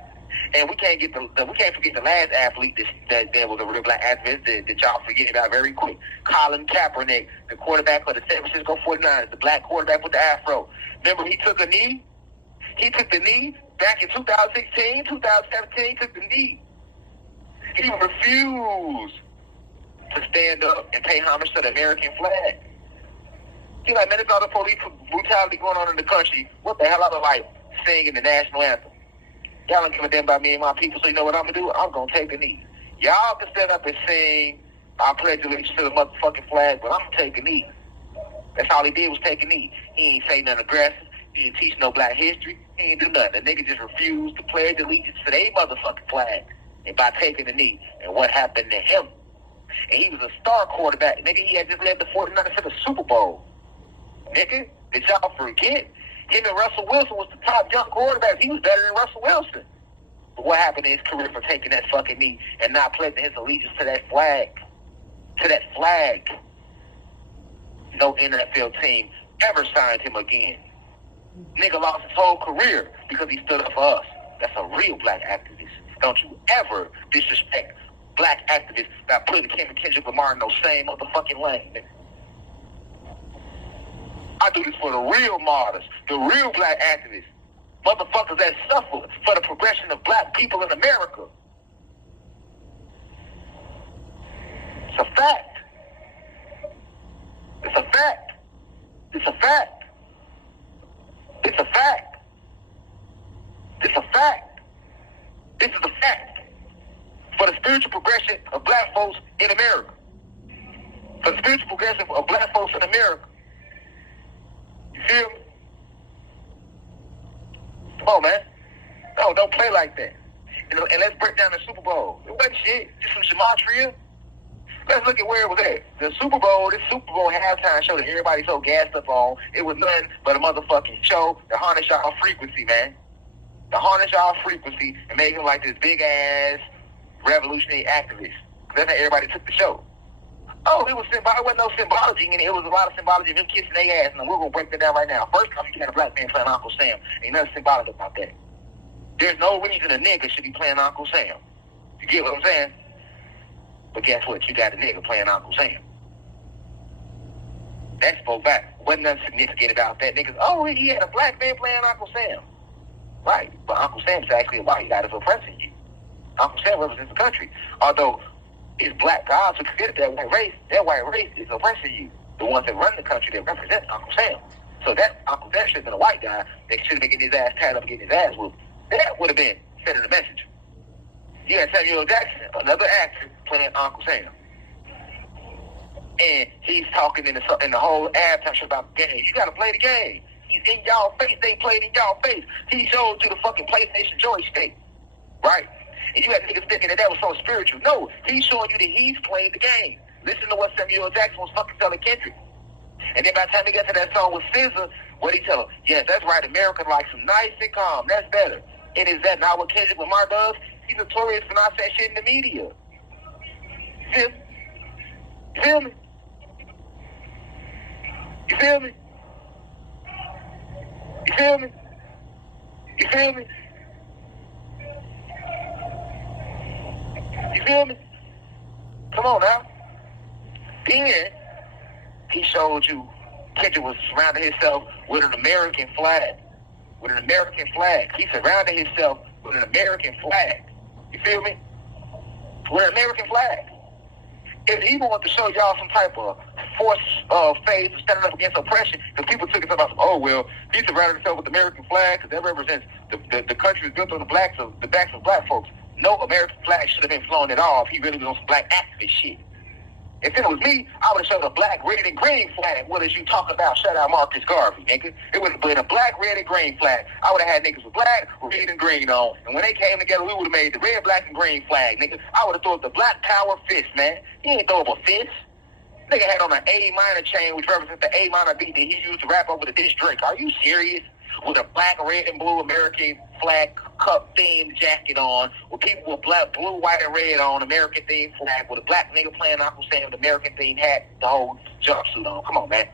And we can't forget the last athlete that was a real black activist that y'all forget about very quick. Colin Kaepernick, the quarterback of the San Francisco 49ers, the black quarterback with the afro. Remember, he took a knee? He took the knee back in 2016, 2017, he took the knee. He refused to stand up and pay homage to the American flag. He's like, man, there's all the police brutality going on in the country. What the hell I look like singing the national anthem? Y'all don't give a damn about me and my people, so you know what I'm going to do? I'm going to take a knee. Y'all can stand up and sing, I pledge allegiance to the motherfucking flag, but I'm going to take a knee. That's all he did was take a knee. He ain't say nothing aggressive. He didn't teach no black history. He ain't do nothing. The nigga just refused to pledge allegiance to their motherfucking flag. And by taking the knee, and what happened to him? And he was a star quarterback. Nigga, he had just led the 49ers to the Super Bowl. Nigga, did y'all forget? Him and Russell Wilson was the top young quarterback. He was better than Russell Wilson. But what happened in his career for taking that fucking knee and not pledging his allegiance to that flag? To that flag. No NFL team ever signed him again. Nigga lost his whole career because he stood up for us. That's a real black activist. Don't you ever disrespect black activists by putting Kendrick Lamar in those same motherfucking lane, nigga. I do this for the real martyrs, the real black activists, motherfuckers that suffer for the progression of black people in America. It's a fact. It's a fact. It's a fact. It's a fact. It's a fact. This is a fact. For the spiritual progression of black folks in America. For the spiritual progression of black folks in America. You feel me? Come on, man. No, don't play like that. And let's break down the Super Bowl. It wasn't shit. Just some gematria. Let's look at where it was at. The Super Bowl, this Super Bowl halftime show that everybody so gassed up on, it was nothing but a motherfucking show to harness y'all frequency, man. To harness y'all frequency and make him like this big-ass revolutionary activist. That's how everybody took the show. Oh, it was symbolic. There wasn't no symbology in it. It was a lot of symbology of him kissing their ass, and we're going to break that down right now. First off, you had a black man playing Uncle Sam. Ain't nothing symbolic about that. There's no reason a nigga should be playing Uncle Sam. You get what I'm saying? But guess what? You got a nigga playing Uncle Sam. That's for fact. Wasn't nothing significant about that. Niggas, oh, he had a black man playing Uncle Sam. Right. But Uncle Sam's actually a white guy that's oppressing you. Uncle Sam represents the country. Although it's black guys who created that white race is oppressing you. The ones that run the country that represent Uncle Sam. So that Uncle Sam should have been a white guy that should have been getting his ass tied up and getting his ass whooped. That would have been sending a message. You had Samuel Jackson, another actor, playing Uncle Sam. And he's talking in the whole halftime show about the game. You got to play the game. He's in y'all face. They played in y'all face. He showed you the fucking PlayStation joystick, right? And you had niggas thinking that was so spiritual. No, he's showing you that he's playing the game. Listen to what Samuel Jackson was fucking telling Kendrick. And then by the time he got to that song with SZA, what he tell him? Yes, that's right. America likes some nice and calm. That's better. And is that not what Kendrick Lamar does? He's notorious for not saying shit in the media. You feel me? You feel me? You feel me? You feel me? You feel me? Come on now. Then he showed you Kendrick was surrounding himself with an American flag. With an American flag. He surrounded himself with an American flag. You feel me? With an American flag. If he wanted to show y'all some type of force phase of standing up against oppression, because people took it about, oh, well, he surrounded himself with the American flag because that represents the country is built on the backs of black folks. No American flag should have been flown at all if he really was on some black activist shit. If it was me, I would have showed a black, red, and green flag. What is you talking about? Shout out Marcus Garvey, nigga. It would have been a black, red, and green flag. I would have had niggas with black, red, and green on. And when they came together, we would have made the red, black, and green flag, nigga. I would have thrown up the black power fist, man. He ain't throw up a fist. Nigga had on an A minor chain, which represents the A minor beat that he used to rap over the diss Drake. Are you serious? With a black, red, and blue American flag cup themed jacket on, with people with black, blue, white, and red on, American themed flag, with a black nigga playing Uncle Sam with American themed hat, the whole jumpsuit on. Come on, man.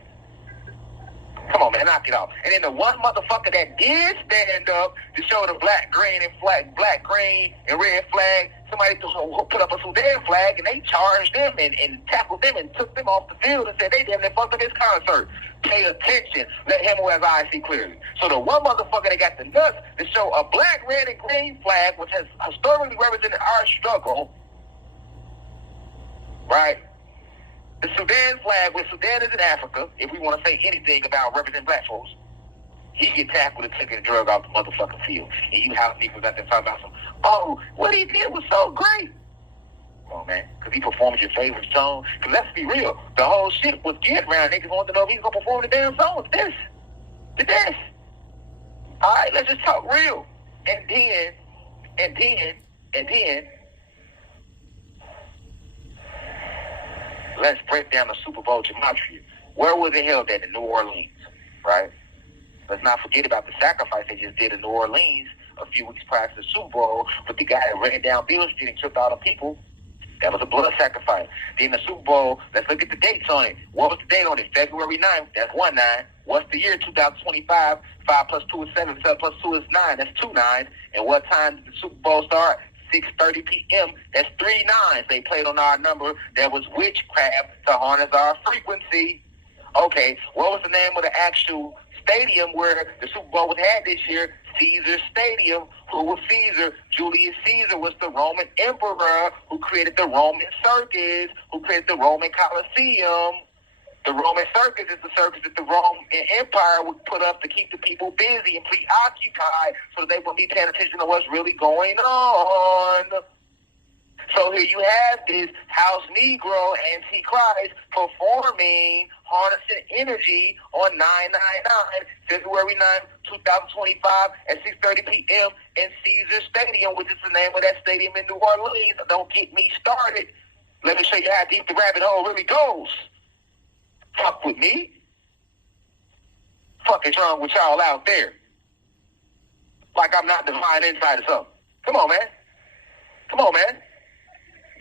Come on, man, knock it off. And then the one motherfucker that did stand up to show the black, green, and black, green, and red flag, somebody put up a Sudan flag, and they charged them and tackled them and took them off the field and said they damn near fucked up his concert. Pay attention. Let him who has eyes see clearly. So the one motherfucker that got the nuts to show a black, red, and green flag, which has historically represented our struggle, right? The Sudan flag, when Sudan is in Africa, if we want to say anything about representing black folks, he get tackled and taking a drug off the motherfucking field. And you have niggas out there talking about some, oh, what he did was so great. Come on, man, because he performed your favorite song. Because let's be real, the whole shit was geared around niggas wanted to know if he's going to perform the damn song. To this. All right, let's just talk real. And then, let's break down the Super Bowl gematria. Where was it held at? In New Orleans, right? Let's not forget about the sacrifice they just did in New Orleans a few weeks prior to the Super Bowl with the guy that ran down Beale Street and killed all the people. That was a blood sacrifice. Then the Super Bowl, let's look at the dates on it. What was the date on it? February 9th. That's 1-9. What's the year? 2025. 5 plus 2 is 7. 7 plus 2 is 9. That's 2 9s. And what time did the Super Bowl start? 6:30 p.m. That's 3 9s. They played on our number. That was witchcraft to harness our frequency. Okay, what was the name of the actual stadium where the Super Bowl was had this year? Caesar Stadium. Who was Caesar? Julius Caesar was the Roman emperor who created the Roman circus, who created the Roman Colosseum. The Roman circus is the circus that the Roman Empire would put up to keep the people busy and preoccupied so that they wouldn't be paying attention to what's really going on. So here you have this house Negro Antichrist performing, harnessing energy on 9/9/9, February 9th, 2025 at 6:30 p.m. in Caesar Stadium, which is the name of that stadium in New Orleans. Don't get me started. Let me show you how deep the rabbit hole really goes. Fuck with me. Fuck is wrong with y'all out there? Like I'm not divine insight or something. Come on, man. Come on, man.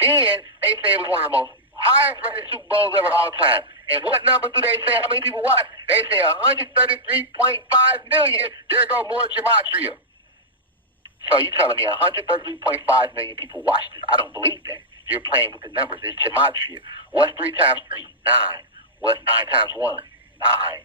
Then they say it was one of the most highest rated Super Bowls ever all time. And what number do they say? How many people watch? They say 133.5 million. There go more gematria. So you telling me 133.5 million people watched this? I don't believe that. You're playing with the numbers. It's gematria. What's 3 times 3? 9. What's 9 times 1? 9.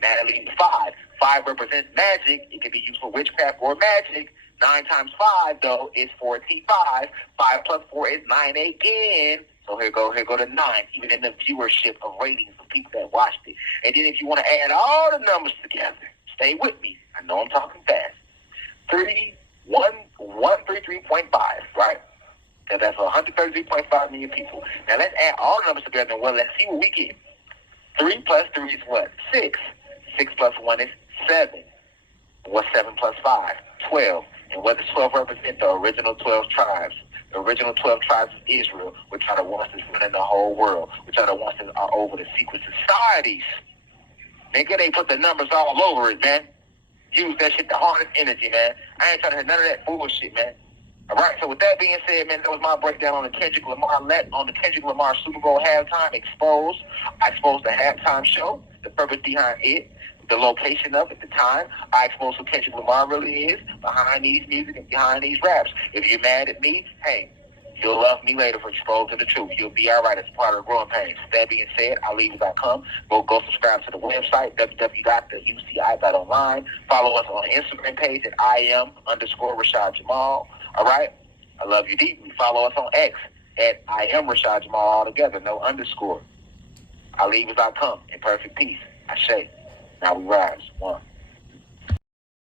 That leaves 5. 5 represents magic. It can be used for witchcraft or magic. 9 times 5, though, is 45. 5 plus 4 is 9 again. So here go to 9, even in the viewership of ratings of people that watched it. And then if you want to add all the numbers together, stay with me. I know I'm talking fast. 133.5, right? Because that's 133.5 million people. Now let's add all the numbers together and let's see what we get. 3 plus 3 is what? 6. 6 plus 1 is 7. What's 7 plus 5? 12. And what does 12 represent? The original 12 tribes. The original 12 tribes of Israel, which are the ones that's running the whole world, which are the ones that are over the secret societies. Nigga, they put the numbers all over it, man. Use that shit to harness energy, man. I ain't trying to hear none of that bullshit, man. All right, so with that being said, man, that was my breakdown on the Kendrick Lamar Super Bowl halftime exposed. I exposed the halftime show, the purpose behind it, the location of it, the time. I exposed who Kendrick Lamar really is behind these music and behind these raps. If you're mad at me, hey, you'll love me later for exposing the truth. You'll be all right as part of the growing pains. That being said, I leave as I come. Go subscribe to the website, www.uci.online. Follow us on the Instagram page at IM_Rashad Jamal. All right? I love you deeply. Follow us on X at IM_Rashad Jamal altogether, no underscore. I leave as I come in perfect peace. I say. Now we rise. 1.